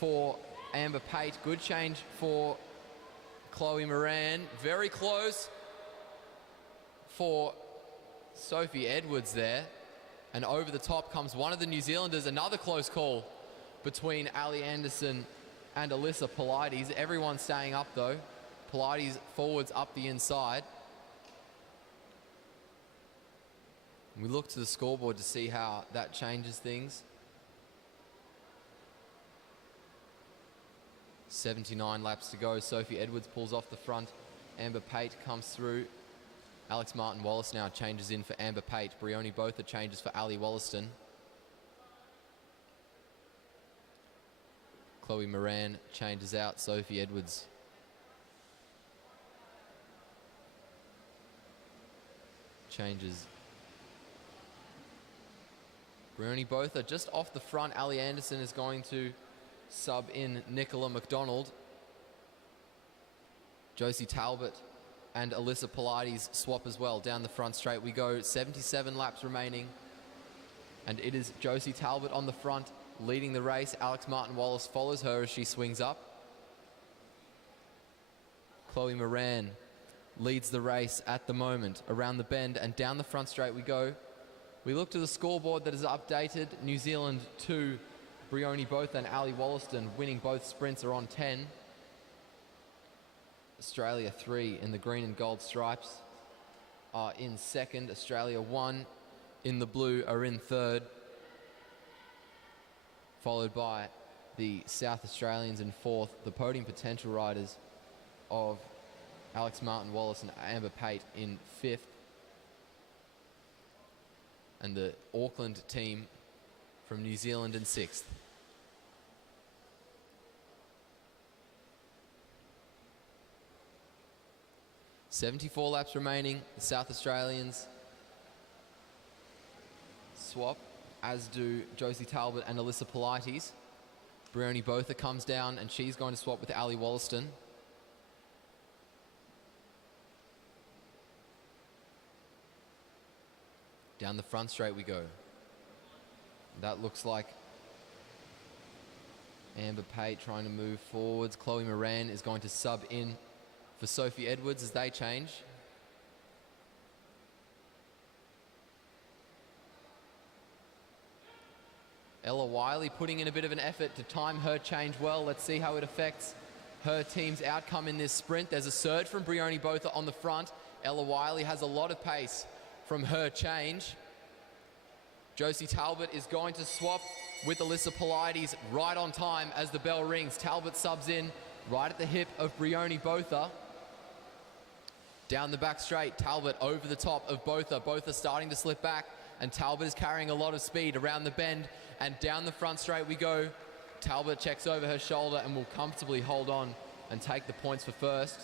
for Amber Pate. Good change for Chloe Moran. Very close for Sophie Edwards there. And over the top comes one of the New Zealanders. Another close call between Ali Anderson and Alyssa Polides. Everyone's staying up though. Polides forwards up the inside. We look to the scoreboard to see how that changes things. 79 laps to go. Sophie Edwards pulls off the front. Amber Pate comes through. Alex Martin-Wallace now changes in for Amber Pate. Brioni Botha changes for Ali Wollaston. Chloe Moran changes out. Sophie Edwards changes. Brioni Botha just off the front. Ali Anderson is going to sub in Nicola McDonald. Josie Talbot and Alyssa Polides swap as well. Down the front straight we go. 77 laps remaining. And it is Josie Talbot on the front leading the race. Alex Martin-Wallace follows her as she swings up. Chloe Moran leads the race at the moment. Around the bend and down the front straight we go. We look to the scoreboard that is updated. New Zealand 2, Brioni Botha and Ali Wollaston winning both sprints are on 10. Australia 3 in the green and gold stripes are in second. Australia 1 in the blue are in third. Followed by the South Australians in fourth. The podium potential riders of Alex Martin-Wallace and Amber Pate in fifth. And the Auckland team from New Zealand in sixth. .74 laps remaining. The South Australians swap, as do Josie Talbot and Alyssa Polides. Brioni Botha comes down and she's going to swap with Ali Wollaston. Down the front straight we go. That looks like Amber Pate trying to move forwards. Chloe Moran is going to sub in for Sophie Edwards as they change. Ella Wiley putting in a bit of an effort to time her change well. Let's see how it affects her team's outcome in this sprint. There's a surge from Brioni Botha on the front. Ella Wiley has a lot of pace from her change. Josie Talbot is going to swap with Alyssa Polides right on time as the bell rings. Talbot subs in right at the hip of Brioni Botha. Down the back straight, Talbot over the top of Botha. Botha starting to slip back, and Talbot is carrying a lot of speed around the bend, and down the front straight we go. Talbot checks over her shoulder and will comfortably hold on and take the points for first.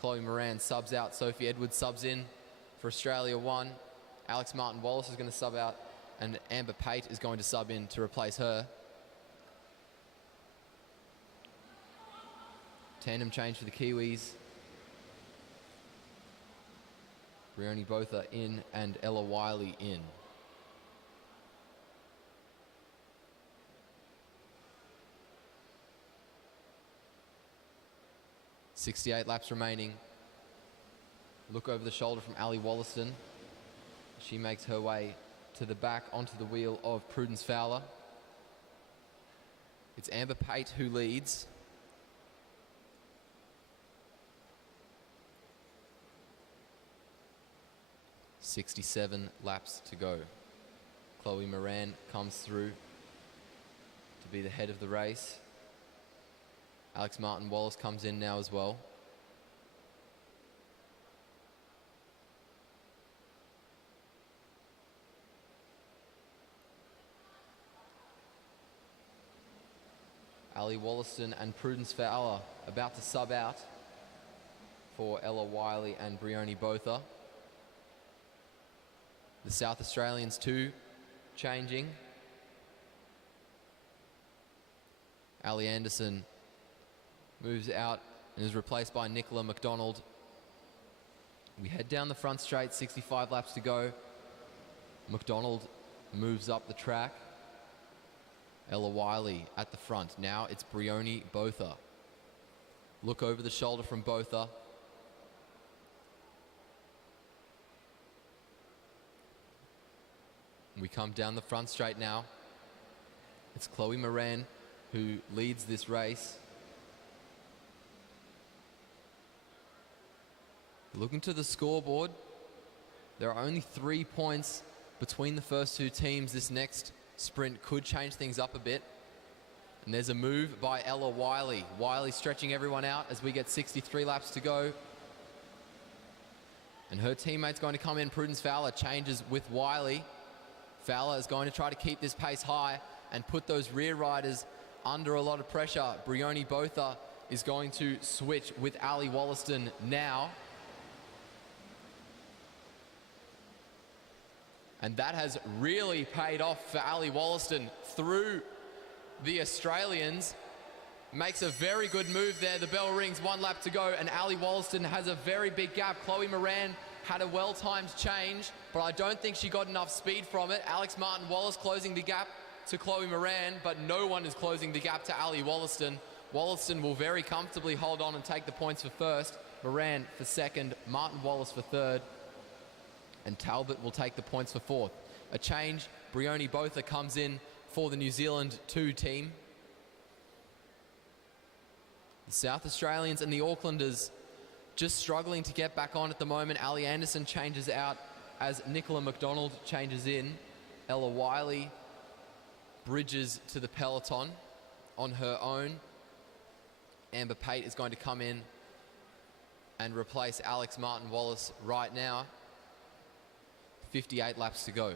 Chloe Moran subs out. Sophie Edwards subs in for Australia 1. Alex Martin-Wallace is going to sub out, and Amber Pate is going to sub in to replace her. Tandem change for the Kiwis. Brioni Botha in and Ella Wiley in. .68 laps remaining. Look over the shoulder from Ali Wollaston. She makes her way to the back onto the wheel of Prudence Fowler. It's Amber Pate who leads. 67 laps to go. Chloe Moran comes through to be the head of the race. Alex Martin Wallace comes in now as well. Ali Wollaston and Prudence Fowler about to sub out for Ella Wiley and Brioni Botha. The South Australians too changing. Ali Anderson moves out and is replaced by Nicola McDonald. We head down the front straight, 65 laps to go. McDonald moves up the track. Ella Wiley at the front. Now it's Brioni Botha. Look over the shoulder from Botha. We come down the front straight now. It's Chloe Moran who leads this race. Looking to the scoreboard, there are only 3 points between the first two teams. This next sprint could change things up a bit. And there's a move by Ella Wiley. Wiley stretching everyone out as we get 63 laps to go. And her teammate's going to come in. Prudence Fowler changes with Wiley. Fowler is going to try to keep this pace high and put those rear riders under a lot of pressure. Brioni Botha is going to switch with Ali Wollaston now. And that has really paid off for Ali Wollaston through the Australians. Makes a very good move there. The bell rings, 1 lap to go, and Ali Wollaston has a very big gap. Chloe Moran had a well-timed change, but I don't think she got enough speed from it. Alex Martin Wallace closing the gap to Chloe Moran, but no one is closing the gap to Ali Wollaston. Wollaston will very comfortably hold on and take the points for first. Moran for second, Martin Wallace for third, and Talbot will take the points for fourth. A change, Brioni Botha comes in for the New Zealand 2 team. The South Australians and the Aucklanders just struggling to get back on at the moment. Ali Anderson changes out as Nicola McDonald changes in. Ella Wiley bridges to the peloton on her own. Amber Pate is going to come in and replace Alex Martin Wallace right now. 58 laps to go.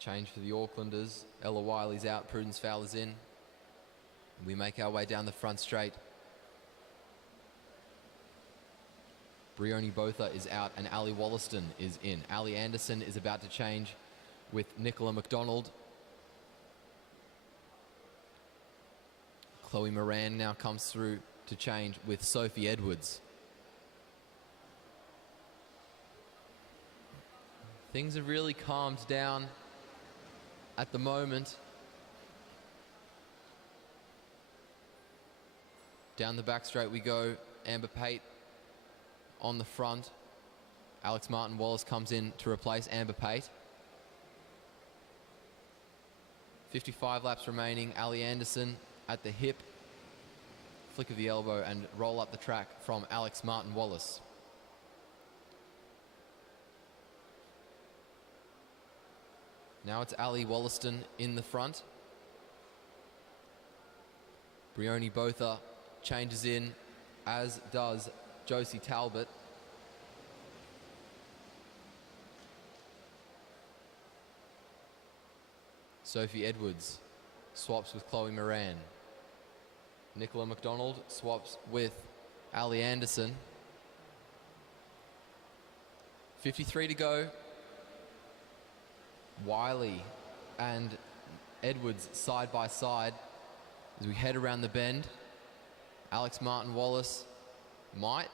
Change for the Aucklanders. Ella Wiley's out, Prudence Fowler's in. We make our way down the front straight. Brioni Botha is out and Ali Wollaston is in. Ali Anderson is about to change with Nicola McDonald. Chloe Moran now comes through to change with Sophie Edwards. Things have really calmed down at the moment. Down the back straight we go. Amber Pate on the front. Alex Martin Wallace comes in to replace Amber Pate. 55 laps remaining. Ali Anderson at the hip. Flick of the elbow and roll up the track from Alex Martin Wallace. Now it's Ali Wollaston in the front. Brioni Botha changes in, as does Josie Talbot. Sophie Edwards swaps with Chloe Moran. Nicola McDonald swaps with Ali Anderson. 53 to go. Wiley and Edwards side by side as we head around the bend. Alex Martin Wallace might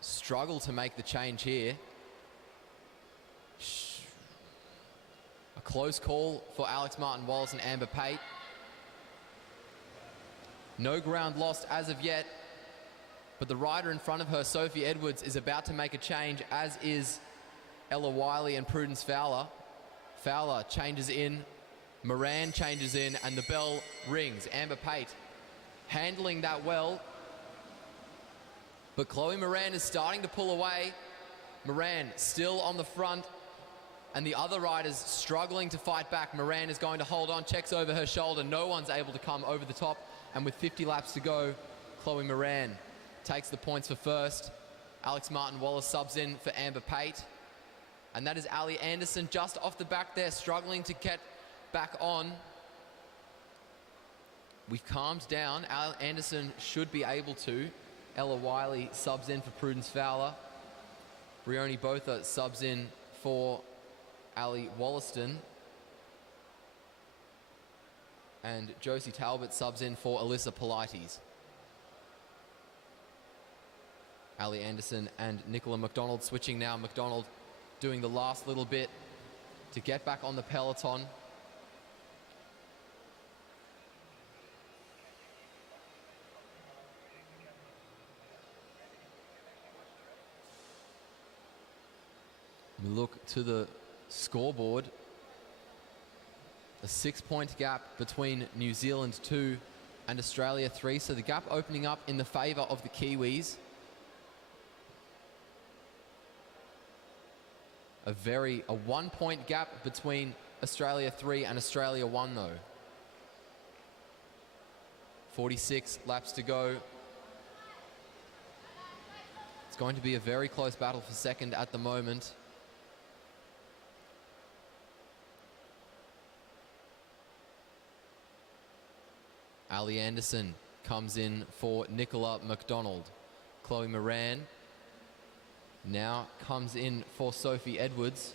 struggle to make the change here. A close call for Alex Martin Wallace and Amber Pate. No ground lost as of yet, but the rider in front of her, Sophie Edwards, is about to make a change, as is Ella Wiley and Prudence Fowler. Fowler changes in Moran changes in and the bell rings. Amber Pate handling that well. But Chloe Moran is starting to pull away. Moran still on the front. And the other riders struggling to fight back. Moran is going to hold on, checks over her shoulder. No one's able to come over the top. And with 50 laps to go, Chloe Moran takes the points for first. Alex Martin-Wallace subs in for Amber Pate. And that is Ali Anderson just off the back there, struggling to get back on. We've calmed down. Ali Anderson should be able to. Ella Wiley subs in for Prudence Fowler. Brioni Botha subs in for Ali Wollaston. And Josie Talbot subs in for Alyssa Polites. Ali Anderson and Nicola McDonald switching now. McDonald doing the last little bit to get back on the peloton. We look to the scoreboard. A 6-point gap between New Zealand 2 and Australia 3. So the gap opening up in the favour of the Kiwis. A 1-point gap between Australia 3 and Australia 1 though. 46 laps to go. It's going to be a very close battle for second at the moment. Ali Anderson comes in for Nicola McDonald. Chloe Moran now comes in for Sophie Edwards.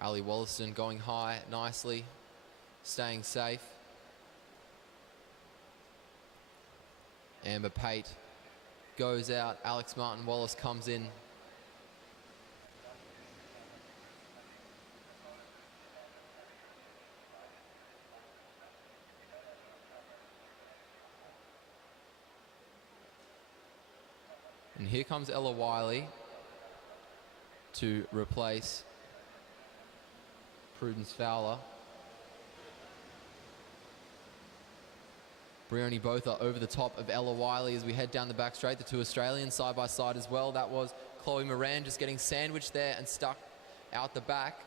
Ali Wollaston going high nicely, staying safe. Amber Pate goes out. Alex Martin-Wallace comes in. And here comes Ella Wiley to replace Prudence Fowler. Brioni Botha over the top of Ella Wiley as we head down the back straight. The two Australians side by side as well. That was Chloe Moran just getting sandwiched there and stuck out the back.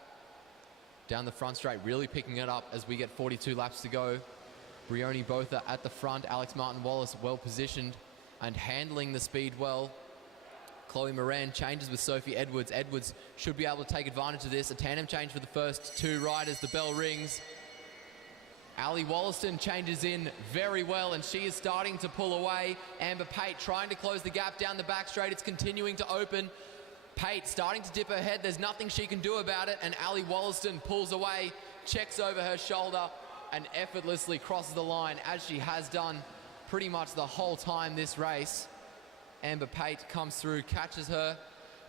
Down the front straight, really picking it up as we get 42 laps to go. Brioni Botha at the front. Alex Martin-Wallace well positioned and handling the speed well. Chloe Moran changes with Sophie Edwards. Edwards should be able to take advantage of this. A tandem change for the first two riders. The bell rings. Ali Wollaston changes in very well, and she is starting to pull away. Amber Pate trying to close the gap down the back straight. It's continuing to open. Pate starting to dip her head. There's nothing she can do about it, and Ali Wollaston pulls away, checks over her shoulder, and effortlessly crosses the line, as she has done pretty much the whole time this race. Amber Pate comes through, catches her,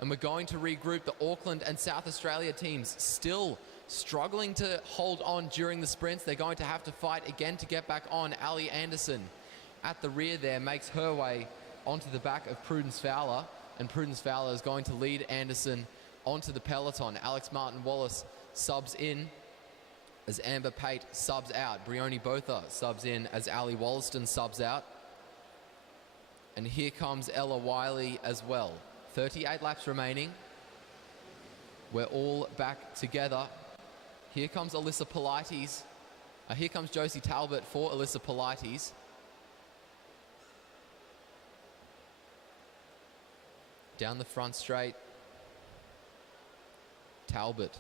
and we're going to regroup. The Auckland and South Australia teams still struggling to hold on during the sprints. They're going to have to fight again to get back on. Ali Anderson at the rear there makes her way onto the back of Prudence Fowler, and Prudence Fowler is going to lead Anderson onto the peloton. Alex Martin-Wallace subs in as Amber Pate subs out. Brioni Botha subs in as Ali Wollaston subs out. And here comes Ella Wiley as well. 38 laps remaining. We're all back together. Here comes Alyssa Polites. Here comes Josie Talbot for Alyssa Polites. Down the front straight. Talbot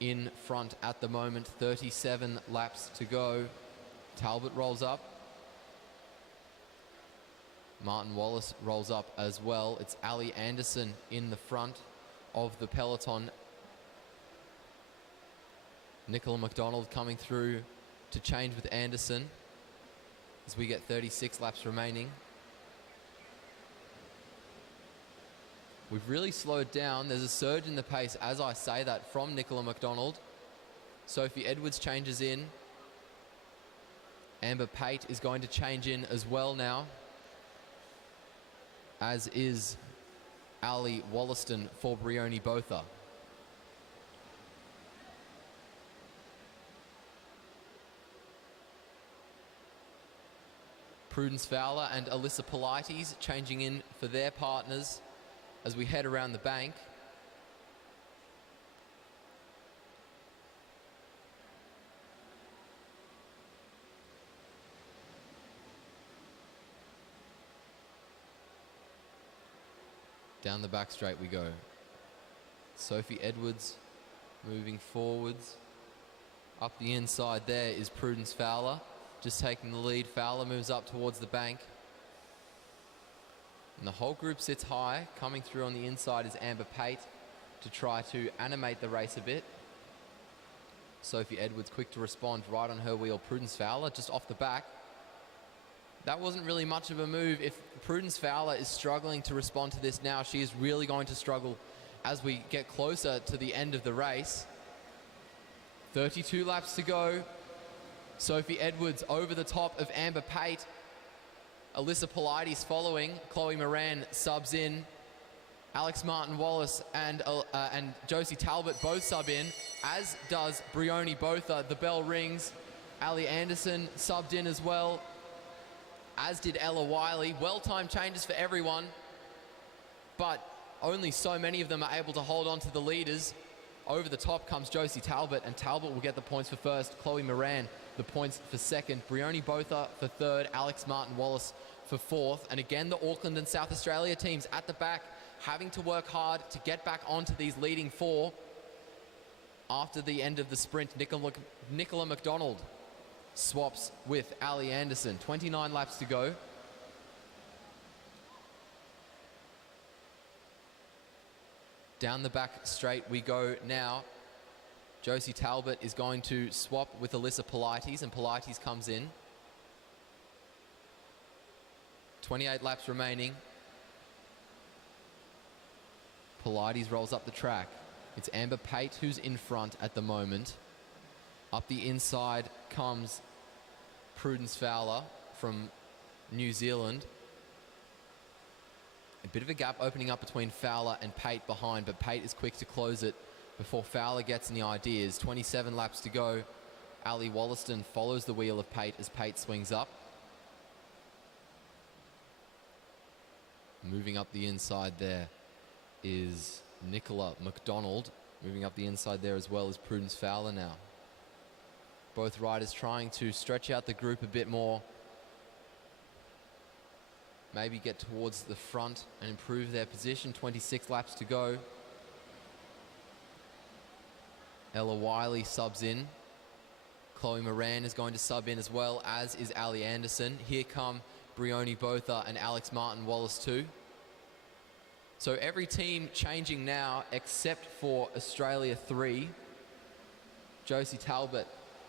in front at the moment. 37 laps to go. Talbot rolls up. Martin-Wallace rolls up as well. It's Ali Anderson in the front of the peloton. Nicola McDonald coming through to change with Anderson as we get 36 laps remaining. We've really slowed down. There's a surge in the pace as I say that from Nicola McDonald. Sophie Edwards changes in. Amber Pate is going to change in as well now, as is Ali Wollaston for Brioni Botha. Prudence Fowler and Alyssa Polites changing in for their partners as we head around the bank. Down the back straight we go. Sophie Edwards moving forwards. Up the inside there is Prudence Fowler, just taking the lead. Fowler moves up towards the bank. And the whole group sits high. Coming through on the inside is Amber Pate to try to animate the race a bit. Sophie Edwards quick to respond, right on her wheel. Prudence Fowler just off the back. That wasn't really much of a move. If Prudence Fowler is struggling to respond to this now, she is really going to struggle as we get closer to the end of the race. 32 laps to go. Sophie Edwards over the top of Amber Pate. Alyssa Polites following. Chloe Moran subs in. Alex Martin-Wallace and Josie Talbot both sub in, as does Brioni Botha. The bell rings. Ali Anderson subbed in as well, as did Ella Wiley. Well-timed changes for everyone, but only so many of them are able to hold on to the leaders. Over the top comes Josie Talbot, and Talbot will get the points for first. Chloe Moran the points for second. Brioni Botha for third. Alex Martin-Wallace for fourth. And again, the Auckland and South Australia teams at the back having to work hard to get back onto these leading four. After the end of the sprint, Nicola McDonald swaps with Ali Anderson. 29 laps to go. Down the back straight we go now. Josie Talbot is going to swap with Alyssa Polites, and Polites comes in. 28 laps remaining. Polites rolls up the track. It's Amber Pate who's in front at the moment. Up the inside comes Prudence Fowler from New Zealand. A bit of a gap opening up between Fowler and Pate behind, but Pate is quick to close it before Fowler gets any ideas. 27 laps to go. Ali Wollaston follows the wheel of Pate as Pate swings up. Moving up the inside there is Nicola McDonald. Moving up the inside there as well as Prudence Fowler now. Both riders trying to stretch out the group a bit more. Maybe get towards the front and improve their position. 26 laps to go. Ella Wiley subs in. Chloe Moran is going to sub in as well, as is Ali Anderson. Here come Brioni Botha and Alex Martin-Wallace too. So every team changing now except for Australia 3. Josie Talbot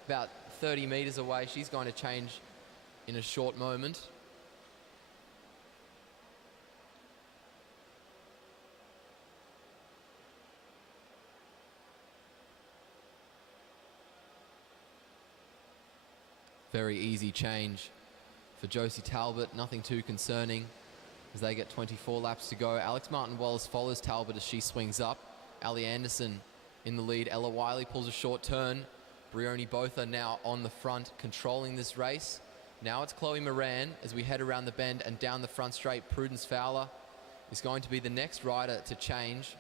about 30 metres away. She's going to change in a short moment. Very easy change for Josie Talbot, nothing too concerning as they get 24 laps to go. Alex Martin-Wallace follows Talbot as she swings up. Ali Anderson in the lead. Ella Wiley pulls a short turn. Brioni Botha now on the front, controlling this race. Now it's Chloe Moran as we head around the bend and down the front straight. Prudence Fowler is going to be the next rider to change.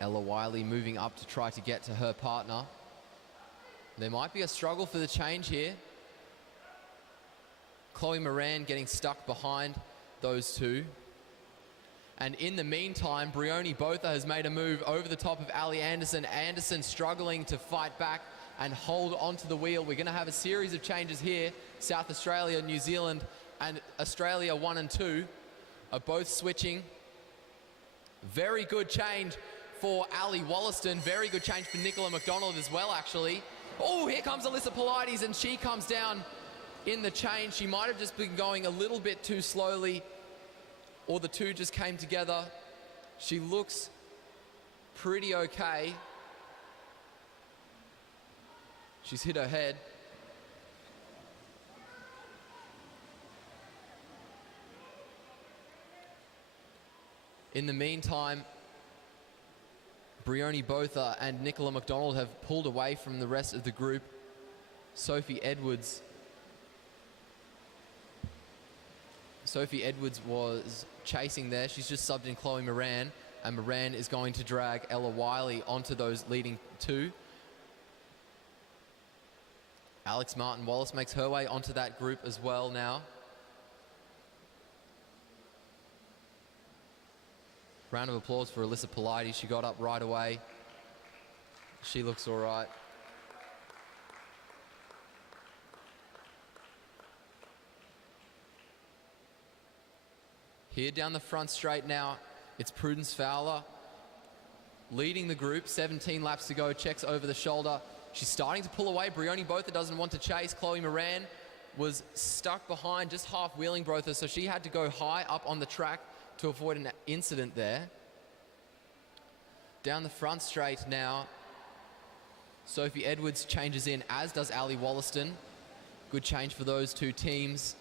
Ella Wiley moving up to try to get to her partner. There might be a struggle for the change here. Chloe Moran getting stuck behind those two. And in the meantime, Brioni Botha has made a move over the top of Ali Anderson. Anderson struggling to fight back and hold onto the wheel. We're going to have a series of changes here. South Australia, New Zealand, and Australia 1 and 2 are both switching. Very good change for Ali Wollaston. Very good change for Nicola McDonald as well, actually. Oh, here comes Alyssa Polites, and she comes down in the change. She might have just been going a little bit too slowly, or the two just came together. She looks pretty okay. She's hit her head. In the meantime, Brioni Botha and Nicola McDonald have pulled away from the rest of the group. Sophie Edwards was chasing there. She's just subbed in Chloe Moran, and Moran is going to drag Ella Wiley onto those leading two. Alex Martin-Wallace makes her way onto that group as well now. Round of applause for Alyssa Politi. She got up right away. She looks all right. Here down the front straight now, it's Prudence Fowler leading the group. 17 laps to go, checks over the shoulder. She's starting to pull away. Brioni Botha doesn't want to chase. Chloe Moran was stuck behind, just half wheeling Botha, so she had to go high up on the track to avoid an incident there. Down the front straight now, Sophie Edwards changes in, as does Ali Wollaston. Good change for those two teams.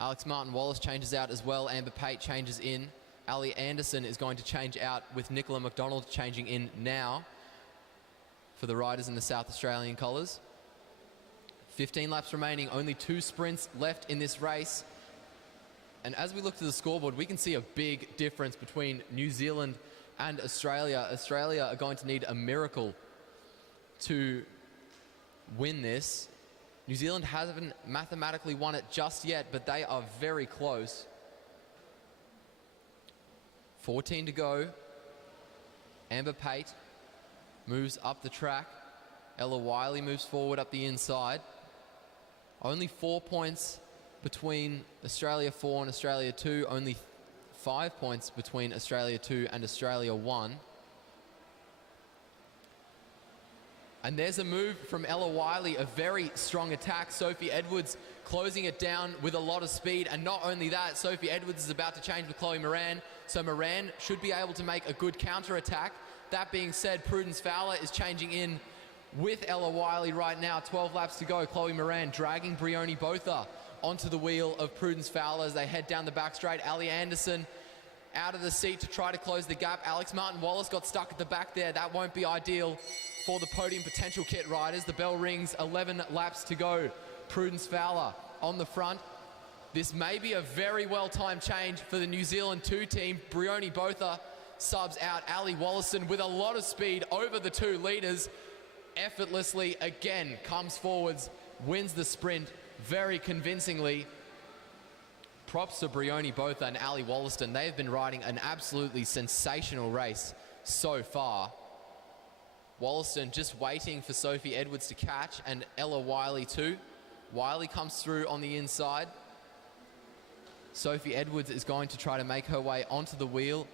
Alex Martin-Wallace changes out as well. Amber Pate changes in. Ali Anderson is going to change out, with Nicola McDonald changing in now for the riders in the South Australian colours. 15 laps remaining, only 2 sprints left in this race. And as we look to the scoreboard, we can see a big difference between New Zealand and Australia. Australia are going to need a miracle to win this. New Zealand hasn't mathematically won it just yet, but they are very close. 14 to go. Amber Pate moves up the track. Ella Wiley moves forward up the inside. Only 4 points between Australia 4 and Australia 2. Only 5 points between Australia 2 and Australia 1. And there's a move from Ella Wiley, a very strong attack. Sophie Edwards closing it down with a lot of speed. And not only that, Sophie Edwards is about to change with Chloe Moran. So Moran should be able to make a good counter-attack. That being said, Prudence Fowler is changing in with Ella Wiley right now. 12 laps to go. Chloe Moran dragging Brioni Botha onto the wheel of Prudence Fowler as they head down the back straight. Ali Anderson out of the seat to try to close the gap. Alex Martin-Wallace got stuck at the back there. That won't be ideal for the podium potential kit riders. The bell rings, 11 laps to go. Prudence Fowler on the front. This may be a very well-timed change for the New Zealand 2 team. Brioni Botha subs out. Ali Wollaston with a lot of speed over the 2 leaders. Effortlessly again comes forwards, wins the sprint very convincingly. Props to Brioni Botha and Ali Wollaston. They've been riding an absolutely sensational race so far. Wollaston just waiting for Sophie Edwards to catch, and Ella Wiley too. Wiley comes through on the inside. Sophie Edwards is going to try to make her way onto the wheel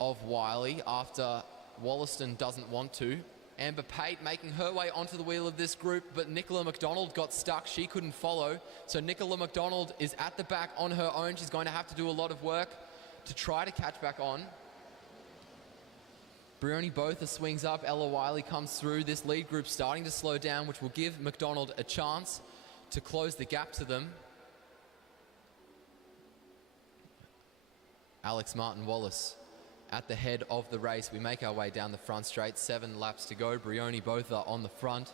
of Wiley after Wollaston doesn't want to. Amber Pate making her way onto the wheel of this group, but Nicola McDonald got stuck. She couldn't follow. So Nicola McDonald is at the back on her own. She's going to have to do a lot of work to try to catch back on. Brioni Botha swings up. Ella Wiley comes through. This lead group starting to slow down, which will give McDonald a chance to close the gap to them. Alex Martin-Wallace at the head of the race. We make our way down the front straight. 7 laps to go. Brioni Botha on the front.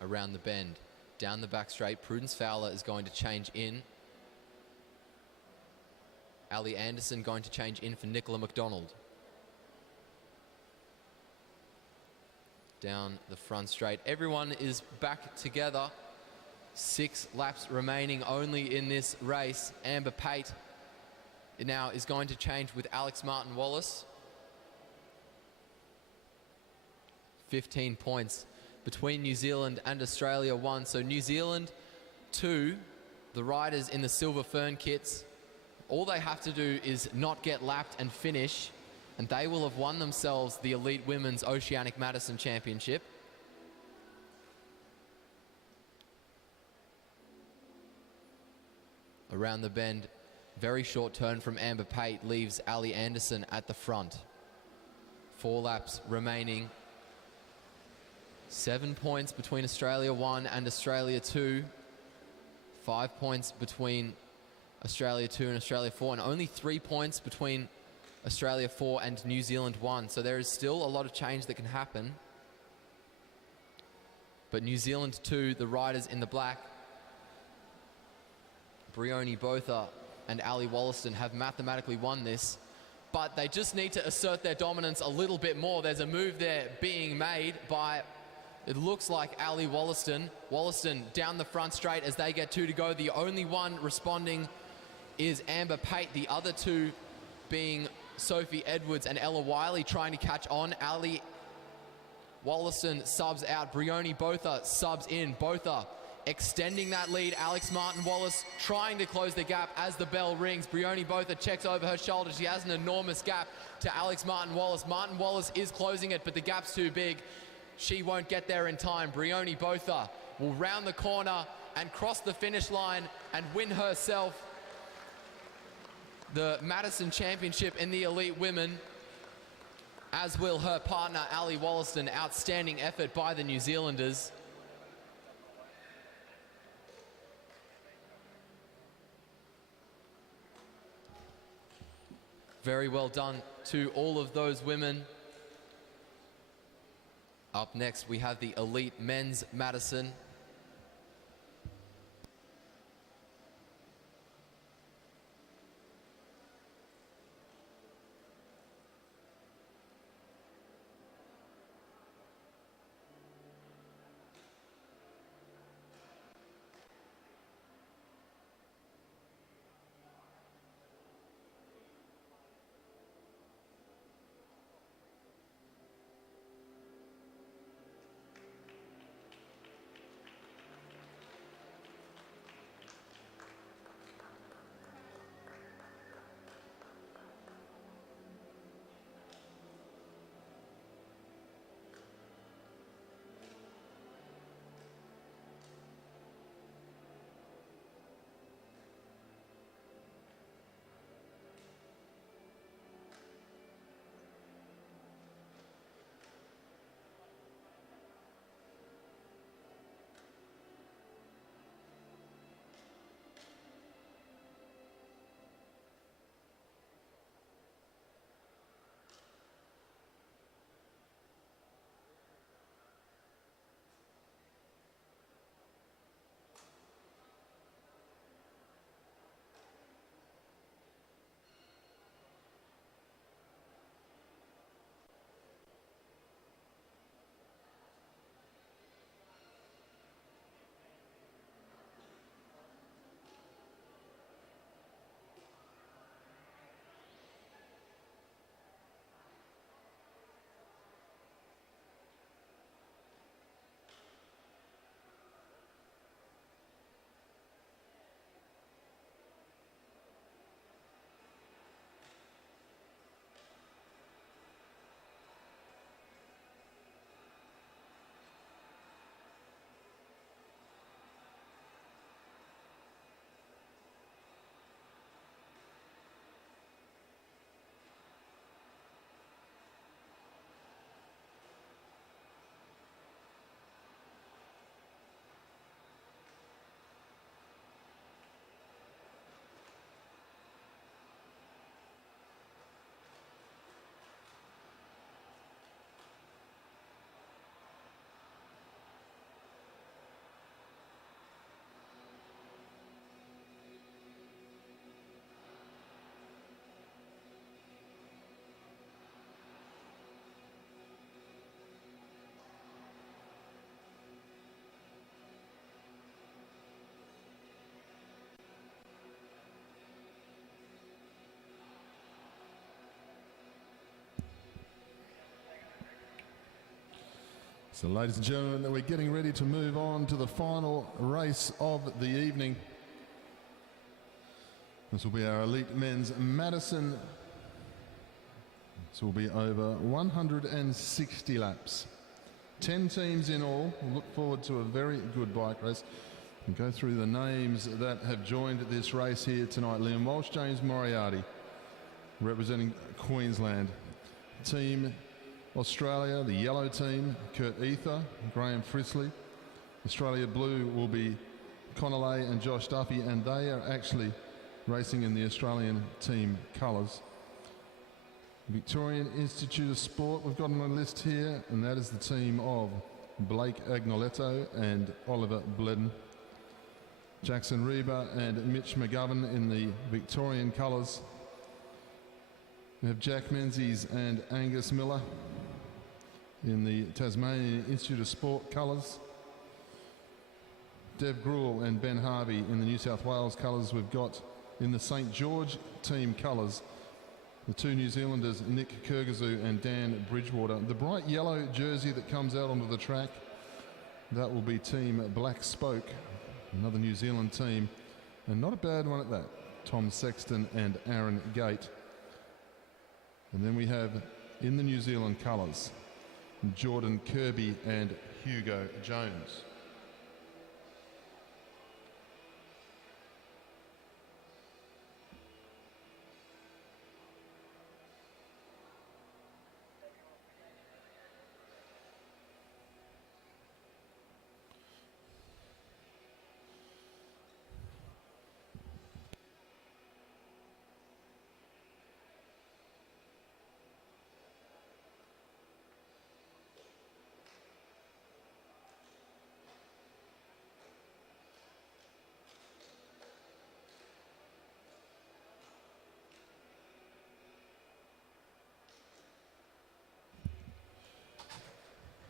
Around the bend. Down the back straight. Prudence Fowler is going to change in. Ali Anderson going to change in for Nicola McDonald. Down the front straight. Everyone is back together. 6 laps remaining only in this race. Amber Pate now is going to change with Alex Martin-Wallace. 15 points between New Zealand and Australia 1. So New Zealand 2, the riders in the silver fern kits, all they have to do is not get lapped and finish, and they will have won themselves the Elite Women's Oceanic Madison Championship. Around the bend, very short turn from Amber Pate leaves Ali Anderson at the front. 4 laps remaining. 7 points between Australia 1 and Australia 2. 5 points between Australia 2 and Australia 4, and only 3 points between Australia 4 and New Zealand 1. So there is still a lot of change that can happen. But New Zealand 2, the riders in the black, Bryony Botha and Ali Wollaston, have mathematically won this. But they just need to assert their dominance a little bit more. There's a move there being made by, it looks like, Ali Wollaston. Wollaston down the front straight as they get 2 to go. The only one responding is Amber Pate. The other two being Sophie Edwards and Ella Wiley trying to catch on. Ali Wollaston subs out. Bryony Botha subs in. Botha extending that lead. Alex Martin-Wallace trying to close the gap as the bell rings. Bryony Botha checks over her shoulder. She has an enormous gap to Alex Martin-Wallace. Martin-Wallace is closing it, but the gap's too big. She won't get there in time. Bryony Botha will round the corner and cross the finish line and win herself the Madison Championship in the elite women, as will her partner Ali Wollaston. Outstanding effort by the New Zealanders. Very well done to all of those women. Up next, we have the elite men's Madison. So, ladies and gentlemen, we're getting ready to move on to the final race of the evening. This will be our elite men's Madison. This will be over 160 laps. 10 teams in all. We'll look forward to a very good bike race. And go through the names that have joined this race here tonight. Liam Walsh, James Moriarty, representing Queensland. Team Australia, the yellow team, Kurt Ether, Graham Frisley. Australia blue will be Connolly and Josh Duffy, and they are actually racing in the Australian team colours. Victorian Institute of Sport, we've got on the list here, and that is the team of Blake Agnoletto and Oliver Bledden. Jackson Reba and Mitch McGovern in the Victorian colours. We have Jack Menzies and Angus Miller in the Tasmanian Institute of Sport colours. Dev Gruel and Ben Harvey in the New South Wales colours. We've got in the St George team colours the two New Zealanders, Nick Kurgazoo and Dan Bridgewater. The bright yellow jersey that comes out onto the track, that will be team Black Spoke, another New Zealand team, and not a bad one at that. Tom Sexton and Aaron Gate. And then we have in the New Zealand colours, Jordan Kirby and Hugo Jones.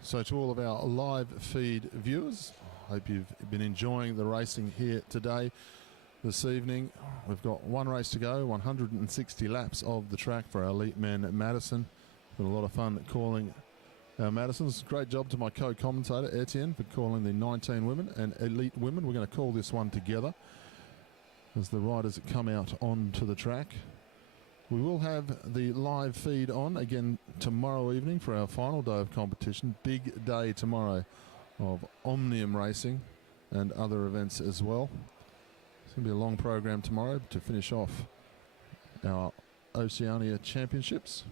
So to all of our live feed viewers, I hope you've been enjoying the racing here today. This evening, we've got one race to go, 160 laps of the track for our elite man at Madison. Been a lot of fun calling our Madisons. Great job to my co-commentator, Etienne, for calling the 19 women and elite women. We're going to call this one together as the riders come out onto the track. We will have the live feed on again tomorrow evening for our final day of competition. Big day tomorrow of Omnium racing and other events as well. It's going to be a long program tomorrow to finish off our Oceania Championships.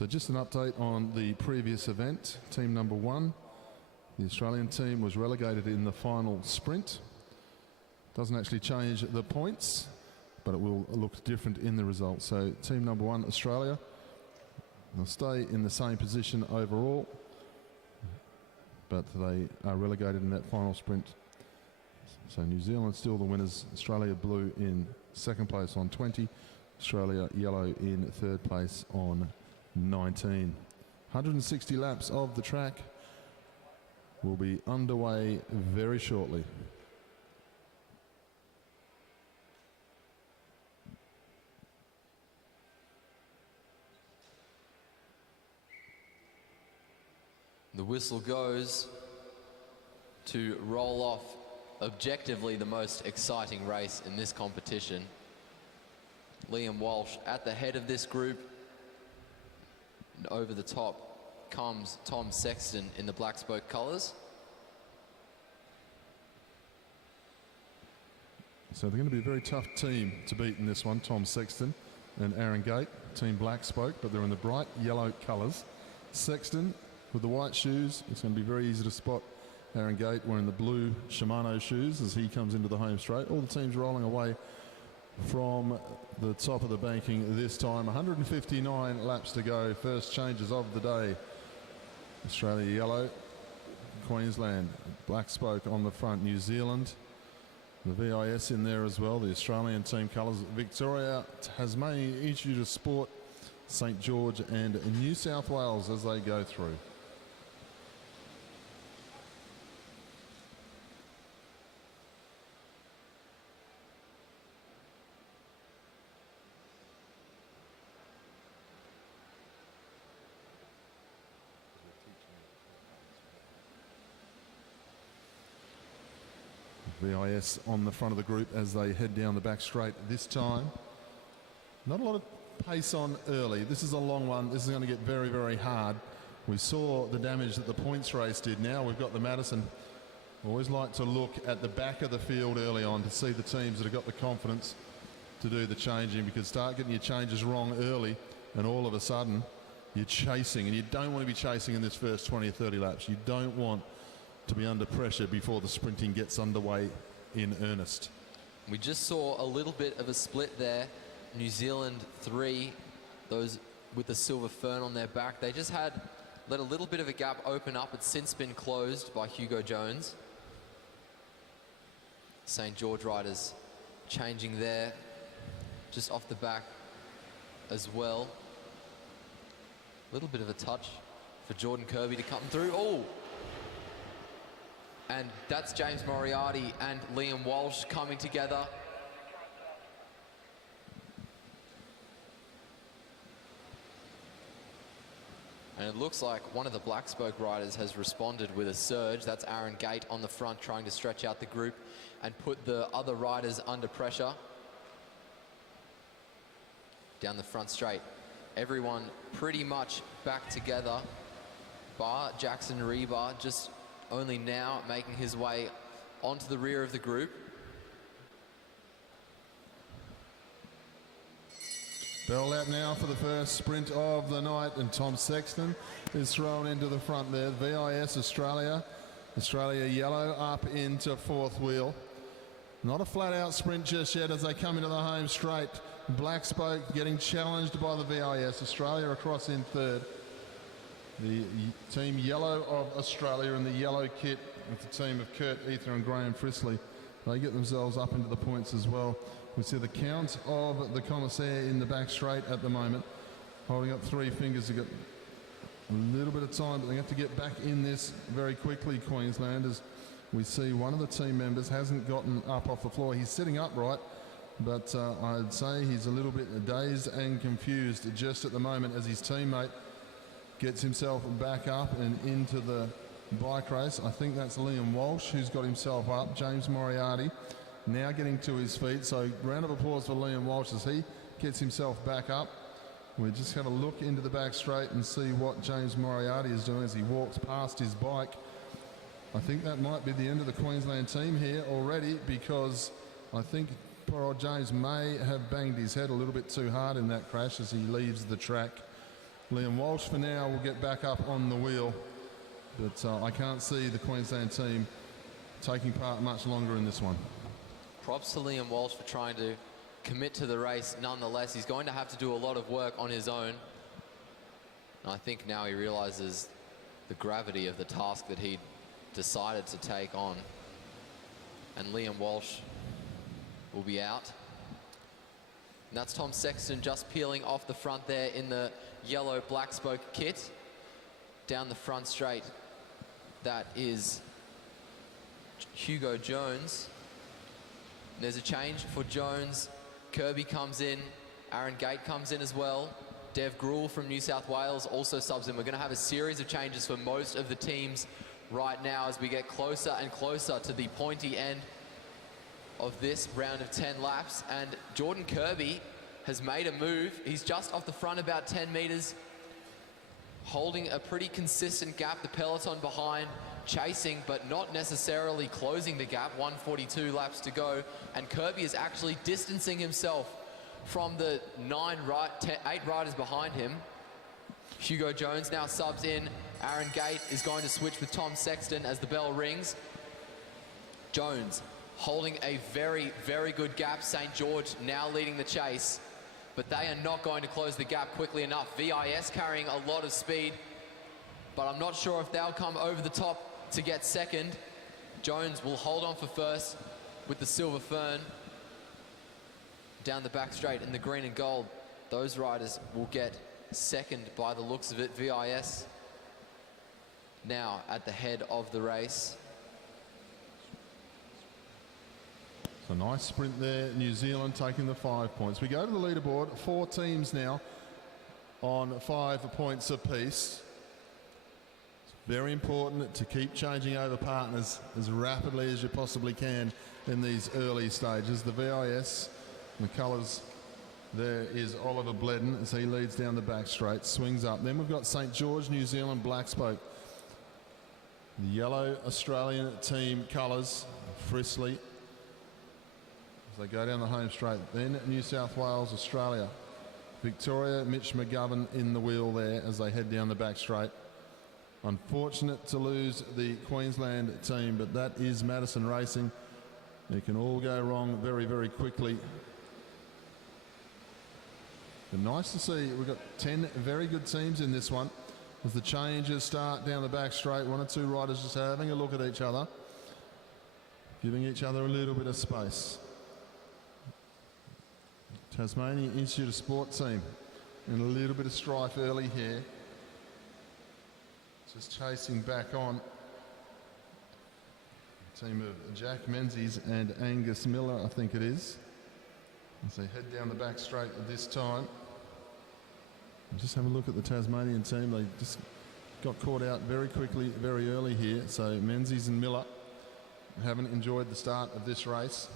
So just an update on the previous event. Team number one, the Australian team, was relegated in the final sprint. Doesn't actually change the points, but it will look different in the results. So team number one, Australia, they'll stay in the same position overall, but they are relegated in that final sprint. So New Zealand still the winners. Australia blue in second place on 20. Australia yellow in third place on 19. 160 laps of the track will be underway very shortly. The whistle goes to roll off objectively the most exciting race in this competition. Liam Walsh at the head of this group. And over the top comes Tom Sexton in the Black Spoke colours. So they're going to be a very tough team to beat in this one, Tom Sexton and Aaron Gate, team Black Spoke, but they're in the bright yellow colours. Sexton with the white shoes, it's going to be very easy to spot Aaron Gate wearing the blue Shimano shoes as he comes into the home straight. All the teams rolling away from the top of the banking this time. 159 laps to go. First changes of the day. Australia yellow, Queensland Black Spoke on the front, New Zealand. The VIS in there as well, the Australian team colours. Victoria, Tasmanian Institute of Sport, St George and New South Wales as they go through. VIS on the front of the group as they head down the back straight this time. Not a lot of pace on early. This is a long one. This is going to get very, very hard. We saw the damage that the points race did. Now we've got the Madison. Always like to look at the back of the field early on to see the teams that have got the confidence to do the changing, because start getting your changes wrong early and all of a sudden you're chasing, and you don't want to be chasing in this first 20 or 30 laps. You don't want to be under pressure before the sprinting gets underway in earnest. We just saw a little bit of a split there. New Zealand 3, those with the silver fern on their back, they just had let a little bit of a gap open up. It's since been closed by Hugo Jones. St. George riders changing there just off the back as well. A little bit of a touch for Jordan Kirby to come through. Oh! And that's James Moriarty and Liam Walsh coming together. And it looks like one of the Black Spoke riders has responded with a surge. That's Aaron Gate on the front, trying to stretch out the group and put the other riders under pressure. Down the front straight, everyone pretty much back together, bar Jackson Rebar, just only now making his way onto the rear of the group. Bell lap now for the first sprint of the night, and Tom Sexton is thrown into the front there. VIS Australia yellow up into fourth wheel. Not a flat out sprint just yet as they come into the home straight. Black Spoke getting challenged by the VIS Australia across in third. The team yellow of Australia in the yellow kit with the team of Kurt Ether and Graham Frisley. They get themselves up into the points as well. We see the count of the commissaire in the back straight at the moment, holding up three fingers. They've got a little bit of time, but they have to get back in this very quickly, Queensland, as we see one of the team members hasn't gotten up off the floor. He's sitting upright, but I'd say he's a little bit dazed and confused just at the moment as his teammate gets himself back up and into the bike race. I think that's Liam Walsh who's got himself up. James Moriarty now getting to his feet. So round of applause for Liam Walsh as he gets himself back up. We just have a look into the back straight and see what James Moriarty is doing as he walks past his bike. I think that might be the end of the Queensland team here already, because I think poor old James may have banged his head a little bit too hard in that crash as he leaves the track. Liam Walsh for now will get back up on the wheel, but I can't see the Queensland team taking part much longer in this one. Props to Liam Walsh for trying to commit to the race. Nonetheless, he's going to have to do a lot of work on his own. And I think now he realizes the gravity of the task that he decided to take on. And Liam Walsh will be out. And that's Tom Sexton just peeling off the front there in the yellow Black Spoke kit. Down the front straight, that is Hugo Jones. And there's a change for Jones. Kirby comes in, Aaron Gate comes in as well. Dev Gruel from New South Wales also subs in. We're going to have a series of changes for most of the teams right now as we get closer and closer to the pointy end of this round of 10 laps. And Jordan Kirby has made a move. He's just off the front about 10 meters, holding a pretty consistent gap. The peloton behind, chasing, but not necessarily closing the gap. 142 laps to go. And Kirby is actually distancing himself from the 8 riders behind him. Hugo Jones now subs in. Aaron Gate is going to switch with Tom Sexton as the bell rings. Jones holding a very, very good gap. St. George now leading the chase, but they are not going to close the gap quickly enough. VIS carrying a lot of speed, but I'm not sure if they'll come over the top to get second. Jones will hold on for first with the silver fern. Down the back straight in the green and gold, those riders will get second by the looks of it. VIS now at the head of the race. A nice sprint there. New Zealand taking the 5 points. We go to the leaderboard. 4 teams now on 5 points apiece. It's very important to keep changing over partners as rapidly as you possibly can in these early stages. The VIS, the colours, there is Oliver Bledden as he leads down the back straight, swings up. Then we've got St George, New Zealand, Black Spoke. The yellow Australian team colours, Frisley, as they go down the home straight. Then New South Wales, Australia. Victoria, Mitch McGovern in the wheel there as they head down the back straight. Unfortunate to lose the Queensland team, but that is Madison Racing. It can all go wrong very, very quickly. But nice to see we've got 10 very good teams in this one. As the changes start down the back straight, one or two riders just having a look at each other, giving each other a little bit of space. Tasmania Institute of Sport team in a little bit of strife early here. Just chasing back on. Team of Jack Menzies and Angus Miller, I think it is. As they head down the back straight at this time. Just have a look at the Tasmanian team. They just got caught out very quickly, very early here. So Menzies and Miller haven't enjoyed the start of this race.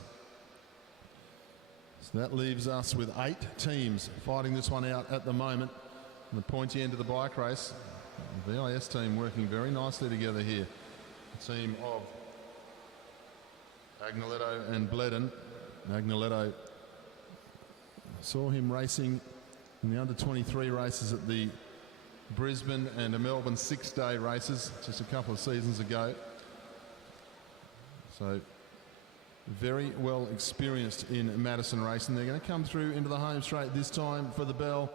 So that leaves us with 8 teams fighting this one out at the moment. And the pointy end of the bike race. The VIS team working very nicely together here. The team of Agnoletto and Bledden. Agnoletto, saw him racing in the under-23 races at the Brisbane and the Melbourne 6-day races just a couple of seasons ago. So very well experienced in Madison racing. They're going to come through into the home straight this time for the bell.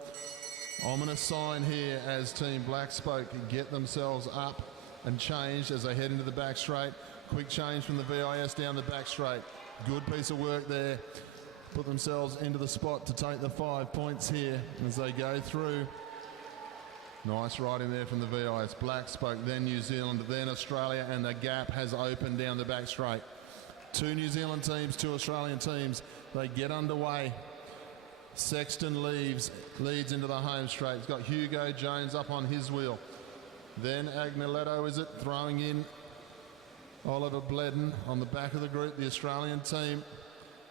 Ominous sign here as Team Black Spoke get themselves up and changed as they head into the back straight. Quick change from the VIS down the back straight. Good piece of work there. Put themselves into the spot to take the 5 points here as they go through. Nice riding there from the VIS. Black Spoke, then New Zealand, then Australia, and the gap has opened down the back straight. 2 New Zealand teams, 2 Australian teams. They get underway. Sexton leads into the home straight. He's got Hugo Jones up on his wheel. Then Agnoletto, is it, throwing in Oliver Bledden on the back of the group, the Australian team.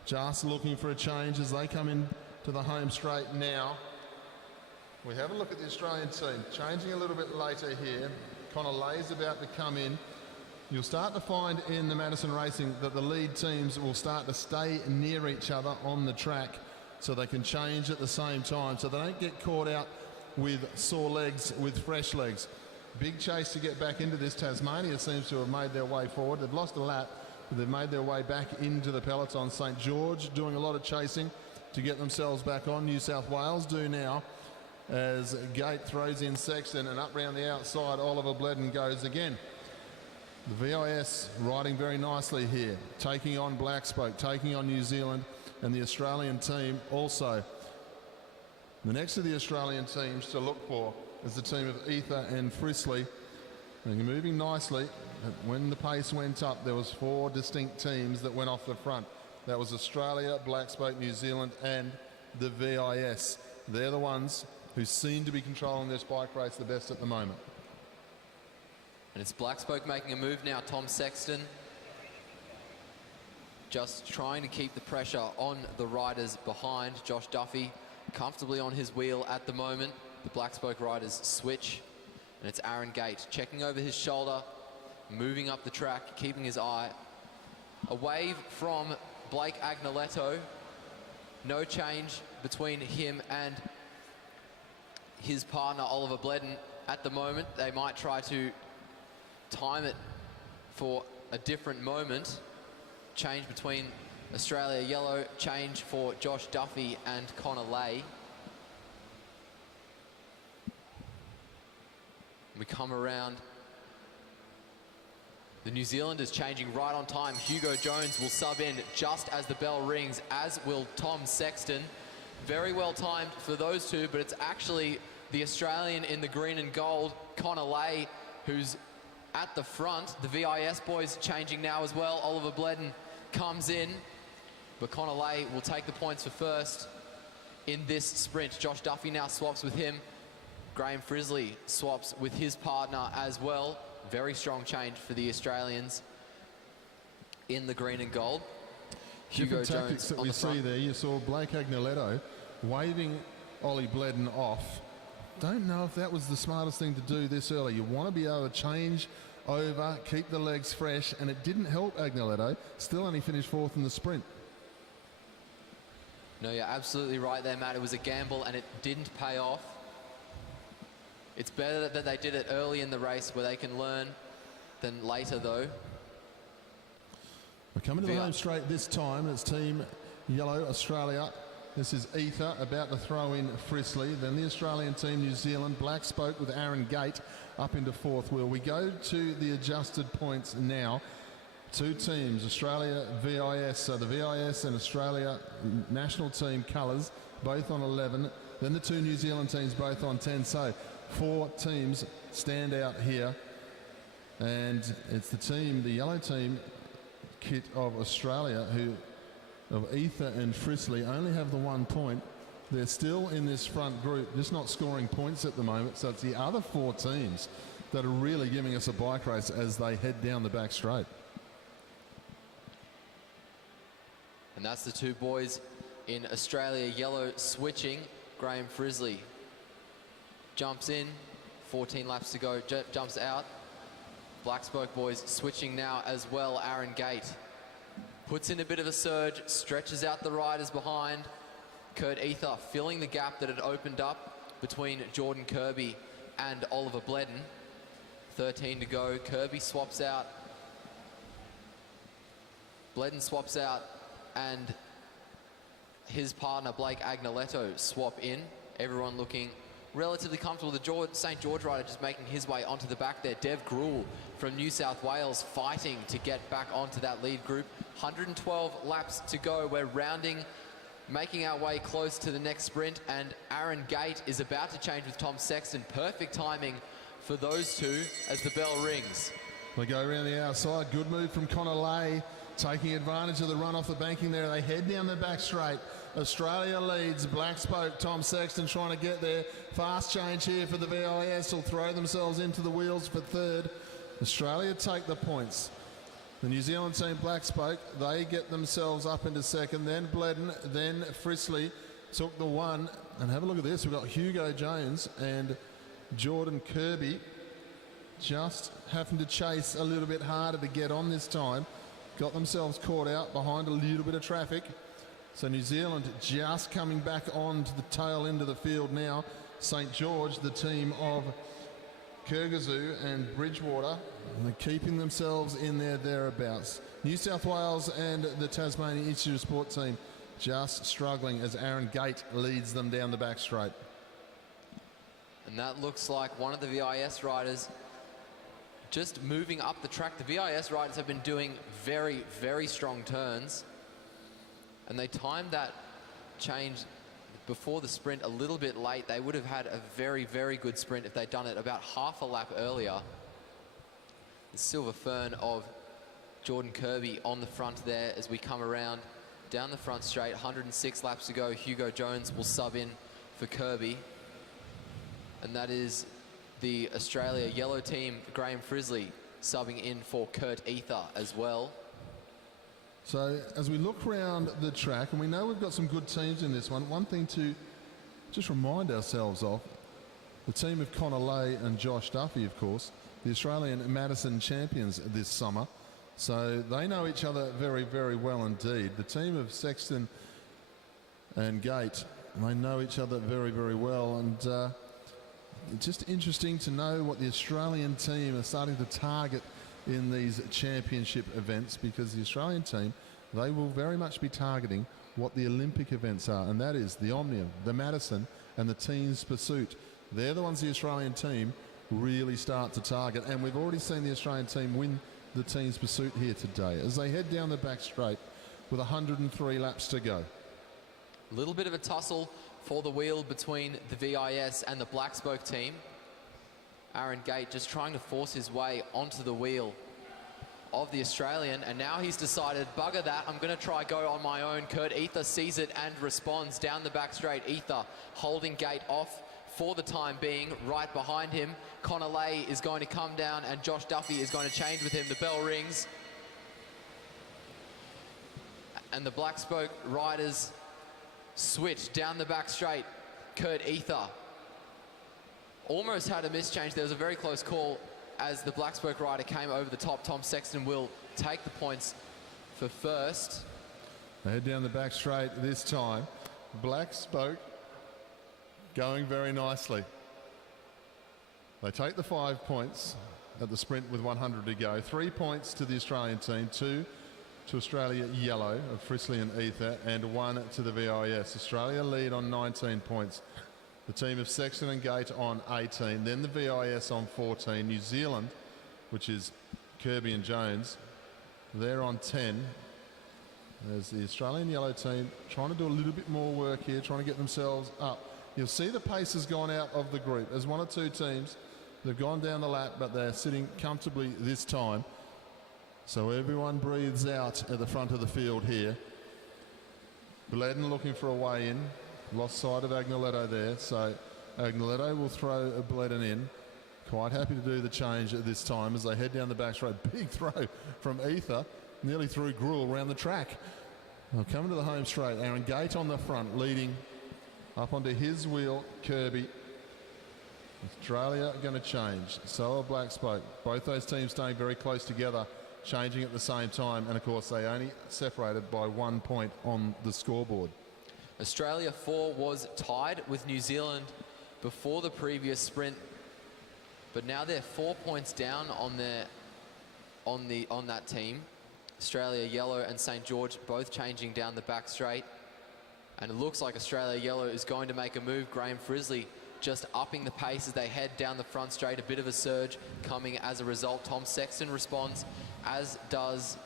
Just looking for a change as they come in to the home straight now. We have a look at the Australian team. Changing a little bit later here. Connor Lay's about to come in. You'll start to find in the Madison racing that the lead teams will start to stay near each other on the track so they can change at the same time, so they don't get caught out with sore legs, with fresh legs. Big chase to get back into this. Tasmania seems to have made their way forward. They've lost a lap, but they've made their way back into the peloton. St George doing a lot of chasing to get themselves back on. New South Wales do now as Gate throws in Sexton, and up round the outside Oliver Bledden goes again. The VIS riding very nicely here, taking on Black Spoke, taking on New Zealand, and the Australian team also. The next of the Australian teams to look for is the team of Ether and Frisley. They're moving nicely. When the pace went up, there was 4 distinct teams that went off the front. That was Australia, Black Spoke, New Zealand, and the VIS. They're the ones who seem to be controlling this bike race the best at the moment. And it's Black Spoke making a move now. Tom Sexton just trying to keep the pressure on the riders behind. Josh Duffy comfortably on his wheel at the moment. The Black Spoke riders switch, and it's Aaron Gate checking over his shoulder, moving up the track, keeping his eye away from Blake Agnoletto. No change between him and his partner Oliver Bledden at the moment. They might try to time it for a different moment. Change between Australia yellow, change for Josh Duffy and Connor Lay. We come around. The New Zealanders changing right on time. Hugo Jones will sub in just as the bell rings, as will Tom Sexton. Very well timed for those two, but it's actually the Australian in the green and gold, Connor Lay, who's at the front. The VIS boys changing now as well. Oliver Bledden comes in, but Connor Lay will take the points for first in this sprint. Josh Duffy now swaps with him. Graham Frisley swaps with his partner as well. Very strong change for the Australians in the green and gold. Hugo Different tactics Jones that on we the front. see there. You saw Blake Agnoletto waving Ollie Bledden off. Don't know if that was the smartest thing to do this early. You want to be able to change over, keep the legs fresh, and it didn't help Agnoletto. Still only finished 4th in the sprint. No, you're absolutely right there, Matt. It was a gamble and it didn't pay off. It's better that they did it early in the race where they can learn than later, though. We're coming to the home straight this time. It's Team Yellow Australia. This is Ether about to throw in Frisley. Then the Australian team, New Zealand, Black Spoke with Aaron Gate up into 4th wheel. We go to the adjusted points now. 2 teams, Australia VIS, so the VIS and Australia national team colours, both on 11. Then the 2 New Zealand teams, both on 10. So 4 teams stand out here. And it's the team, the yellow team kit of Australia, who of Ether and Frisley only have the 1 point. They're still in this front group, just not scoring points at the moment. So it's the other 4 teams that are really giving us a bike race as they head down the back straight. And that's the 2 boys in Australia yellow switching. Graham Frisley jumps in, 14 laps to go, jumps out. Black Spoke boys switching now as well. Aaron Gate puts in a bit of a surge, stretches out the riders behind. Kurt Ether filling the gap that had opened up between Jordan Kirby and Oliver Bledden. 13 to go. Kirby swaps out. Bledden swaps out, and his partner Blake Agnoletto swap in. Everyone looking relatively comfortable. The St. George rider just making his way onto the back there. Dev Gruel from New South Wales fighting to get back onto that lead group. 112 laps to go. We're making our way close to the next sprint, and Aaron Gate is about to change with Tom Sexton. Perfect timing for those 2 as the bell rings. They go around the outside. Good move from Connor Lay, taking advantage of the run off the banking there. They head down the back straight. Australia leads. Black Spoke, Tom Sexton trying to get there. Fast change here for the VIS. Will throw themselves into the wheels for 3rd. Australia take the points. The New Zealand team, Black Spoke, they get themselves up into 2nd. Then Bledden, then Frisley took the 1. And have a look at this. We've got Hugo Jones and Jordan Kirby just having to chase a little bit harder to get on this time. Got themselves caught out behind a little bit of traffic. So New Zealand just coming back on to the tail end of the field now. St. George, the team of Kyrgyzoo and Bridgewater, and they're keeping themselves in there thereabouts. New South Wales and the Tasmania Institute of Sport team just struggling as Aaron Gate leads them down the back straight. And that looks like one of the VIS riders just moving up the track. The VIS riders have been doing very, very strong turns, and they timed that change before the sprint a little bit late. They would have had a very, very good sprint if they'd done it about half a lap earlier. The Silver Fern of Jordan Kirby on the front there as we come around down the front straight. 106 laps to go. Hugo Jones will sub in for Kirby, and that is the Australia yellow team, Graham Frisley, subbing in for Kurt Ether as well. So as we look around the track, and we know we've got some good teams in this one thing to just remind ourselves of, the team of Connor Lay and Josh Duffy, of course, the Australian Madison champions this summer. So they know each other very, very well indeed. The team of Sexton and Gate, they know each other very, very well. And it's just interesting to know what the Australian team are starting to target in these championship events, because the Australian team, they will very much be targeting what the Olympic events are, and that is the Omnium, the Madison, and the Teens Pursuit. They're the ones the Australian team really start to target, and we've already seen the Australian team win the Teens Pursuit here today as they head down the back straight with 103 laps to go. A little bit of a tussle for the wheel between the VIS and the Black Spoke team. Aaron Gate just trying to force his way onto the wheel of the Australian, and now he's decided, bugger that, I'm going to try go on my own. Kurt Ether sees it and responds down the back straight. Ether holding Gate off for the time being. Right behind him, Connor Lay is going to come down, and Josh Duffy is going to change with him. The bell rings. And the Black Spoke riders switch down the back straight. Kurt Ether almost had a mischange. There was a very close call as the Black Spoke rider came over the top. Tom Sexton will take the points for first. They head down the back straight this time. Black Spoke going very nicely. They take the 5 points at the sprint with 100 to go. 3 points to the Australian team, 2 to Australia Yellow of Frisley and Ether, and 1 to the VIS. Australia lead on 19 points. The team of Sexton and Gate on 18, then the VIS on 14. New Zealand, which is Kirby and Jones, they're on 10. There's the Australian Yellow team trying to do a little bit more work here, trying to get themselves up. You'll see the pace has gone out of the group. There's 1 or 2 teams. They've gone down the lap, but they're sitting comfortably this time. So everyone breathes out at the front of the field here. Bledden looking for a way in. Lost sight of Agnoletto there. So Agnoletto will throw a Bledden in. Quite happy to do the change at this time as they head down the back straight. Big throw from Ether. Nearly threw Gruel around the track. Well, coming to the home straight. Aaron Gate on the front, leading up onto his wheel, Kirby. Australia going to change. So are Black Spoke. Both those teams staying very close together, changing at the same time. And of course, they only separated by 1 point on the scoreboard. Australia 4 was tied with New Zealand before the previous sprint, but now they're 4 points down on that team. Australia Yellow and St. George both changing down the back straight. And it looks like Australia Yellow is going to make a move. Graham Frisley just upping the pace as they head down the front straight. A bit of a surge coming as a result. Tom Sexton responds, as does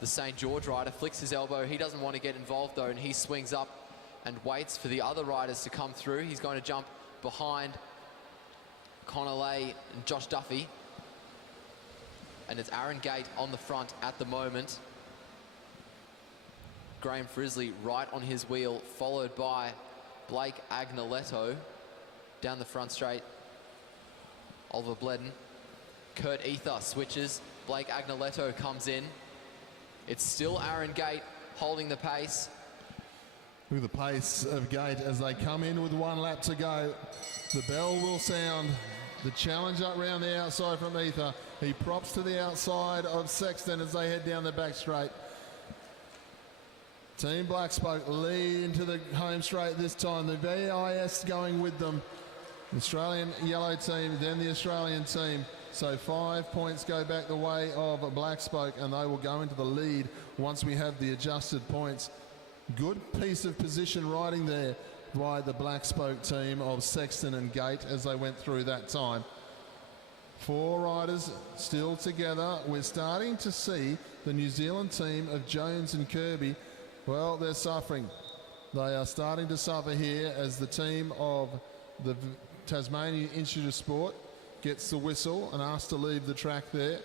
the St. George rider. Flicks his elbow. He doesn't want to get involved though, and he swings up and waits for the other riders to come through. He's going to jump behind Connor Lay and Josh Duffy. And it's Aaron Gate on the front at the moment. Graham Frisley right on his wheel, followed by Blake Agnoletto down the front straight. Oliver Bledden. Kurt Ether switches. Blake Agnoletto comes in. It's still Aaron Gate holding the pace. Look at the pace of Gate as they come in with 1 lap to go. The bell will sound. The challenge up round the outside from Ether. He props to the outside of Sexton as they head down the back straight. Team Black Spoke lead into the home straight this time. The VIS going with them. Australian Yellow team, then the Australian team. So 5 points go back the way of Black Spoke, and they will go into the lead once we have the adjusted points. Good piece of position riding there by the Black Spoke team of Sexton and Gate as they went through that time. 4 riders still together. We're starting to see the New Zealand team of Jones and Kirby. Well, they're suffering. They are starting to suffer here as the team of the Tasmanian Institute of Sport gets the whistle and asked to leave the track there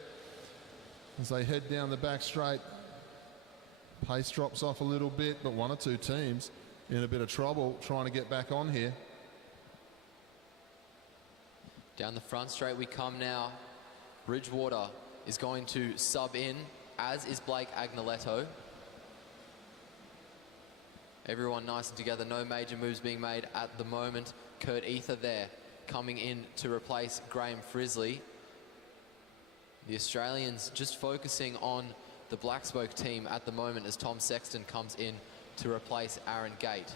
as they head down the back straight. Pace drops off a little bit, but 1 or 2 teams in a bit of trouble trying to get back on here. Down the front straight we come now. Bridgewater is going to sub in, as is Blake Agnoletto. Everyone nice and together, no major moves being made at the moment. Kurt Ether there, coming in to replace Graham Frisley. The Australians just focusing on the Black Spoke team at the moment as Tom Sexton comes in to replace Aaron Gate.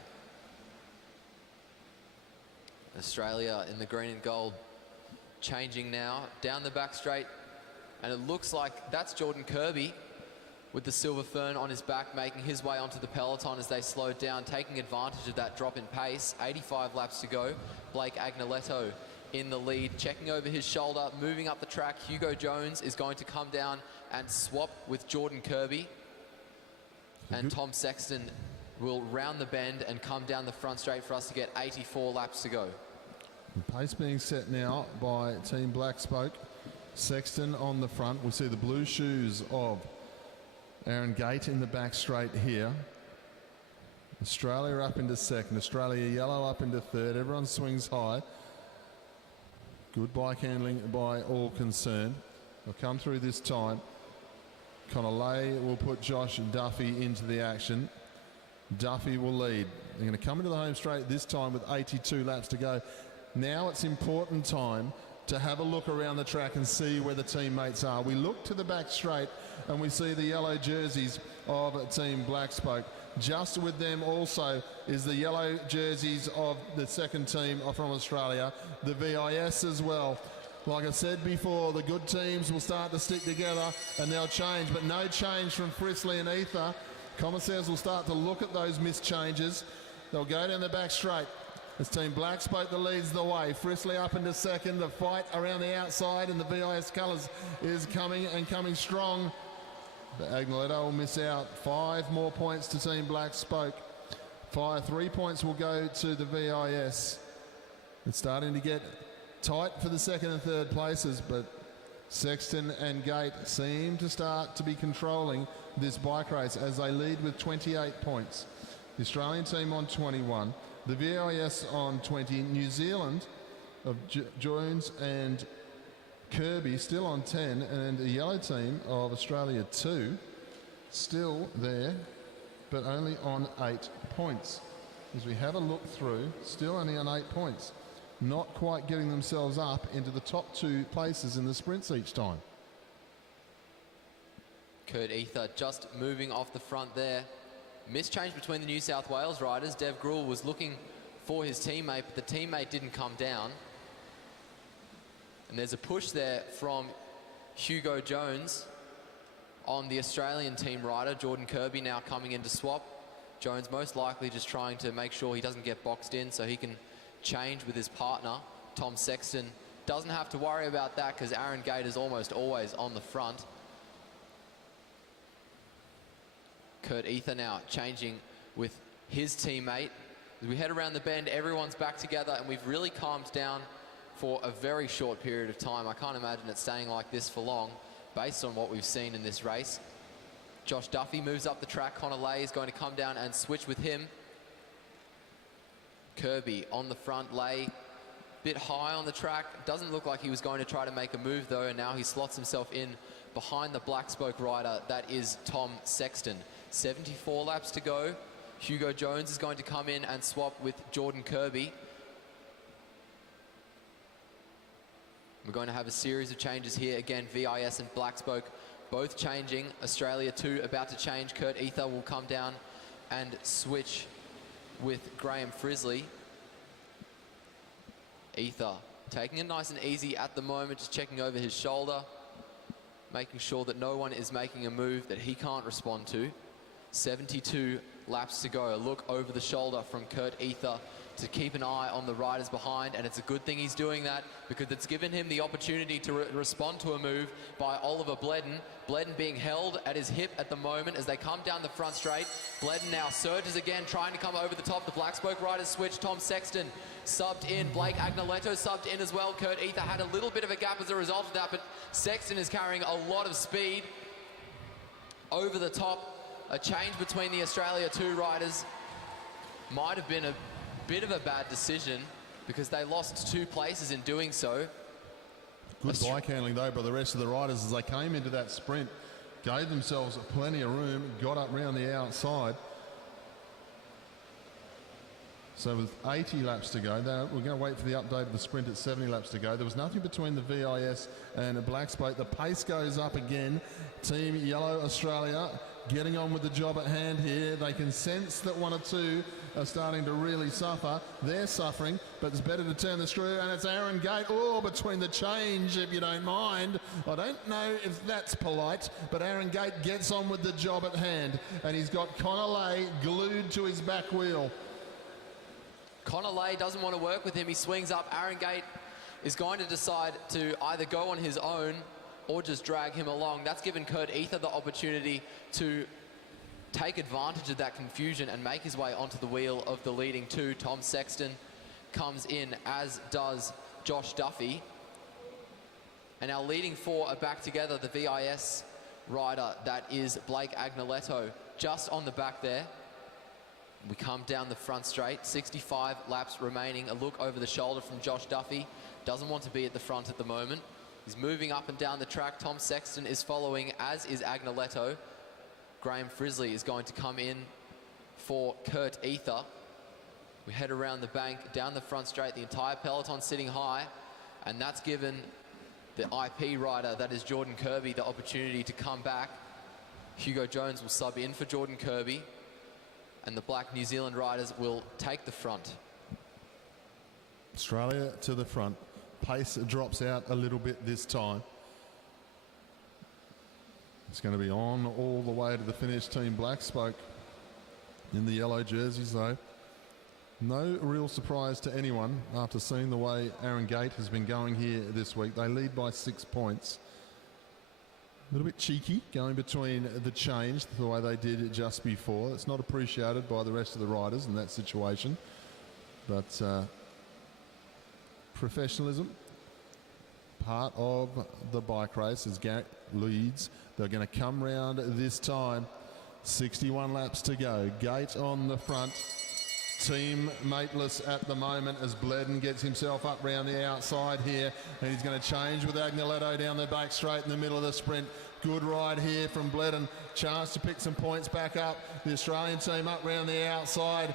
Australia in the green and gold changing now down the back straight, and it looks like that's Jordan Kirby with the silver fern on his back, making his way onto the peloton as they slowed down, taking advantage of that drop in pace. 85 laps to go. Blake Agnoletto in the lead, checking over his shoulder, moving up the track. Hugo Jones is going to come down and swap with Jordan Kirby. And Tom Sexton will round the bend and come down the front straight for us to get 84 laps to go. The pace being set now by Team Black Spoke. Sexton on the front. We see the blue shoes of Aaron Gate in the back straight here. Australia up into second. Australia Yellow up into third. Everyone swings high. Good bike handling by all concerned. They'll come through this time. Connolly will put Josh Duffy into the action. Duffy will lead. They're going to come into the home straight this time with 82 laps to go. Now it's important time to have a look around the track and see where the teammates are. We look to the back straight and we see the yellow jerseys of Team Blackspoke. Just with them also is the yellow jerseys of the second team from Australia, the VIS as well. Like I said before, the good teams will start to stick together and they'll change, but no change from Frisley and Ether. Commissaires will start to look at those missed changes. They'll go down the back straight. It's Team Blackspoke that leads the way. Frisley up into second. The fight around the outside and the VIS colours is coming and coming strong. But Agnoletto will miss out. 5 more points to Team Blackspoke. 3 points will go to the VIS. It's starting to get tight for the second and third places, but Sexton and Gate seem to start to be controlling this bike race as they lead with 28 points. The Australian team on 21, the VIS on 20, New Zealand of Jones and Kirby still on 10, and the yellow team of Australia 2 still there, but only on 8 points. As we have a look through, still only on 8 points. Not quite getting themselves up into the top 2 places in the sprints each time. Kurt Ether just moving off the front there. Mischange between the New South Wales riders. Dev Gruel was looking for his teammate, but the teammate didn't come down. And there's a push there from Hugo Jones on the Australian team rider. Jordan Kirby now coming in to swap. Jones most likely just trying to make sure he doesn't get boxed in so he can change with his partner. Tom Sexton doesn't have to worry about that because Aaron Gate is almost always on the front. Kurt Ether now changing with his teammate. As we head around the bend, everyone's back together and we've really calmed down for a very short period of time. I can't imagine it staying like this for long based on what we've seen in this race. Josh Duffy moves up the track. Connor Lay is going to come down and switch with him. Kirby on the front. Lay bit high on the track. Doesn't look like he was going to try to make a move though, and now he slots himself in behind the Blackspoke rider. That is Tom Sexton. 74 laps to go. Hugo Jones is going to come in and swap with Jordan Kirby. We're going to have a series of changes here. Again, VIS and Blackspoke both changing. Australia 2 about to change. Kurt Ether will come down and switch with Graham Frisley. Ether taking it nice and easy at the moment, just checking over his shoulder, making sure that no one is making a move that he can't respond to. 72 laps to go. A look over the shoulder from Kurt Ether to keep an eye on the riders behind, and it's a good thing he's doing that because it's given him the opportunity to respond to a move by Oliver Bledden. Bledden being held at his hip at the moment as they come down the front straight. Bledden now surges again, trying to come over the top. The Blackspoke riders switch. Tom Sexton subbed in. Blake Agnoletto subbed in as well. Kurt Ether had a little bit of a gap as a result of that, but Sexton is carrying a lot of speed over the top. A change between the Australia 2 riders might have been a bit of a bad decision because they lost 2 places in doing so. Good bike handling though by the rest of the riders as they came into that sprint, gave themselves plenty of room, got up round the outside. So with 80 laps to go, we're going to wait for the update of the sprint at 70 laps to go. There was nothing between the VIS and the Blackspoke. The pace goes up again. Team Yellow Australia getting on with the job at hand here. They can sense that 1 or 2 are starting to really suffer. They're suffering, but it's better to turn the screw, and it's Aaron Gate. Oh, between the change, if you don't mind. I don't know if that's polite, but Aaron Gate gets on with the job at hand, and he's got Connor Lay glued to his back wheel. Connor Lay doesn't want to work with him. He swings up. Aaron Gate is going to decide to either go on his own or just drag him along. That's given Kurt Ether the opportunity to take advantage of that confusion and make his way onto the wheel of the leading 2. Tom Sexton comes in, as does Josh Duffy. And our leading 4 are back together. The VIS rider, that is Blake Agnoletto, just on the back there. We come down the front straight, 65 laps remaining. A look over the shoulder from Josh Duffy. Doesn't want to be at the front at the moment. He's moving up and down the track. Tom Sexton is following, as is Agnoletto. Graham Frisley is going to come in for Kurt Ether. We head around the bank, down the front straight, the entire peloton sitting high, and that's given the IP rider, that is Jordan Kirby, the opportunity to come back. Hugo Jones will sub in for Jordan Kirby, and the black New Zealand riders will take the front. Australia to the front. Pace drops out a little bit this time. It's going to be on all the way to the finish. Team Black Spoke in the yellow jerseys though. No real surprise to anyone after seeing the way Aaron Gate has been going here this week. They lead by 6 points. A little bit cheeky going between the change the way they did just before. It's not appreciated by the rest of the riders in that situation. But professionalism, part of the bike race as Garrett leads. They're going to come round this time. 61 laps to go. Gate on the front. Team mateless at the moment as Bledden gets himself up round the outside here, and he's going to change with Agnoletto down the back straight in the middle of the sprint. Good ride here from Bledden. Chance to pick some points back up. The Australian team up round the outside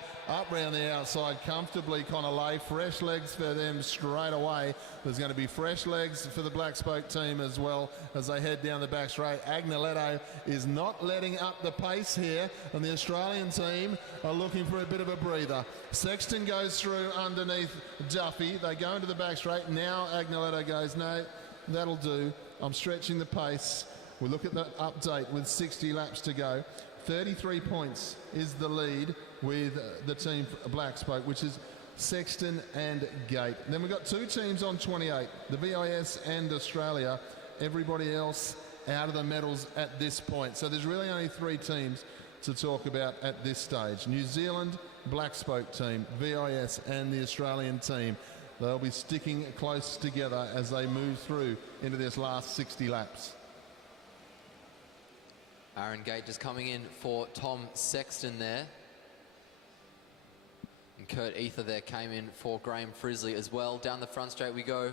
comfortably. Connor Lay, fresh legs for them straight away. There's going to be fresh legs for the Black Spoke team as well as they head down the back straight. Agnoletto is not letting up the pace here, and the Australian team are looking for a bit of a breather. Sexton goes through underneath Duffy. They go into the back straight. Now Agnoletto goes, no, that'll do. I'm stretching the pace. We look at the update with 60 laps to go. 33 points is the lead with the team Black Spoke, which is Sexton and Gate. Then we've got two teams on 28, the VIS and Australia. Everybody else out of the medals at this point. So there's really only three teams to talk about at this stage. New Zealand Black Spoke team, VIS and the Australian team. They'll be sticking close together as they move through into this last 60 laps. Aaron Gate just coming in for Tom Sexton there. And Kurt Ether there came in for Graham Frisley as well. Down the front straight we go.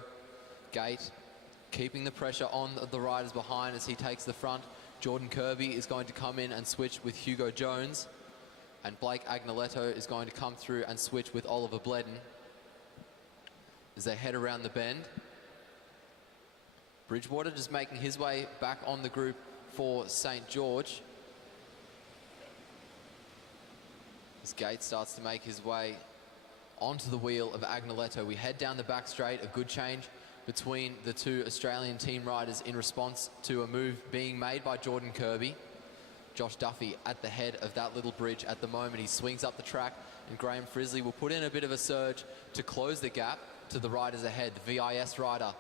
Gate keeping the pressure on the riders behind as he takes the front. Jordan Kirby is going to come in and switch with Hugo Jones. And Blake Agnoletto is going to come through and switch with Oliver Bledden as they head around the bend. Bridgewater just making his way back on the group for St. George. As Gate starts to make his way onto the wheel of Agnoletto, we head down the back straight. A good change between the two Australian team riders in response to a move being made by Jordan Kirby. Josh Duffy at the head of that little bridge at the moment. He swings up the track, and Graham Frisley will put in a bit of a surge to close the gap to the riders ahead. The VIS rider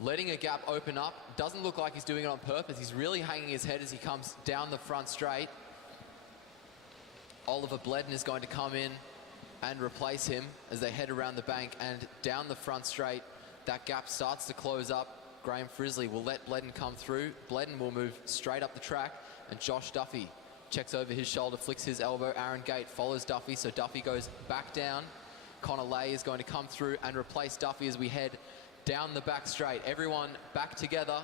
letting a gap open up. Doesn't look like he's doing it on purpose. He's really hanging his head as he comes down the front straight. Oliver Bledden is going to come in and replace him as they head around the bank and down the front straight. That gap starts to close up. Graham Frisley will let Bledden come through. Bledden will move straight up the track, and Josh Duffy checks over his shoulder, flicks his elbow. Aaron Gate follows Duffy, so Duffy goes back down. Connor Lay is going to come through and replace Duffy as we head down the back straight. Everyone back together,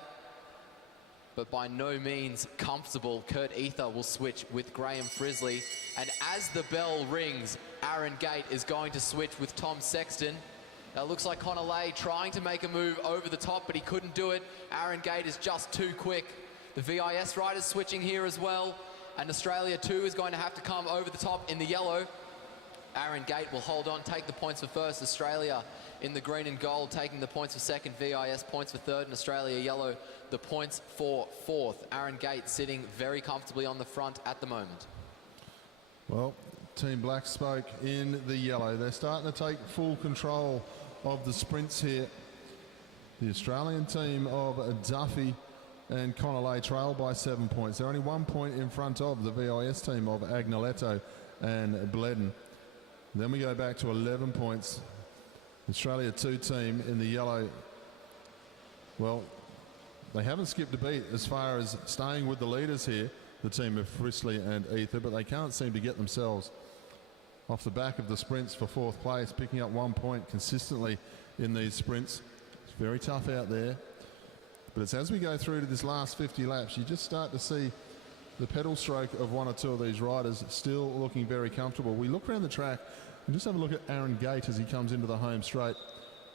but by no means comfortable. Kurt Ether will switch with Graham Frisley, and as the bell rings, Aaron Gate is going to switch with Tom Sexton. Now it looks like Connor Lay trying to make a move over the top, but he couldn't do it. Aaron Gate is just too quick. The VIS riders switching here as well, and Australia too is going to have to come over the top in the yellow. Aaron Gate will hold on, take the points for first. Australia in the green and gold, taking the points for second. VIS points for third, and Australia yellow, the points for fourth. Aaron Gate sitting very comfortably on the front at the moment. Well, Team Black Spoke in the yellow. They're starting to take full control of the sprints here. The Australian team of Duffy and Connor Lay trail by 7 points. They're only 1 point in front of the VIS team of Agnoletto and Bledden. Then we go back to 11 points. Australia 2 team in the yellow. Well, they haven't skipped a beat as far as staying with the leaders here, the team of Frisley and Ether, but they can't seem to get themselves off the back of the sprints for fourth place, picking up 1 point consistently in these sprints. It's very tough out there. But it's as we go through to this last 50 laps, you just start to see the pedal stroke of one or two of these riders still looking very comfortable. We look around the track and just have a look at Aaron Gate as he comes into the home straight,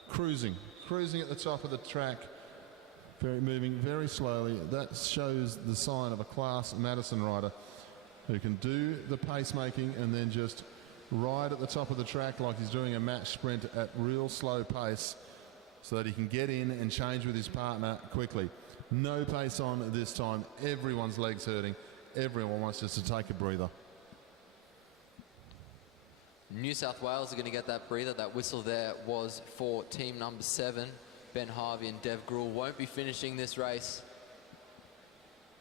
cruising at the top of the track, moving very slowly. That shows the sign of a class Madison rider who can do the pacemaking and then just ride at the top of the track like he's doing a match sprint at real slow pace so that he can get in and change with his partner quickly. No pace on this time. Everyone's legs hurting. Everyone wants just to take a breather. New South Wales are going to get that breather. That whistle there was for team number 7. Ben Harvey and Dev Gruhl won't be finishing this race.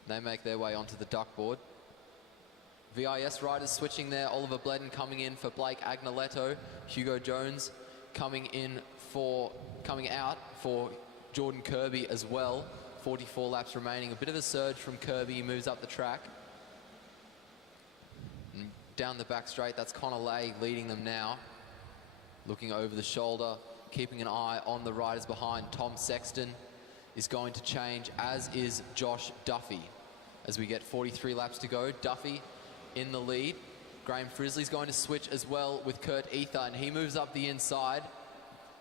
They make their way onto the duck board. VIS riders switching there. Oliver Bledden coming in for Blake Agnoletto. Hugo Jones coming out for Jordan Kirby as well. 44 laps remaining. A bit of a surge from Kirby. He moves up the track. And down the back straight, that's Connor Lay leading them now. Looking over the shoulder, keeping an eye on the riders behind. Tom Sexton is going to change, as is Josh Duffy. As we get 43 laps to go, Duffy in the lead. Graham Frisley's going to switch as well with Kurt Ether, and he moves up the inside,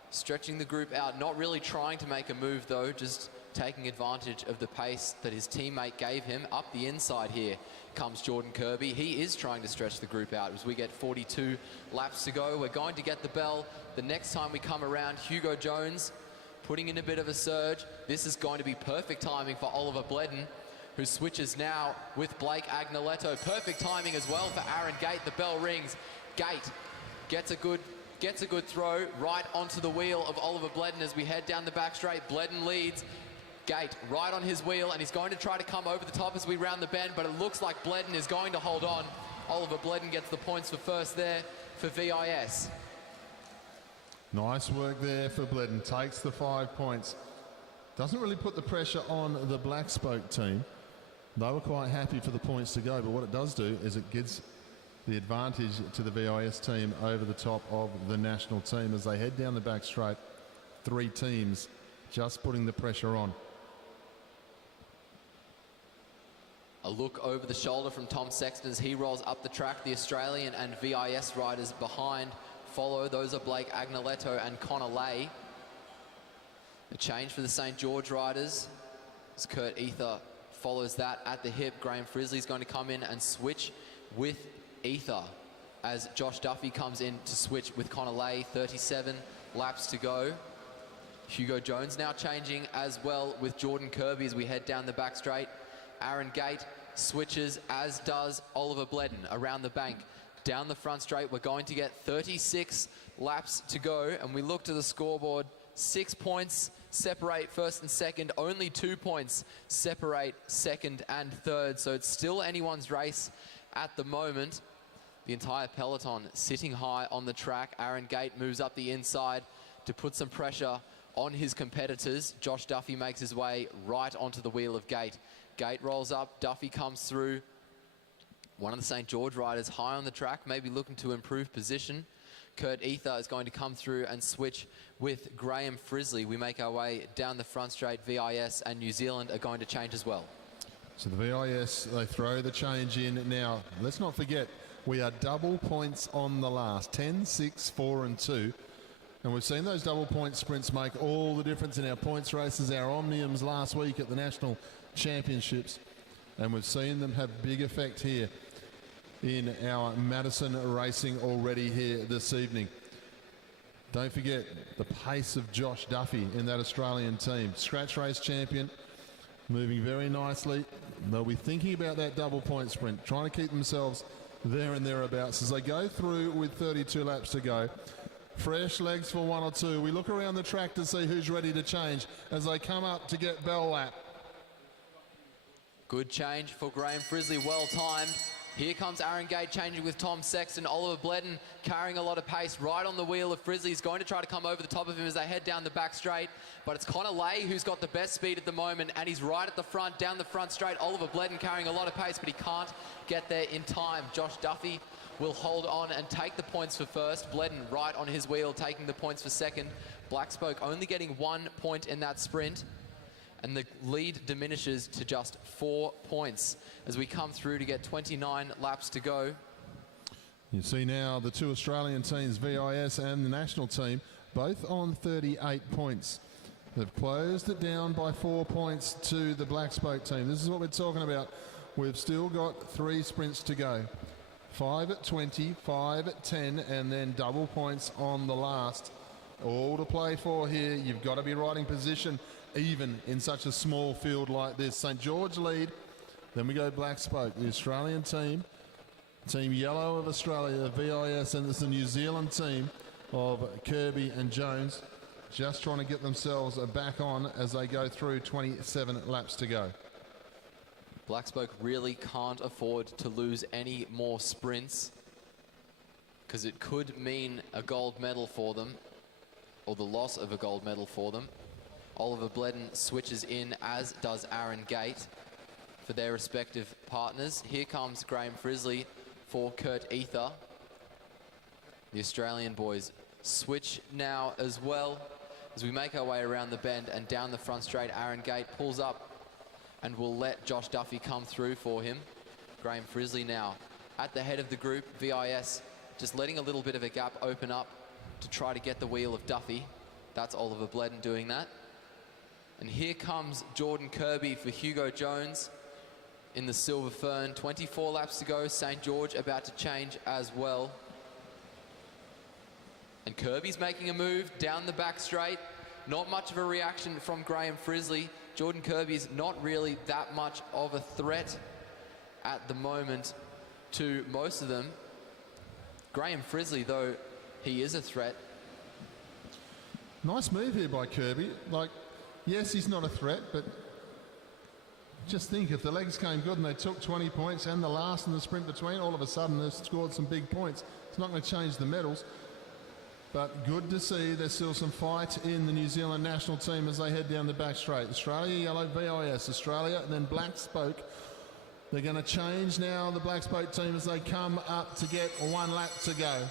stretching the group out, not really trying to make a move though, just taking advantage of the pace that his teammate gave him. Up the inside here comes Jordan Kirby. He is trying to stretch the group out as we get 42 laps to go. We're going to get the bell the next time we come around. Hugo Jones putting in a bit of a surge. This is going to be perfect timing for Oliver Bledden, who switches now with Blake Agnoletto. Perfect timing as well for Aaron Gate. The bell rings. Gate gets a good throw right onto the wheel of Oliver Bledden as we head down the back straight. Bledden leads. Gate right on his wheel, and he's going to try to come over the top as we round the bend, but it looks like Bledden is going to hold on. Oliver Bledden gets the points for first there for VIS. Nice work there for Bledden. Takes the 5 points. Doesn't really put the pressure on the Black Spoke team. They were quite happy for the points to go, but what it does do is it gives the advantage to the VIS team over the top of the national team as they head down the back straight. 3 teams just putting the pressure on. A look over the shoulder from Tom Sexton as he rolls up the track. The Australian and VIS riders behind follow. Those are Blake Agnoletto and Connor Lay. A change for the St. George riders as Kurt Ether follows that at the hip. Graham Frisley's going to come in and switch with Ether as Josh Duffy comes in to switch with Connor Lay. 37 laps to go. Hugo Jones now changing as well with Jordan Kirby as we head down the back straight. Aaron Gate switches, as does Oliver Bledden around the bank. Down the front straight, we're going to get 36 laps to go, and we look to the scoreboard. 6 points separate first and second. Only 2 points separate second and third, so it's still anyone's race at the moment. The entire peloton sitting high on the track. Aaron Gate moves up the inside to put some pressure on his competitors. Josh Duffy makes his way right onto the wheel of Gate. Gate rolls up, Duffy comes through. One of the St. George riders high on the track, maybe looking to improve position. Kurt Ether is going to come through and switch with Graham Frisley. We make our way down the front straight. VIS and New Zealand are going to change as well. So the VIS, they throw the change in now. Let's not forget, we are double points on the last. 10, 6, 4 and 2. And we've seen those double point sprints make all the difference in our points races, our Omniums last week at the National Championships. And we've seen them have big effect here in our Madison racing already here this evening. Don't forget the pace of Josh Duffy in that Australian team. Scratch race champion, moving very nicely. They'll be thinking about that double point sprint, trying to keep themselves there and thereabouts as they go through with 32 laps to go. Fresh legs for 1 or 2. We look around the track to see who's ready to change as they come up to get bell lap. Good change for Graham Frisley, well timed. Here comes Aaron Gate changing with Tom Sexton. Oliver Bledden carrying a lot of pace right on the wheel of Frisley. He's going to try to come over the top of him as they head down the back straight. But it's Connor Lay who's got the best speed at the moment, and he's right at the front, down the front straight. Oliver Bledden carrying a lot of pace, but he can't get there in time. Josh Duffy will hold on and take the points for first. Bledden right on his wheel, taking the points for second. Black Spoke only getting 1 point in that sprint. And the lead diminishes to just 4 points as we come through to get 29 laps to go. You see now the two Australian teams, VIS and the national team, both on 38 points. They've closed it down by 4 points to the Black Spoke team. This is what we're talking about. We've still got 3 sprints to go. 5 at 20, 5 at 10, and then double points on the last. All to play for here. You've got to be right in position, even in such a small field like this. St George lead. Then we go Black Spoke, the Australian team. Team Yellow of Australia, VIS, and it's the New Zealand team of Kirby and Jones, just trying to get themselves back on as they go through 27 laps to go. Black Spoke really can't afford to lose any more sprints because it could mean a gold medal for them, or the loss of a gold medal for them. Oliver Bledden switches in, as does Aaron Gate, for their respective partners. Here comes Graham Frisley for Kurt Ether. The Australian boys switch now as well as we make our way around the bend and down the front straight. Aaron Gate pulls up and will let Josh Duffy come through for him. Graham Frisley now at the head of the group. VIS just letting a little bit of a gap open up to try to get the wheel of Duffy. That's Oliver Bledden doing that. And here comes Jordan Kirby for Hugo Jones in the Silver Fern. 24 laps to go. St George about to change as well. And Kirby's making a move down the back straight. Not much of a reaction from Graham Frisley. Jordan Kirby's not really that much of a threat at the moment to most of them. Graham Frisley, though, he is a threat. Nice move here by Kirby. Like, yes, he's not a threat, but just think if the legs came good and they took 20 points and the last in the sprint between, all of a sudden they've scored some big points. It's not going to change the medals. But good to see there's still some fight in the New Zealand national team as they head down the back straight. Australia, yellow, VIS, Australia, and then Black Spoke. They're going to change now, the Black Spoke team, as they come up to get 1 lap to go.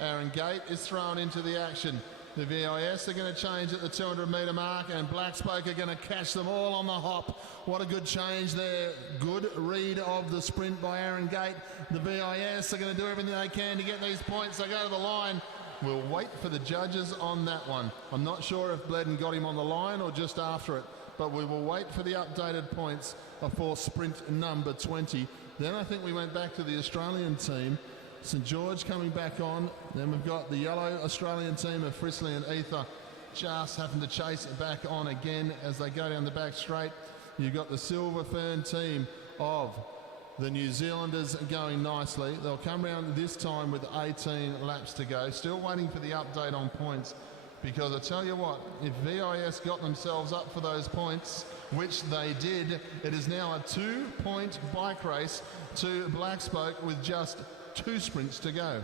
Aaron Gate is thrown into the action. The VIS are going to change at the 200-metre mark, and Black Spoke are going to catch them all on the hop. What a good change there. Good read of the sprint by Aaron Gate. The VIS are going to do everything they can to get these points. They go to the line. We'll wait for the judges on that one. I'm not sure if Bledden got him on the line or just after it, but we will wait for the updated points for sprint number 20. Then I think we went back to the Australian team. St George coming back on. Then we've got the yellow Australian team of Frisley and Ether just having to chase it back on again as they go down the back straight. You've got the Silver Fern team of the New Zealanders going nicely. They'll come round this time with 18 laps to go. Still waiting for the update on points, because I tell you what, if VIS got themselves up for those points, which they did, it is now a 2-point bike race to Black Spoke with just 2 sprints to go.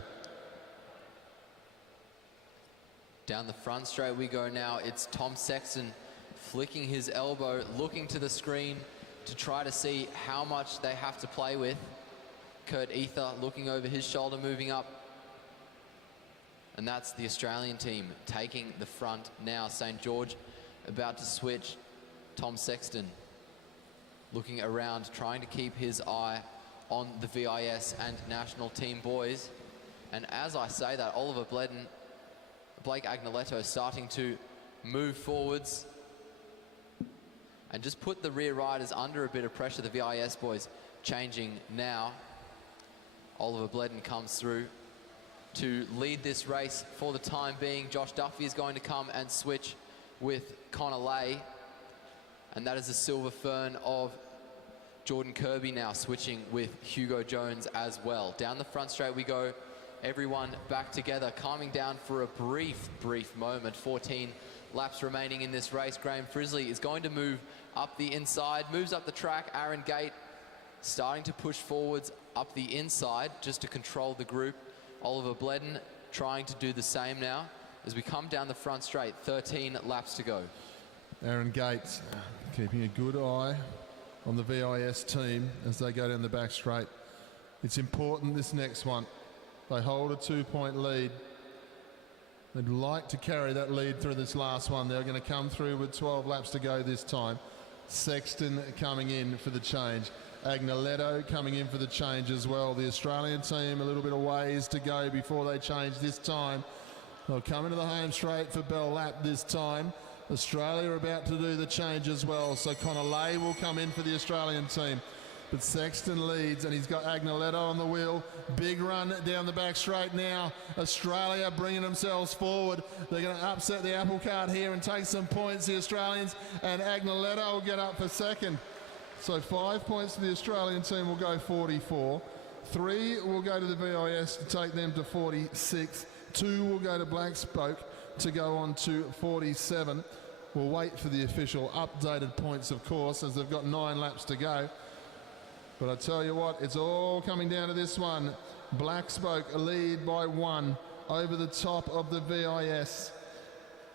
Down the front straight we go now. It's Tom Sexton flicking his elbow, looking to the screen to try to see how much they have to play with. Kurt Ether looking over his shoulder, moving up. And that's the Australian team taking the front now. St George about to switch. Tom Sexton looking around, trying to keep his eye on the VIS and national team boys. And as I say that, Oliver Bledden, Blake Agnoletto starting to move forwards and just put the rear riders under a bit of pressure. The VIS boys changing now. Oliver Bledden comes through to lead this race for the time being. Josh Duffy is going to come and switch with Connor Lay. And that is the Silver Fern of Jordan Kirby now switching with Hugo Jones as well. Down the front straight we go. Everyone back together, calming down for a brief moment. 14 laps remaining in this race. Graham Frisley is going to move up the inside, moves up the track. Aaron Gate starting to push forwards up the inside just to control the group. Oliver Bledden trying to do the same now as we come down the front straight. 13 laps to go. Aaron Gate keeping a good eye on the VIS team as they go down the back straight. It's important, this next one. They hold a 2-point lead. They'd like to carry that lead through this last one. They're going to come through with 12 laps to go this time. Sexton coming in for the change. Agnoletto coming in for the change as well. The Australian team a little bit of ways to go before they change this time. They'll come into the home straight for Bell Lap this time. Australia are about to do the change as well, so Connor Lay will come in for the Australian team. But Sexton leads, and he's got Agnoletto on the wheel. Big run down the back straight now. Australia bringing themselves forward. They're going to upset the apple cart here and take some points, the Australians, and Agnoletto will get up for second. So 5 points to the Australian team will go 44. 3 will go to the VIS to take them to 46. 2 will go to Black Spoke to go on to 47. We'll wait for the official updated points, of course, as they've got 9 laps to go. But I tell you what, it's all coming down to this one. Black Spoke lead by 1 over the top of the VIS.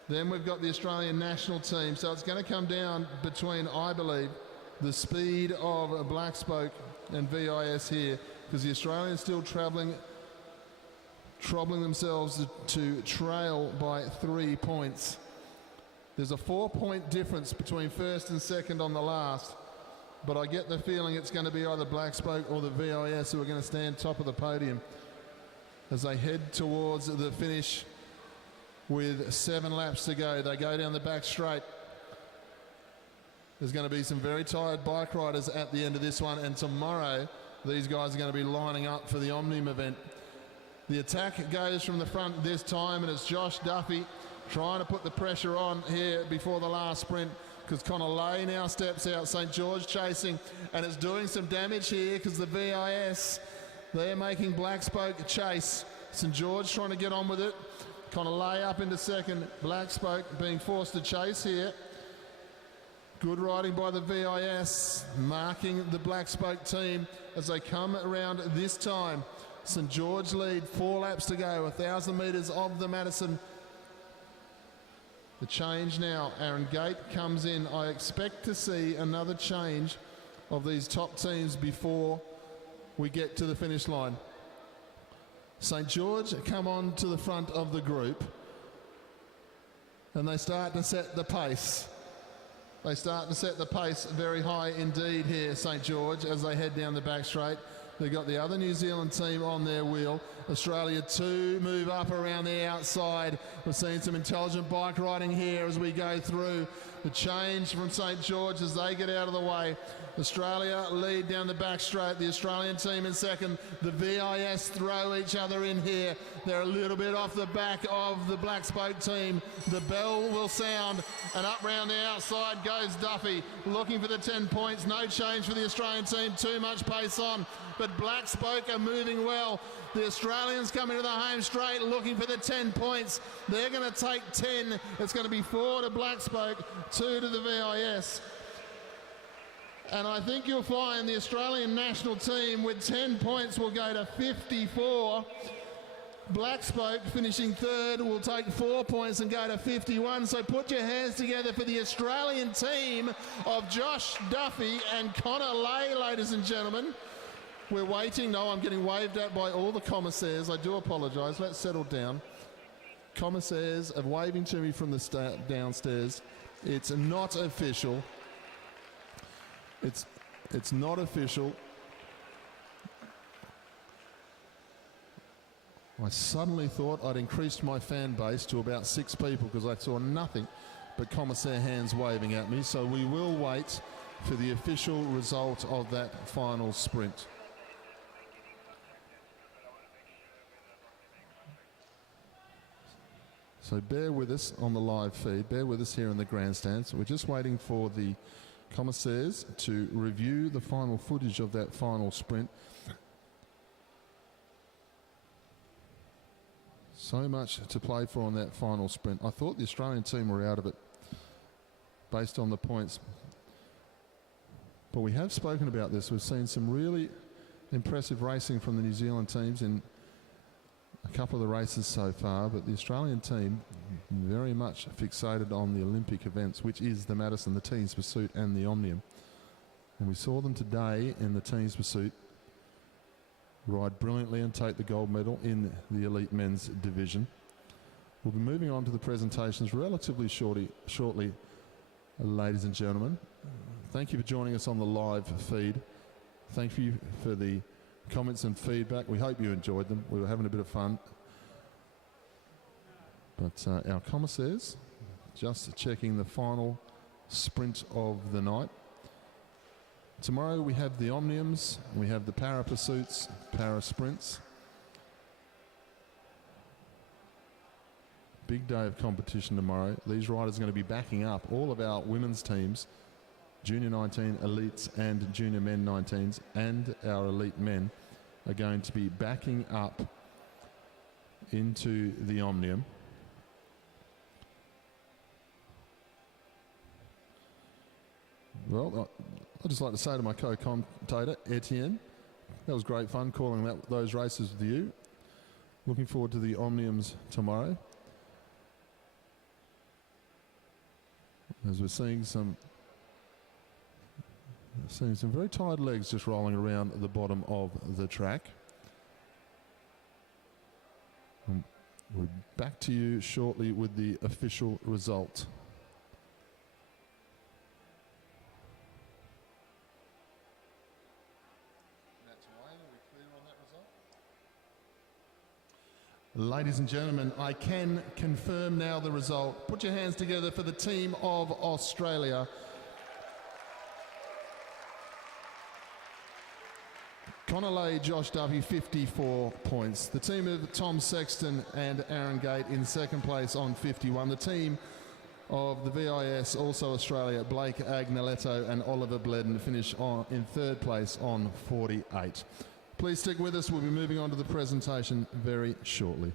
Then we've got the Australian national team. So it's going to come down between, I believe, the speed of Black Spoke and VIS here, because the Australians still troubling themselves to trail by 3 points. There's a 4-point difference between first and second on the last. But I get the feeling it's going to be either Black Spoke or the VIS who are going to stand top of the podium as they head towards the finish with 7 laps to go. They go down the back straight. There's going to be some very tired bike riders at the end of this one, and tomorrow these guys are going to be lining up for the Omnium event. The attack goes from the front this time, and it's Josh Duffy trying to put the pressure on here before the last sprint, because Connor Lay now steps out. St George chasing, and it's doing some damage here because the VIS, they're making Black Spoke chase. St George trying to get on with it. Connor Lay up into second. Black Spoke being forced to chase here. Good riding by the VIS, marking the Black Spoke team as they come around this time. St George lead, 4 laps to go, 1,000 metres of the Madison. The change now, Aaron Gate comes in. I expect to see another change of these top teams before we get to the finish line. St George come on to the front of the group, and they start to set the pace. They start to set the pace very high indeed here, St George, as they head down the back straight. They've got the other New Zealand team on their wheel. Australia 2 move up around the outside. We're seeing some intelligent bike riding here as we go through. The change from St George as they get out of the way. Australia lead down the back straight. The Australian team in second. The VIS throw each other in here. They're a little bit off the back of the Black Spoke team. The bell will sound, and up round the outside goes Duffy, looking for the 10 points. No change for the Australian team. Too much pace on, but Black Spoke are moving well. The Australians coming to the home straight looking for the 10 points. They're going to take 10. It's going to be 4 to Black Spoke, 2 to the VIS. And I think you'll find the Australian national team with 10 points will go to 54. Black Spoke finishing third will take 4 points and go to 51. So put your hands together for the Australian team of Josh Duffy and Connor Lay, ladies and gentlemen. We're waiting. No, I'm getting waved at by all the commissaires. I do apologise. Let's settle down. Commissaires are waving to me from the downstairs. It's not official. It's not official. I suddenly thought I'd increased my fan base to about 6 people because I saw nothing but commissaire hands waving at me. So we will wait for the official result of that final sprint. So bear with us on the live feed, bear with us here in the grandstands. We're just waiting for the commissaires to review the final footage of that final sprint. So much to play for on that final sprint. I thought the Australian team were out of it based on the points. But we have spoken about this. We've seen some really impressive racing from the New Zealand teams in a couple of the races so far, but the Australian team very much fixated on the Olympic events, which is the Madison, the Teams Pursuit and the Omnium. And we saw them today in the Teams Pursuit ride brilliantly and take the gold medal in the elite men's division. We'll be moving on to the presentations relatively shortly Ladies and gentlemen, thank you for joining us on the live feed. Thank you for the comments and feedback. We hope you enjoyed them. We were having a bit of fun. But our commissaires just checking the final sprint of the night. Tomorrow we have the Omniums, we have the Para Pursuits, Para Sprints. Big day of competition tomorrow. These riders are going to be backing up all of our women's teams, Junior 19 Elites and Junior Men 19s, and our Elite Men are going to be backing up into the Omnium. Well, I'd just like to say to my co-commentator, Etienne, that was great fun calling those races with you. Looking forward to the Omniums tomorrow. As we're seeing some very tired legs just rolling around the bottom of the track. We'll be back to you shortly with the official result. Ladies and gentlemen, I can confirm now the result. Put your hands together for the team of Australia. Connor Lay, Josh Duffy, 54 points. The team of Tom Sexton and Aaron Gate in second place on 51. The team of the VIS, also Australia, Blake Agneletto and Oliver Bledden finish in third place on 48. Please stick with us. We'll be moving on to the presentation very shortly.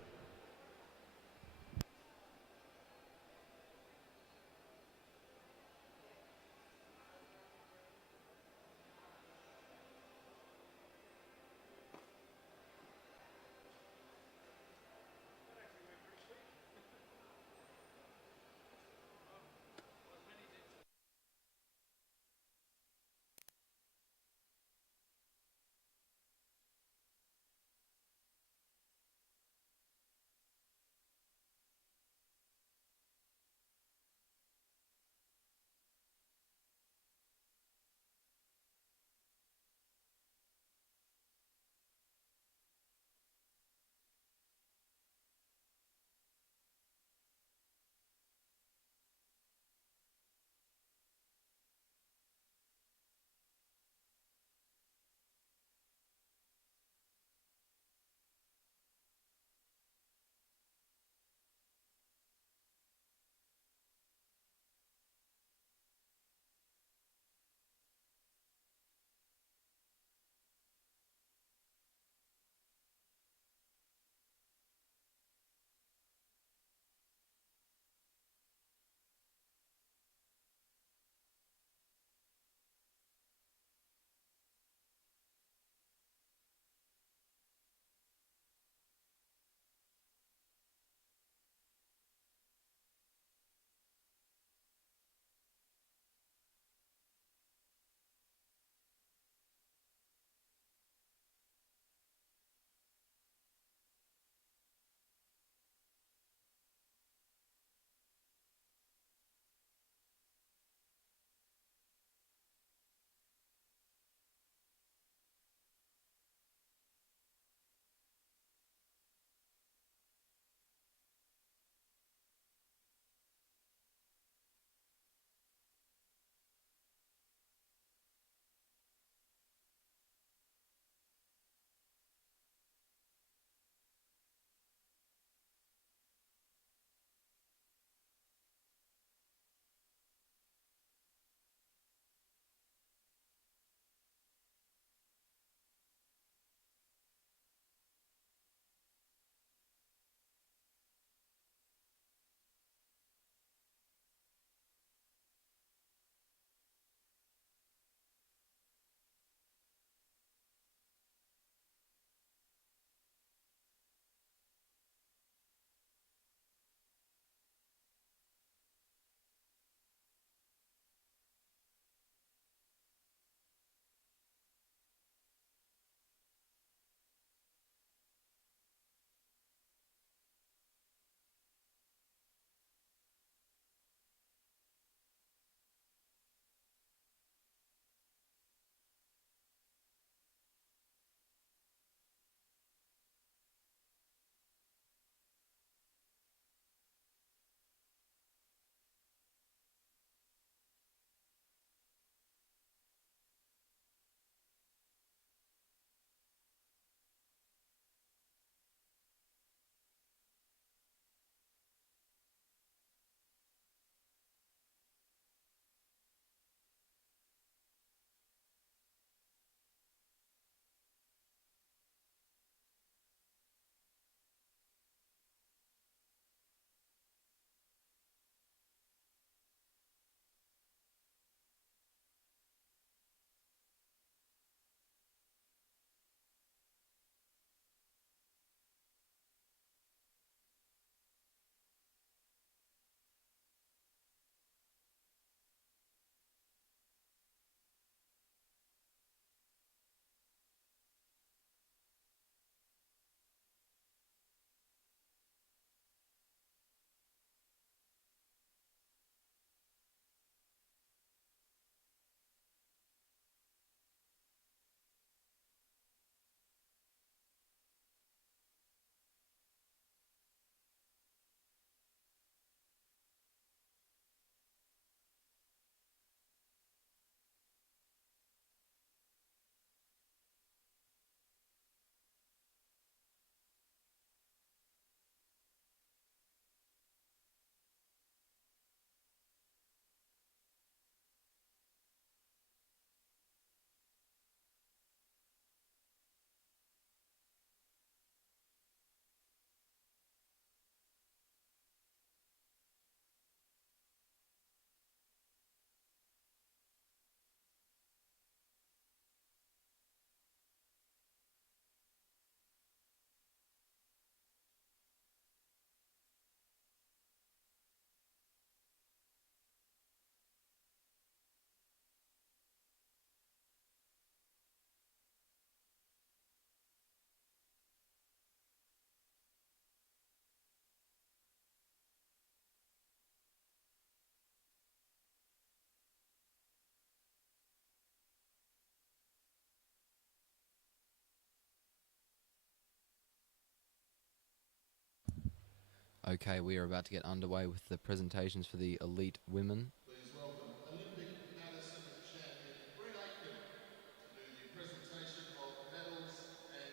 Okay, we are about to get underway with the presentations for the elite women. Please welcome Olympic Madison champion Brett Aitken to do the presentation of medals and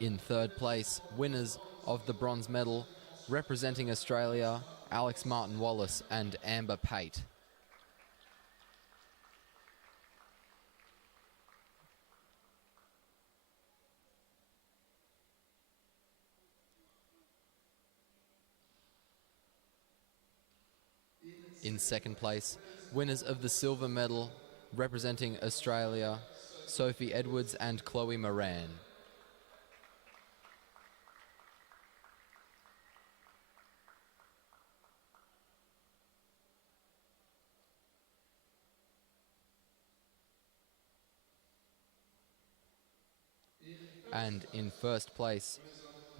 jersey. In third place, winners of the bronze medal, representing Australia, Alex Martin Wallace and Amber Pate. In second place, winners of the silver medal, representing Australia, Sophie Edwards and Chloe Moran. And in first place,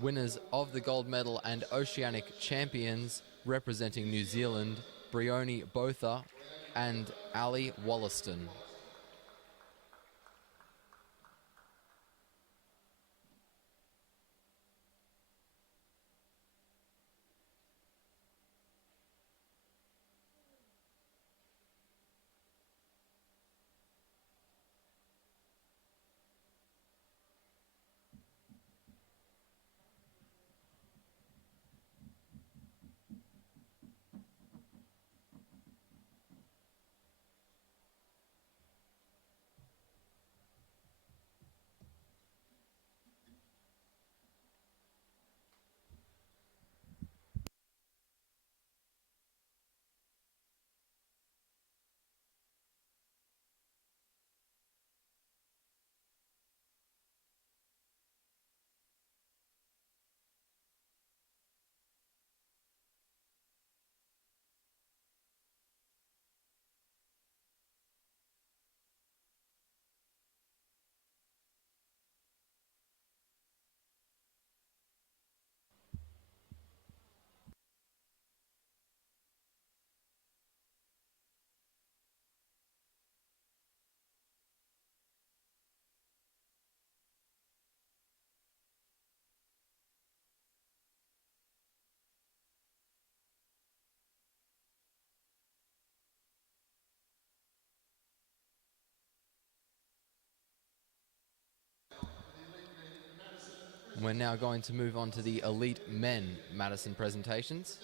winners of the gold medal and Oceanic champions, representing New Zealand, Brioni Botha and Ali Wollaston. We're now going to move on to the elite men Madison presentations.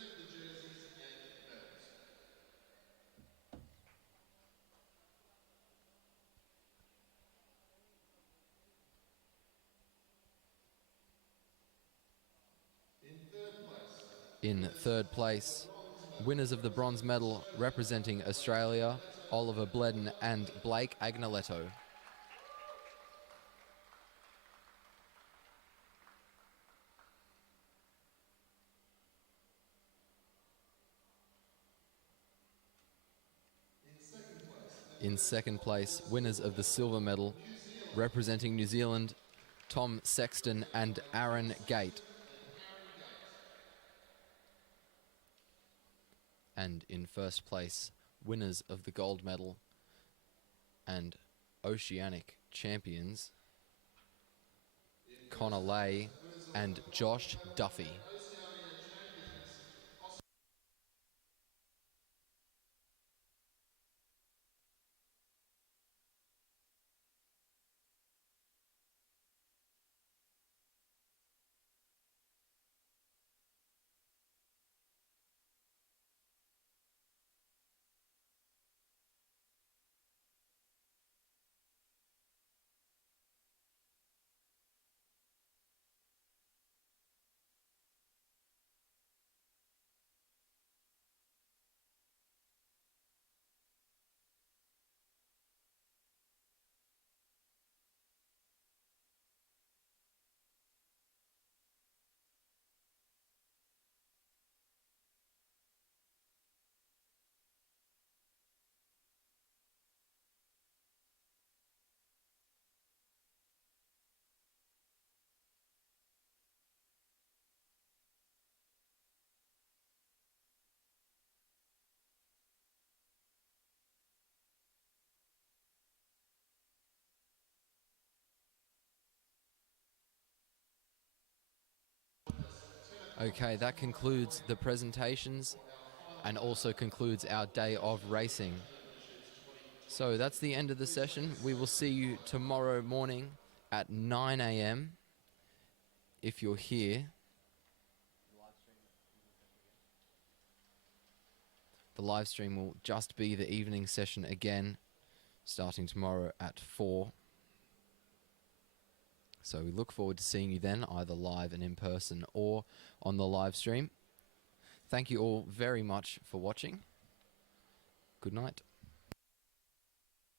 In third place, winners of the bronze medal, representing Australia, Oliver Bledden and Blake Agnoletto. In second place, winners of the silver medal, representing New Zealand, Tom Sexton and Aaron Gate. And in first place, winners of the gold medal and Oceanic champions, Connor Lay and Josh Duffy. Okay, that concludes the presentations and also concludes our day of racing. So that's the end of the session. We will see you tomorrow morning at 9 a.m. if you're here. The live stream will just be the evening session again, starting tomorrow at 4. So we look forward to seeing you then, either live and in person or on the live stream. Thank you all very much for watching. Good night.